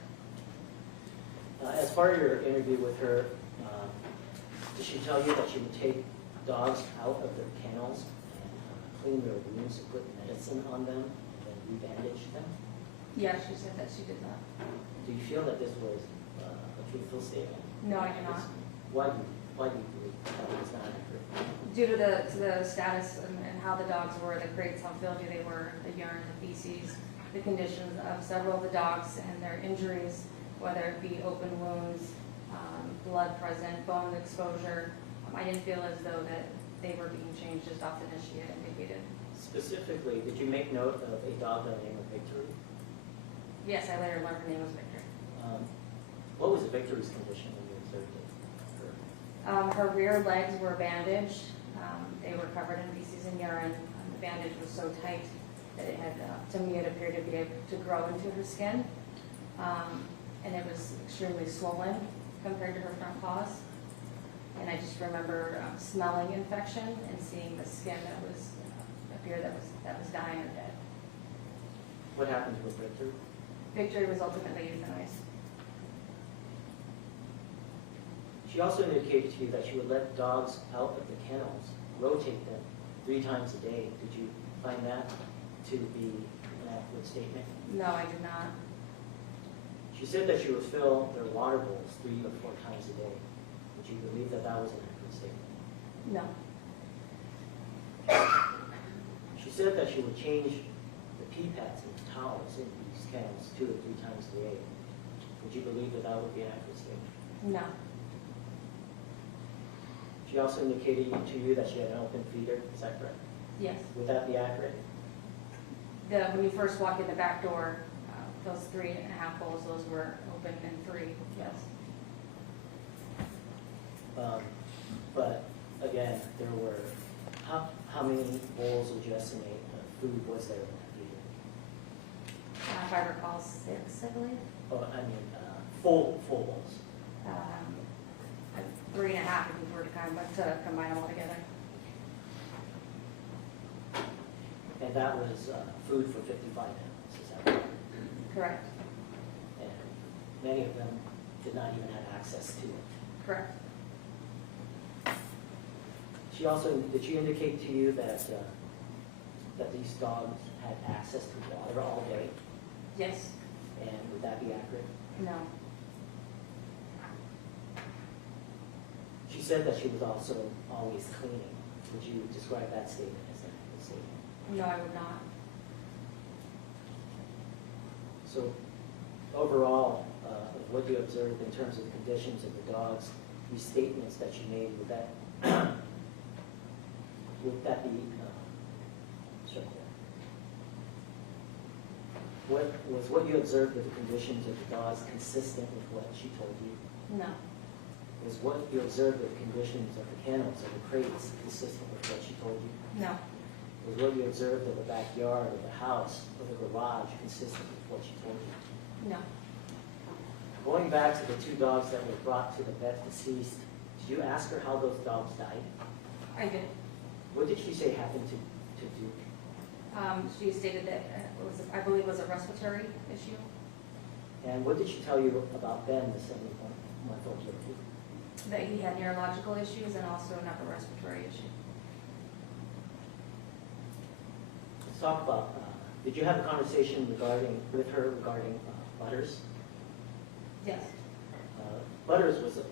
As part of your interview with her, did she tell you that she would take dogs out of their kennels and clean their wounds and put medicine on them and then rebandage them? Yeah, she said that she did that. Do you feel that this was a truthful statement? No, I do not. Why do you believe that it was not accurate? Due to the status and how the dogs were, the crates, how filthy they were, the urine, the feces, the conditions of several of the dogs and their injuries, whether it be open wounds, blood present, bone exposure, I didn't feel as though that they were being changed as often as she had indicated. Specifically, did you make note of a dog by the name of Victory? Yes, I later learned her name was Victor. What was Victory's condition when you observed it? Her rear legs were bandaged. They were covered in feces and urine. The bandage was so tight that it had, to me, it appeared to be able to grow into her skin. And it was extremely swollen compared to her front paws. And I just remember smelling infection and seeing the skin that was, appeared that was dying or dead. What happened with Victory? Victory was ultimately euthanized. She also indicated to you that she would let dogs out of the kennels, rotate them 3 times a day. Did you find that to be an accurate statement? No, I did not. She said that she would fill their water bowls 3 or 4 times a day. Would you believe that that was an accurate statement? No. She said that she would change the pee pads and towels in these kennels 2 or 3 times a day. Would you believe that that would be an accurate statement? No. She also indicated to you that she had an open feeder. Is that correct? Yes. Would that be accurate? When you first walk in the back door, those 3.5 bowls, those were open and 3, yes. But again, there were, how many bowls would you estimate of food was there in that feeder? If I recall, 6, I believe. full bowls? 3.5 if we were to combine them all together. And that was food for 55 animals, is that right? Correct. And many of them did not even have access to it. Correct. Did she indicate to you that these dogs had access to water all day? Yes. And would that be accurate? No. She said that she was also always cleaning. Would you describe that statement as an accurate statement? No, I would not. So overall, what you observed in terms of the conditions of the dogs, these statements that you made, would that be what you observed of the conditions of the dogs consistent with what she told you? No. Was what you observed of the conditions of the kennels or the crates consistent with what she told you? No. Was what you observed of the backyard or the house or the garage consistent with what she told you? No. Going back to the 2 dogs that were brought to the vet deceased, did you ask her how those dogs died? I did. What did she say happened to Duke? She stated that it was, I believe, was a respiratory issue. And what did she tell you about Ben, the 71-month-old Duke? That he had neurological issues and also an upper respiratory issue. Let's talk about, did you have a conversation with her regarding Butters? Yes. Butters was a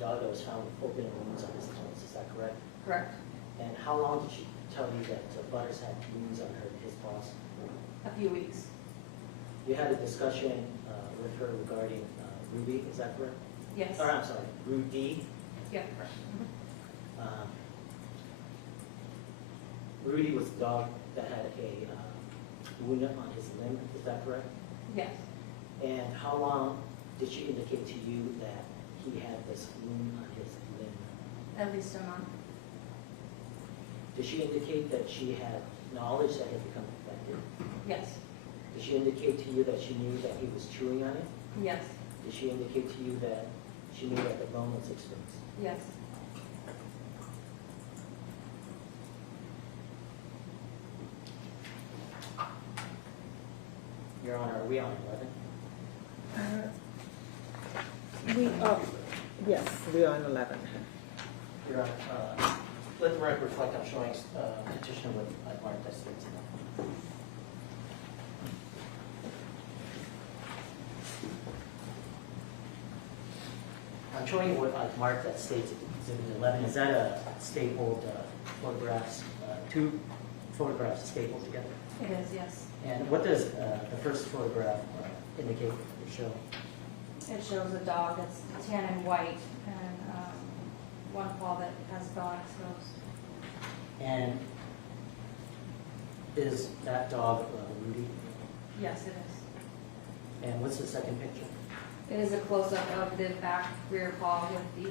dog that was found with open wounds on his nose, is that correct? Correct. And how long did she tell you that Butters had wounds on his paws? A few weeks. You had a discussion with her regarding Ruby, is that correct? Yes. Or I'm sorry, Rudy. Yeah, correct. Rudy was the dog that had a wound on his limb, is that correct? Yes. And how long did she indicate to you that he had this wound on his limb? At least a month. Did she indicate that she had knowledge that had become infected? Yes. Did she indicate to you that she knew that he was chewing on it? Yes. Did she indicate to you that she knew that the bone was exposed? Yes. Your Honor, are we on 11? Yes, we are on 11. Your Honor, let the record reflect I'm showing petitioner with marked that states enough. I'm showing you what I've marked that states Exhibit 11. Is that a stapled photographs, 2 photographs stapled together? It is, yes. And what does the first photograph indicate or show? It shows a dog that's tan and white and one paw that has bone exposed. And is that dog Rudy? Yes, it is. And what's the second picture? It is a close-up of the back rear paw with the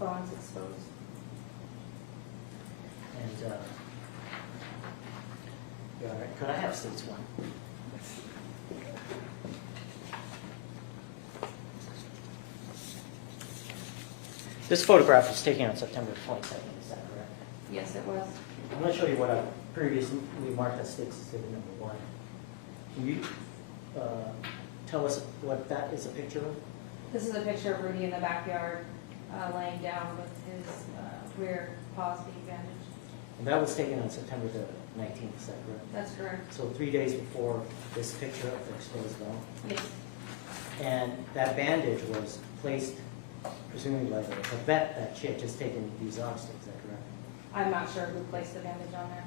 bones exposed. And Your Honor, could I have states 1? This photograph was taken on September 22nd, is that correct? Yes, it was. I'm going to show you what I previously marked as states exhibit number 1. Can you tell us what that is a picture of? This is a picture of Rudy in the backyard laying down with his rear paws being bandaged. And that was taken on September the 19th, is that correct? That's correct. So 3 days before this picture of the exposed bone. Yes. And that bandage was placed presumably by the vet that she had just taken these dogs to, is that correct? I'm not sure who placed the bandage on there.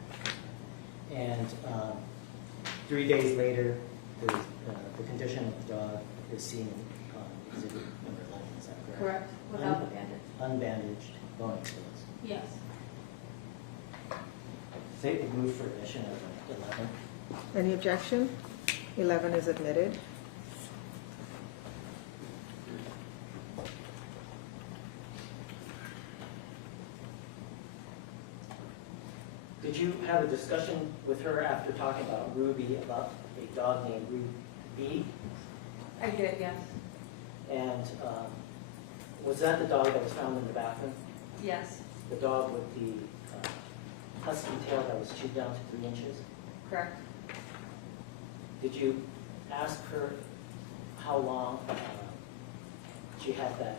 And 3 days later, the condition of the dog is seen in exhibit number 11, is that correct? Correct. Without the bandage. Unbandaged, bone exposed. Yes. They would move for admission of 11. Any objection? 11 is admitted. Did you have a discussion with her after talking about Ruby, about a dog named Ruby? I did, yes. And was that the dog that was found in the bathroom? Yes, The dog with the husky tail that was chewed down to 3 inches? correct. Did you ask her how long she had that?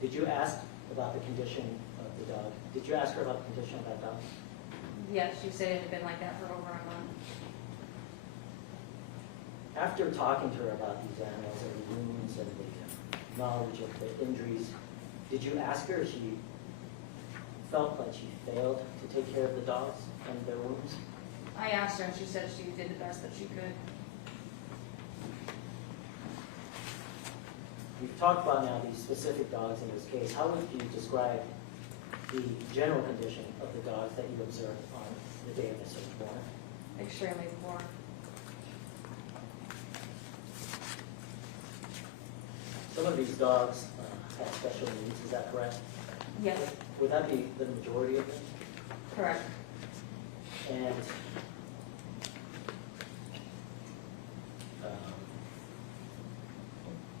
Did you ask about the condition of the dog? Did you ask her about the condition of that dog? Yes, she said it had been like that for over a month. After talking to her about these animals and the wounds and the knowledge of the injuries, did you ask her if she felt like she failed to take care of the dogs and their wounds? I asked her and she said she did the best that she could. We've talked about now these specific dogs in this case. How would you describe the general condition of the dogs that you observed on the day of the search warrant? Extremely poor. Some of these dogs have special needs, is that correct? Yes, Would that be the majority of them? correct. And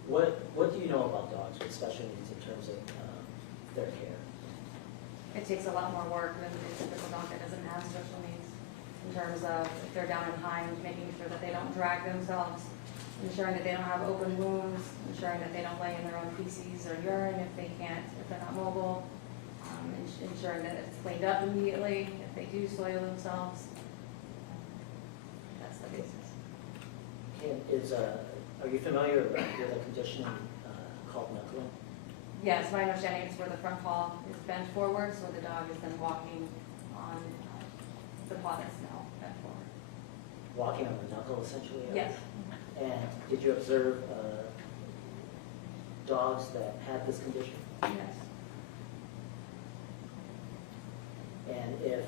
what do you know about dogs with special needs in terms of their care? It takes a lot more work than the typical dog that doesn't have special needs. In terms of if they're down in hind, making sure that they don't drag themselves, ensuring that they don't have open wounds, ensuring that they don't lay in their own feces or urine if they're not mobile, ensuring that it's cleaned up immediately if they do soil themselves. That's the basis. Are you familiar with a condition called knuckling? Yes, my understanding is where the front paw is bent forward, so the dog is then walking on the paw that's now bent forward. Walking on the knuckle, essentially? Yes. And did you observe dogs that had this condition? Yes. And if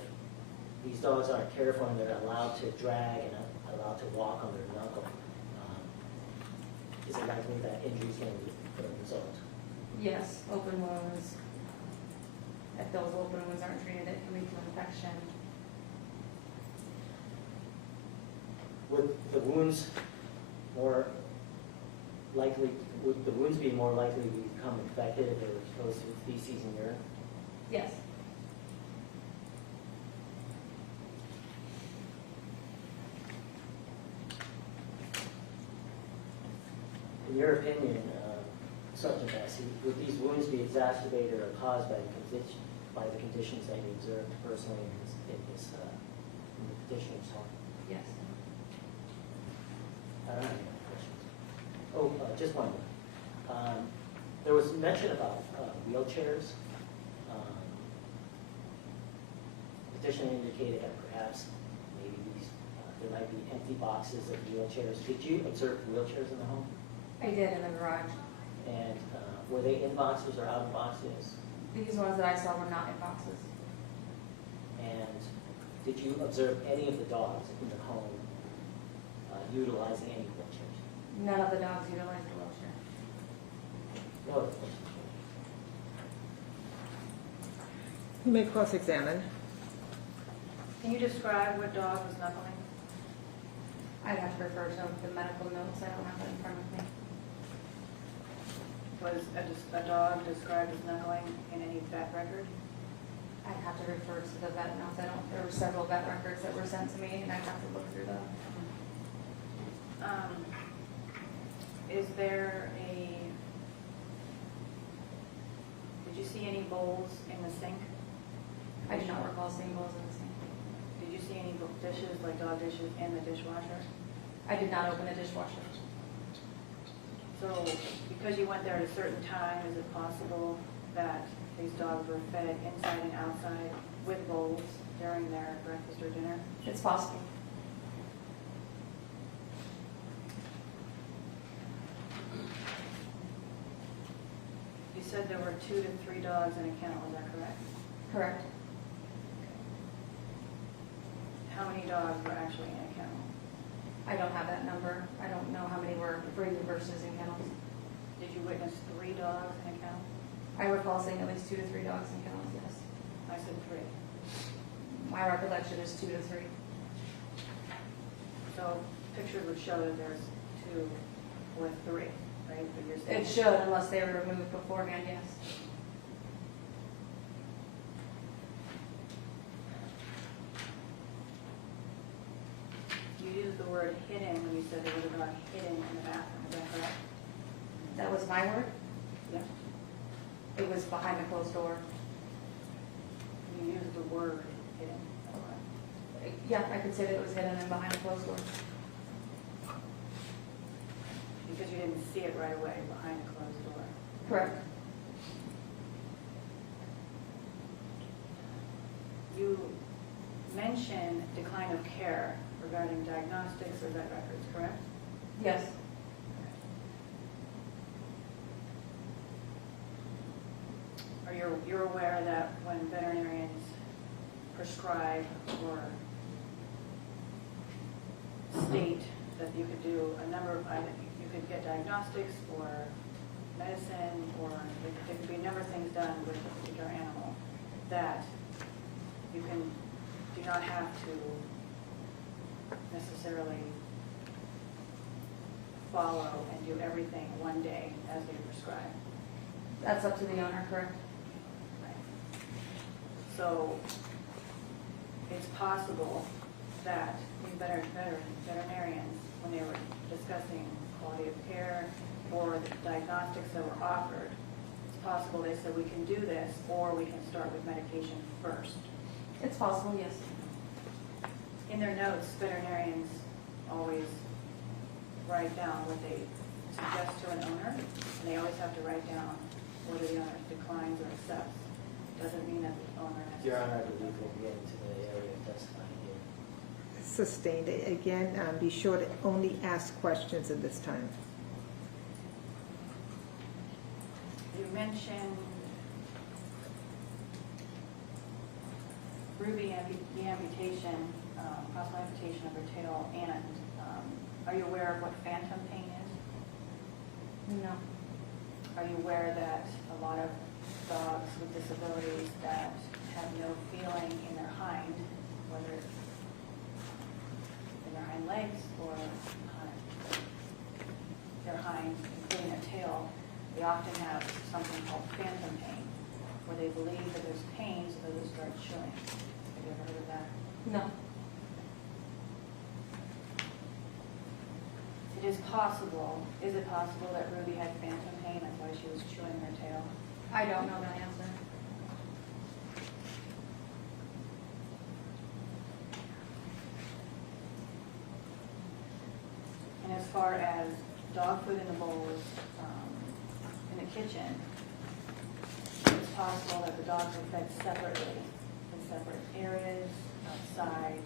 these dogs aren't cared for and they're allowed to drag and allowed to walk on their knuckle, is it likely that injuries can result? Yes, open wounds. If those open wounds aren't treated, it can lead to infection. Would the wounds be more likely to become infected if they were exposed to feces and urine? Yes. In your opinion, Sergeant Bessie, would these wounds be exacerbated or caused by the conditions that you observed personally in the petitioner's home? Yes. I don't have any other questions. Oh, just one more. There was mention about wheelchairs. Petitioner indicated that perhaps maybe there might be empty boxes of wheelchairs. Did you observe wheelchairs in the home? I did in the garage. And were they in boxes or out of boxes? These ones that I saw were not in boxes. And did you observe any of the dogs in the home utilizing any wheelchairs? None of the dogs utilized the wheelchair. No other questions? You may cross-examine. Can you describe what dog was knuckling? I'd have to refer to the medical notes. I don't have that in front of me. Was a dog described as knuckling in any vet record? I'd have to refer to the vet notes. There were several vet records that were sent to me, and I'd have to look through them. Is there did you see any bowls in the sink? I do not recall seeing bowls in the sink. Did you see any dishes, like dog dishes, in the dishwasher? I did not open the dishwasher. So, because you went there at a certain time, is it possible that these dogs were fed inside and outside with bowls during their breakfast or dinner? It's possible. You said there were 2 to 3 dogs in a kennel, is that correct? Correct. How many dogs were actually in a kennel? I don't have that number. I don't know how many were free versus in kennels. Did you witness 3 dogs in a kennel? I recall seeing at least 2 to 3 dogs in kennels, yes. I said 3. My recollection is 2 to 3. So pictures would show that there's 2 2 with 3, right? But you're saying- It should, unless they were removed beforehand, yes. You used the word hidden when you said there was a dog hidden in the bathroom, is that correct? That was my word. Yeah. It was behind a closed door. You used the word hidden. Yeah, I could say that it was hidden and behind a closed door. Because you didn't see it right away behind a closed door. Correct. You mentioned decline of care regarding diagnostics or vet records, correct? Yes. Are you're aware that when veterinarians prescribe or state that you could do a number of items, you could get diagnostics or medicine, or there could be a number of things done with a particular animal, that you do not have to necessarily follow and do everything one day as they prescribe. That's up to the owner, correct? So it's possible that these veterinarians, when they were discussing quality of care or the diagnostics that were offered, it's possible they said we can do this, or we can start with medication first. It's possible, yes. In their notes, veterinarians always write down what they suggest to an owner, and they always have to write down whether the owner declines or accepts. Doesn't mean that the owner has. Your Honor, I believe we'll get into the area of testifying here. Sustained. Again, be sure to only ask questions at this time. You mentioned Ruby, the amputation, possible amputation of her tail, and are you aware of what phantom pain is? No. Are you aware that a lot of dogs with disabilities that have no feeling in their hind, whether it's in their hind legs or their hind, including their tail, they often have something called phantom pain, where they believe that there's pain, so they just start chewing. Have you ever heard of that? No. It is possible. Is it possible that Ruby had phantom pain? That's why she was chewing her tail. I don't know that answer. And as far as dog food in the bowls in the kitchen, it's possible that the dogs were fed separately in separate areas, outside,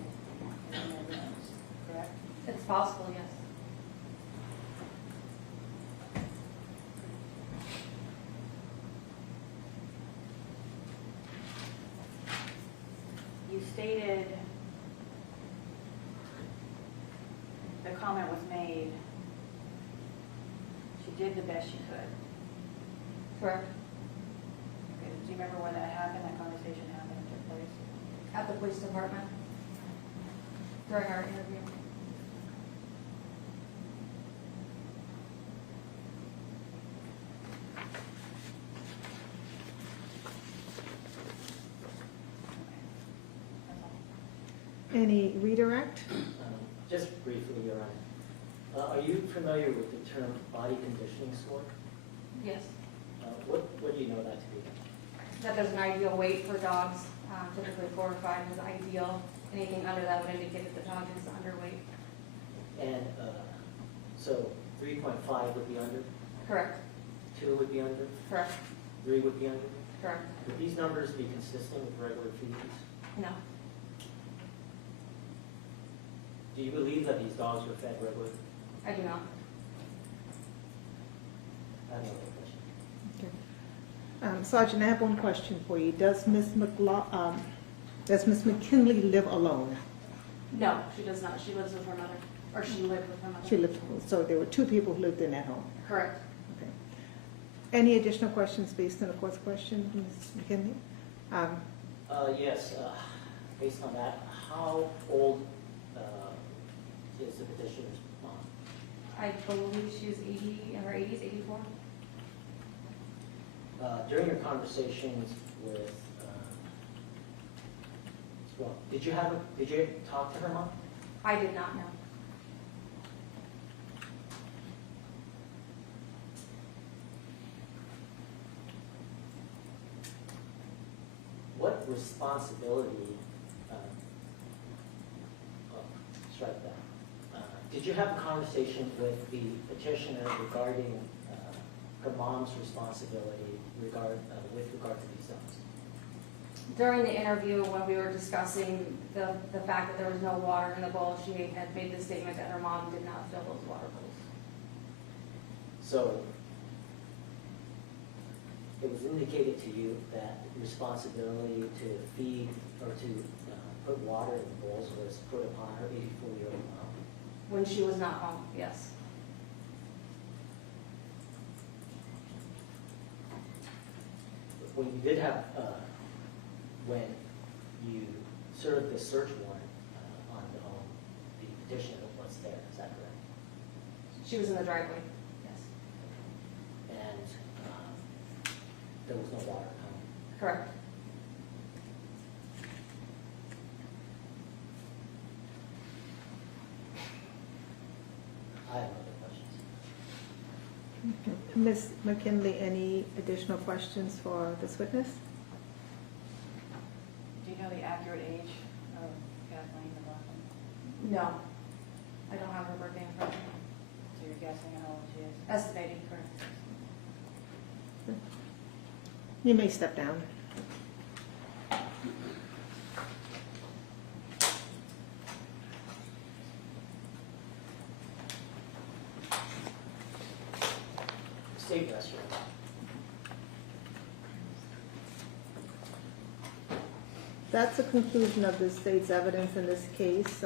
and in their rooms, correct? It's possible, yes. You stated the comment was made, she did the best she could. Correct. Okay, do you remember when that happened, that conversation happened, took place? At the police department during our interview. Any redirect? Just briefly, Your Honor. Are you familiar with the term body conditioning score? Yes. What do you know that to be? That there's an ideal weight for dogs, typically 4 or 5 is ideal. Anything under that would indicate that the dog is underweight. And so 3.5 would be under, Correct. 2 would be under, Correct. 3 would be under? Correct. Would these numbers be consistent with regular feces? No. Do you believe that these dogs were fed regularly? I do not. I have no other question. Okay. Sergeant, I have one question for you. Does Ms. McKinley live alone? No, she does not. She lives with her mother, or she lived with her mother. She lived, so there were 2 people who lived in that home. Correct. Okay. Any additional questions based on the court's question, Ms. McKinley? Yes, based on that, how old is the petitioner's mom? I believe she was 80, in her 80s, 84. During your conversations with, well, did you talk to her mom? I did not know. What responsibility, strike that. Did you have a conversation with the petitioner regarding her mom's responsibility with regard to these dogs? During the interview, when we were discussing the fact that there was no water in the bowl, she had made the statement that her mom did not fill those water bowls. So it was indicated to you that responsibility to feed or to put water in the bowls was put upon her 84-year-old mom. When she was not home, yes. When you did have, when you served the search warrant on the home, the petitioner was there, is that correct? She was in the driveway, yes. And there was no water at home. Correct. I have no other questions. Ms. McKinley, any additional questions for this witness? Do you know the accurate age of Kathleen McLaughlin? No, I don't have her birthday in front of me. So you're guessing how old she is? Estimating, correct. You may step down. State restroom. That's the conclusion of the state's evidence in this case.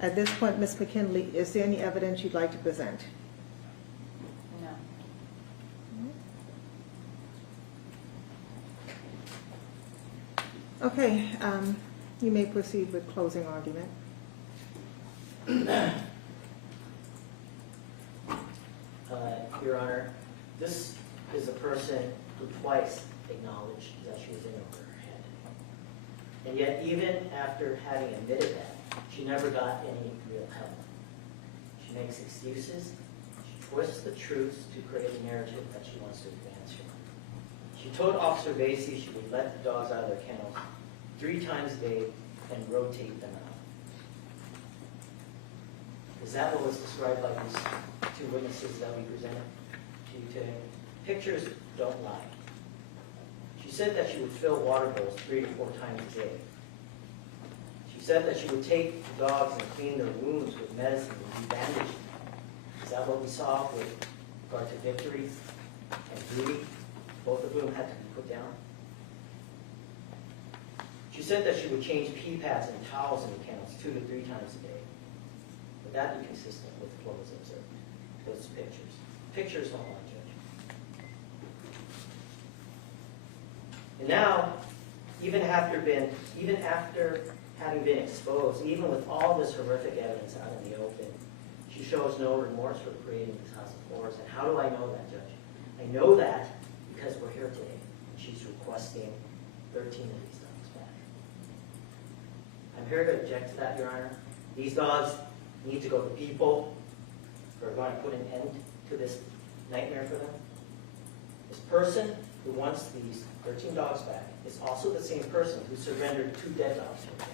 At this point, Ms. McKinley, is there any evidence you'd like to present? No. Okay, you may proceed with closing argument. Your Honor, this is a person who twice acknowledged that she was in over her head. And yet, even after having admitted that, she never got any real help. She makes excuses. She twists the truth to create a narrative that she wants to advance from. She told Officer Vasey she would let the dogs out of their kennels 3 times a day and rotate them out. Is that what was described by these 2 witnesses that we presented to you today? Pictures don't lie. She said that she would fill water bowls 3 to 4 times a day. She said that she would take the dogs and clean their wounds with medicine and bandage them. Is that what we saw with regard to Victory and Ruthie, both of whom had to be put down? She said that she would change pee pads and towels in the kennels 2 to 3 times a day. Would that be consistent with what was observed? Those pictures. Pictures don't lie, Judge. And now, even after having been exposed, even with all this horrific evidence out in the open, she shows no remorse for creating this house of horrors. And how do I know that, Judge? I know that because we're here today, and she's requesting 13 of these dogs back. I'm here to object to that, Your Honor. These dogs need to go to people who are going to put an end to this nightmare for them. This person who wants these 13 dogs back is also the same person who surrendered 2 dead dogs to the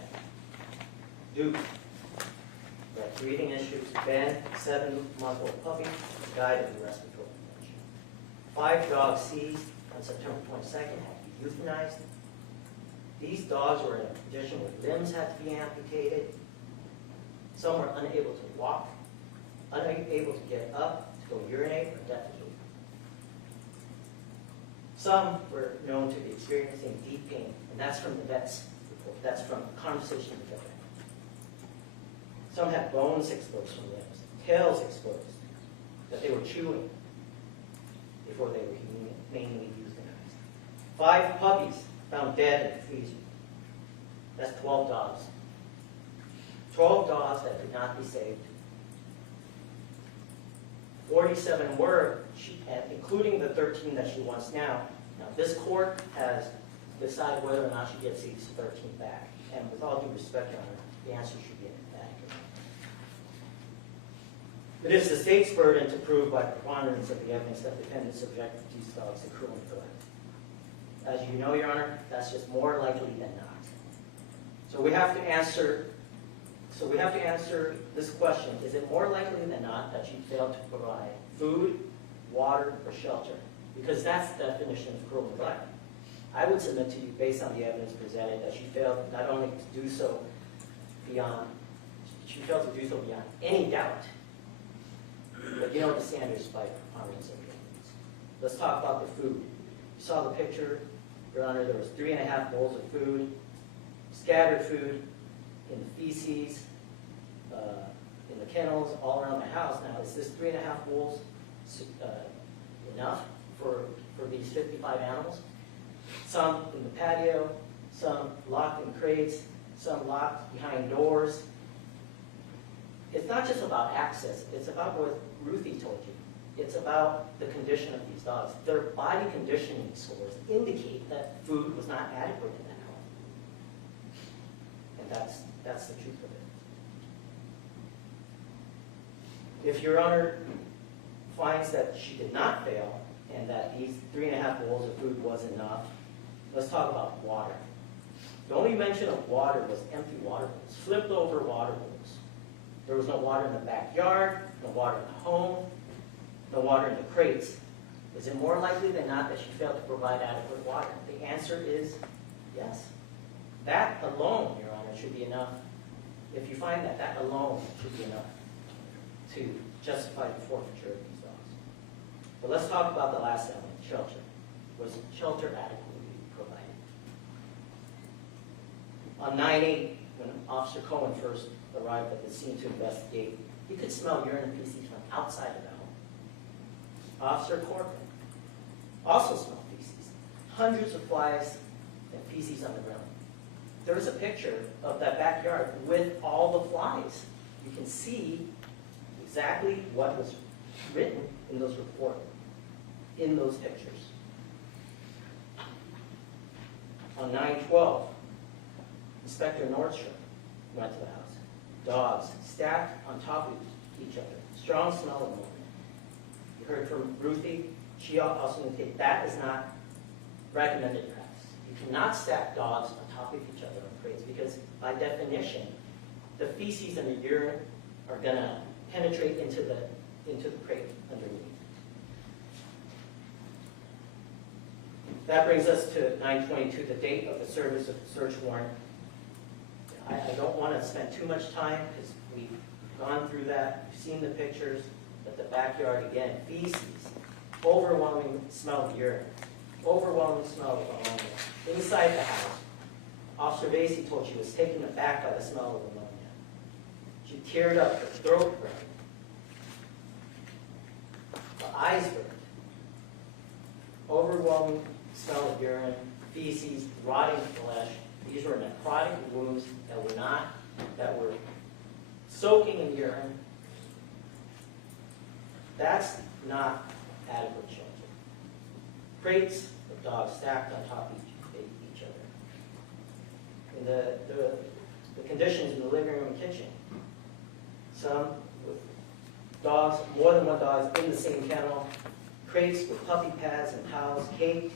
Duke, who had breathing issues, Ben, 7-month-old puppy, died of the respiratory infection. 5 dogs seized on September 22nd had to be euthanized. These dogs were in a condition where limbs had to be amputated. Some were unable to walk, unable to get up, to go urinate, or defecate. Some were known to be experiencing deep pain, and that's from the vet's report. That's from conversation with the vet. Some had bones exposed from limbs, tails exposed, that they were chewing before they were humanely euthanized. 5 puppies found dead in the freezer. That's 12 dogs. 12 dogs that could not be saved. 47 were, including the 13 that she wants now. Now, this court has decided whether or not she gets these 13 back. And with all due respect, Your Honor, the answer should be emphatic. It is the state's burden to prove by preponderance of the evidence that defendants subjected these dogs to cruel neglect. As you know, Your Honor, that's just more likely than not. So we have to answer this question. Is it more likely than not that she failed to provide food, water, or shelter? Because that's the definition of cruel neglect. I would submit to you, based on the evidence presented, that she failed not only to do so beyond any doubt, but you know the standards by preponderance of the evidence. Let's talk about the food. You saw the picture, Your Honor. There was 3.5 bowls of food, scattered food in the feces, in the kennels, all around the house. Now, is this 3.5 bowls enough for these 55 animals? Some in the patio, some locked in crates, some locked behind doors. It's not just about access. It's about what Ruthie told you. It's about the condition of these dogs. Their body conditioning scores indicate that food was not adequate in that home. And that's the truth of it. If Your Honor finds that she did not fail and that these 3.5 bowls of food was enough, let's talk about water. The only mention of water was empty water bowls, flipped over water bowls. There was no water in the backyard, no water in the home, no water in the crates. Is it more likely than not that she failed to provide adequate water? The answer is yes. That alone, Your Honor, should be enough. If you find that, that alone should be enough to justify the forfeiture of these dogs. But let's talk about the last element, shelter. Was shelter adequately provided? On 9/8, when Officer Cohen first arrived at the scene to investigate, he could smell urine and feces from outside of the home. Officer Corcoran also smelled feces. Hundreds of flies and feces on the ground. There was a picture of that backyard with all the flies. You can see exactly what was written in those reports, in those pictures. On 9/12, Inspector Nordstrom went to the house. Dogs stacked on top of each other. Strong smell of ammonia. You heard from Ruthie. She also indicated that is not recommended practice. You cannot stack dogs on top of each other on crates because, by definition, the feces and the urine are going to penetrate into the crate underneath. That brings us to 9/22, the date of the service of the search warrant. I don't want to spend too much time because we've gone through that. We've seen the pictures, but the backyard, again, feces, overwhelming smell of urine, overwhelming smell of ammonia. Inside the house, Officer Vasey told she was taken aback by the smell of ammonia. She teared up, her throat burned, her eyes burned. Overwhelming smell of urine, feces, rotting flesh. These were necrotic wounds that were soaking in urine. That's not adequate shelter. Crates of dogs stacked on top of each other. And the conditions in the living room and kitchen. Some with dogs, more than one dog in the same kennel. Crates with puppy pads and towels caked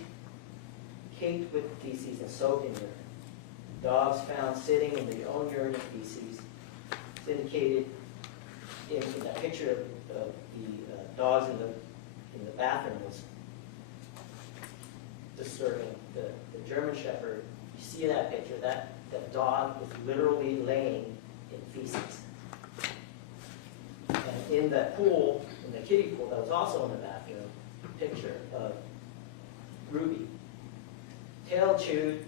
with feces and soaked in urine. Dogs found sitting in their own urine and feces. It's indicated in that picture of the dogs in the bathroom was disturbing. The German Shepherd, you see that picture, that dog was literally laying in feces. And in that pool, in the kiddie pool that was also in the bathroom, picture of Ruby. Tail chewed.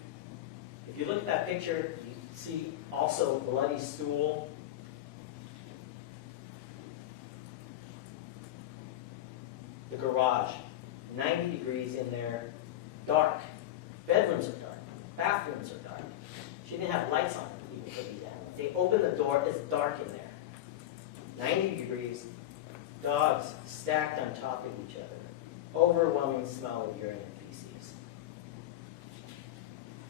If you look at that picture, you see also bloody stool. The garage, 90 degrees in there, dark. Bedrooms are dark. Bathrooms are dark. She didn't have lights on even for these animals. They open the door, it's dark in there. 90 degrees, dogs stacked on top of each other, overwhelming smell of urine and feces.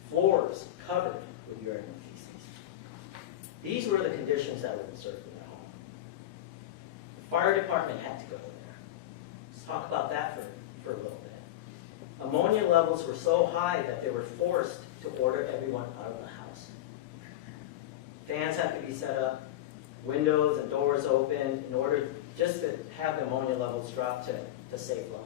Floors covered with urine and feces. These were the conditions that were observed in the home. The fire department had to go there. Let's talk about that for a little bit. Ammonia levels were so high that they were forced to order everyone out of the house. Fans had to be set up, windows and doors open in order just to have the ammonia levels drop to safe levels.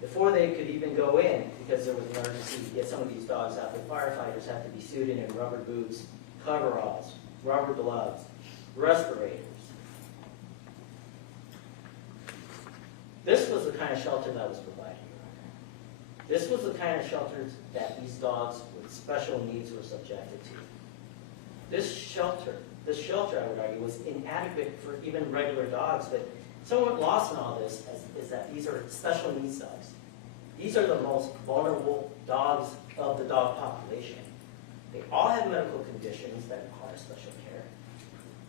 Before they could even go in, because there was an emergency to get some of these dogs out, the firefighters had to be suited in rubber boots, coveralls, rubber gloves, respirators. This was the kind of shelter that was provided. This was the kind of shelters that these dogs with special needs were subjected to. This shelter, I would argue, was inadequate for even regular dogs, but somewhat lost in all this is that these are special needs dogs. These are the most vulnerable dogs of the dog population. They all have medical conditions that require special care.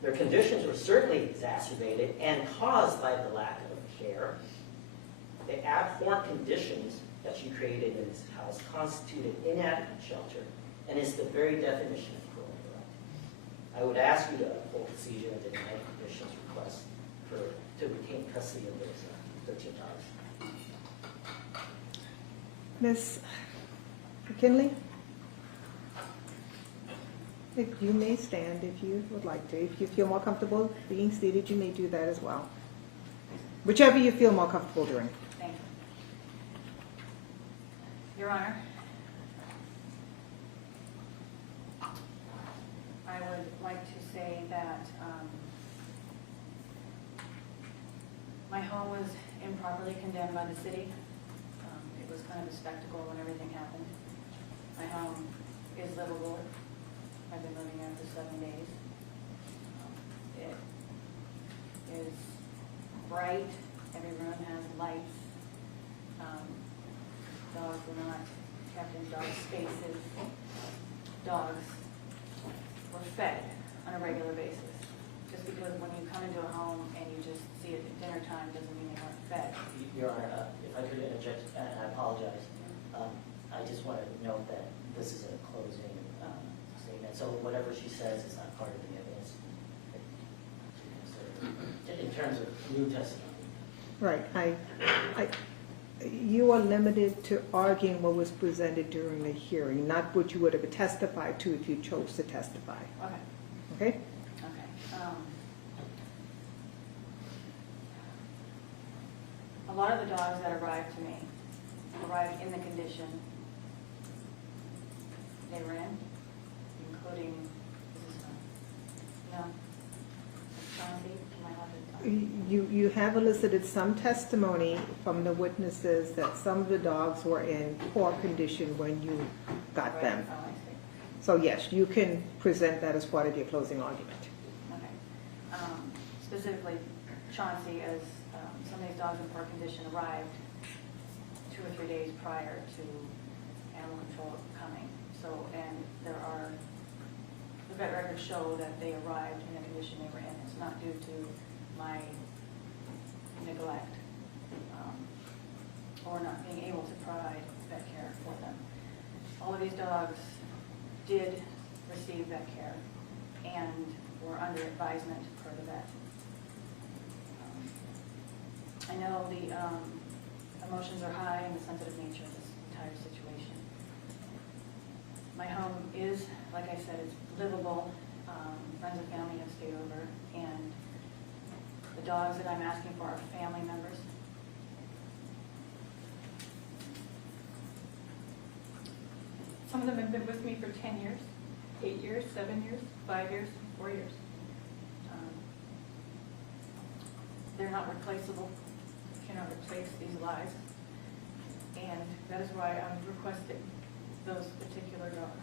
Their conditions were certainly exacerbated and caused by the lack of care. The abhorrent conditions that she created in this house constituted inadequate shelter and is the very definition of cruel neglect. I would ask you to uphold the seizure and deny the commission's request to retain custody of those 13 dogs. Ms. McKinley? If you may stand if you would like to. If you feel more comfortable being seated, you may do that as well. Whichever you feel more comfortable doing. Thank you. Your Honor, I would like to say that my home was improperly condemned by the city. It was kind of a spectacle when everything happened. My home is livable. I've been living there for 7 days. It is bright. Every room has lights. Dogs were not kept in dog spaces. Dogs were fed on a regular basis. Just because when you come into a home and you just see it at dinner time doesn't mean they weren't fed. Your Honor, if I could interject, and I apologize, I just want to note that this is a closing statement, so whatever she says is not part of the evidence. In terms of new testimony. Right. You are limited to arguing what was presented during the hearing, not what you would have testified to if you chose to testify. Okay. Okay? Okay. A lot of the dogs that arrived to me arrived in the condition they were in, including, no, Chauncey, am I allowed to talk? You have elicited some testimony from the witnesses that some of the dogs were in poor condition when you got Right. them. Oh, I see. So yes, you can present that as part of your closing argument. Okay. Specifically, Chauncey, as some of these dogs in poor condition arrived 2 or 3 days prior to animal control coming. So, and the vet records show that they arrived in the condition they were in. It's not due to my neglect or not being able to provide vet care for them. All of these dogs did receive vet care and were under advisement for the vet. I know the emotions are high and the sensitive nature of this entire situation. My home is, like I said, it's livable. Friends and family have stayed over, and the dogs that I'm asking for are family members. Some of them have been with me for 10 years, 8 years, 7 years, 5 years, 4 years. They're not replaceable. You cannot replace these lives. And that is why I'm requesting those particular dogs.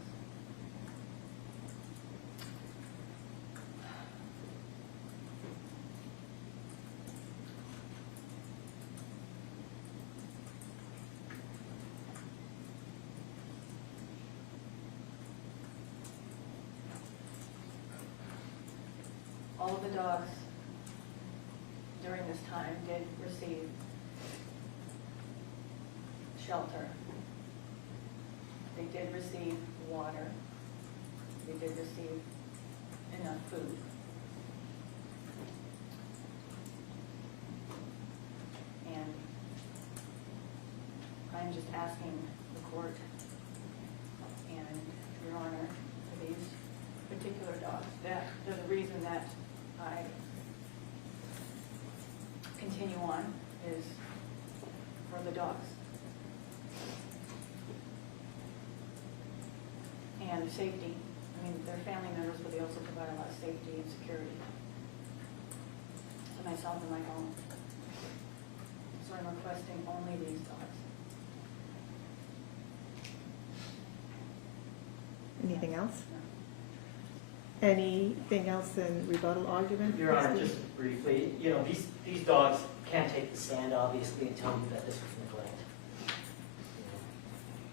All of the dogs during this time did receive shelter. They did receive water. They did receive enough food. And I'm just asking the court and Your Honor for these particular dogs. That there's a reason that I continue on is for the dogs. And safety. I mean, they're family members, but they also provide a lot of safety and security to myself and my home. So I'm requesting only these dogs. Anything else? No. Anything else in rebuttal argument? Your Honor, Christie? just briefly, you know, these dogs can't take the stand, obviously, and tell you that this was neglect.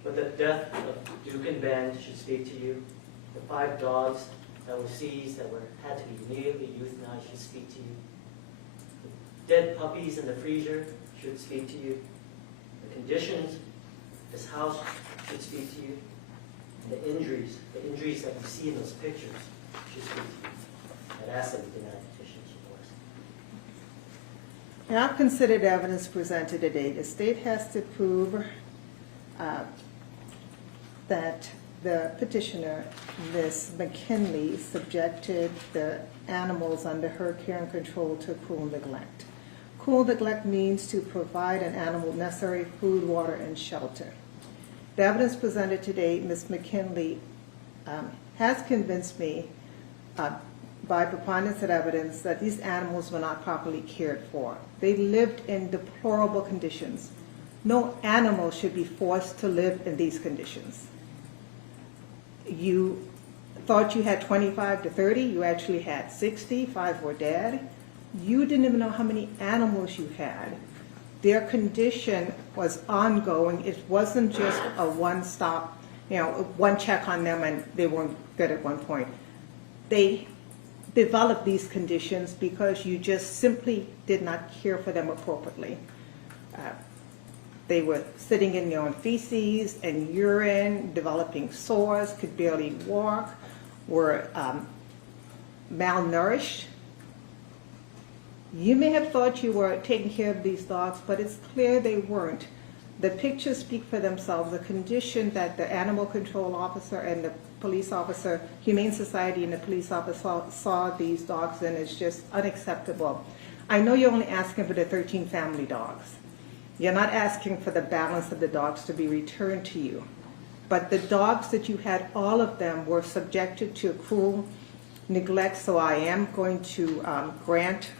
But the death of Duke and Ben should speak to you. The 5 dogs that were seized, that had to be immediately euthanized, should speak to you. The dead puppies in the freezer should speak to you. The conditions of this house should speak to you. And the injuries that you see in those pictures should speak to you. I'd ask that you deny the petition, Your Honor. And I've considered evidence presented today. The state has to prove that the petitioner, Ms. McKinley, subjected the animals under her care and control to cruel neglect. Cruel neglect means to provide an animal necessary food, water, and shelter. The evidence presented today, Ms. McKinley has convinced me by preponderance of evidence that these animals were not properly cared for. They lived in deplorable conditions. No animal should be forced to live in these conditions. You thought you had 25 to 30, you actually had 60, 5 were dead. You didn't even know how many animals you had. Their condition was ongoing. It wasn't just a one-stop, one check on them and they weren't good at one point. They developed these conditions because you just simply did not care for them appropriately. They were sitting in their own feces and urine, developing sores, could barely walk, were malnourished. You may have thought you were taking care of these dogs, but it's clear they weren't. The pictures speak for themselves. The condition that the animal control officer and the police officer, Humane Society and the police officer saw these dogs in is just unacceptable. I know you're only asking for the 13 family dogs. You're not asking for the balance of the dogs to be returned to you. But the dogs that you had, all of them were subjected to cruel neglect, so I am going to grant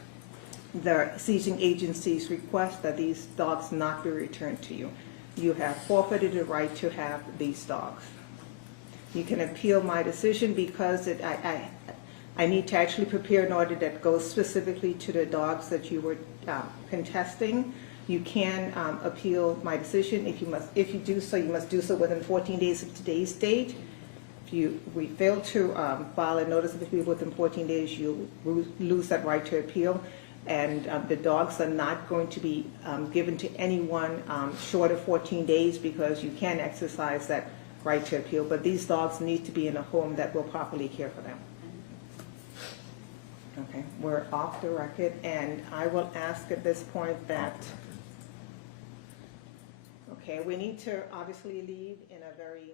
the seizing agency's request that these dogs not be returned to you. You have forfeited the right to have these dogs. You can appeal my decision because I need to actually prepare an order that goes specifically to the dogs that you were contesting. You can appeal my decision. If you do so, you must do so within 14 days of today's date. If we fail to file a notice of appeal within 14 days, you'll lose that right to appeal. And the dogs are not going to be given to anyone short of 14 days because you can exercise that right to appeal. But these dogs need to be in a home that will properly care for them. Okay, we're off the record, and I will ask at this point that, okay, we need to obviously leave in a very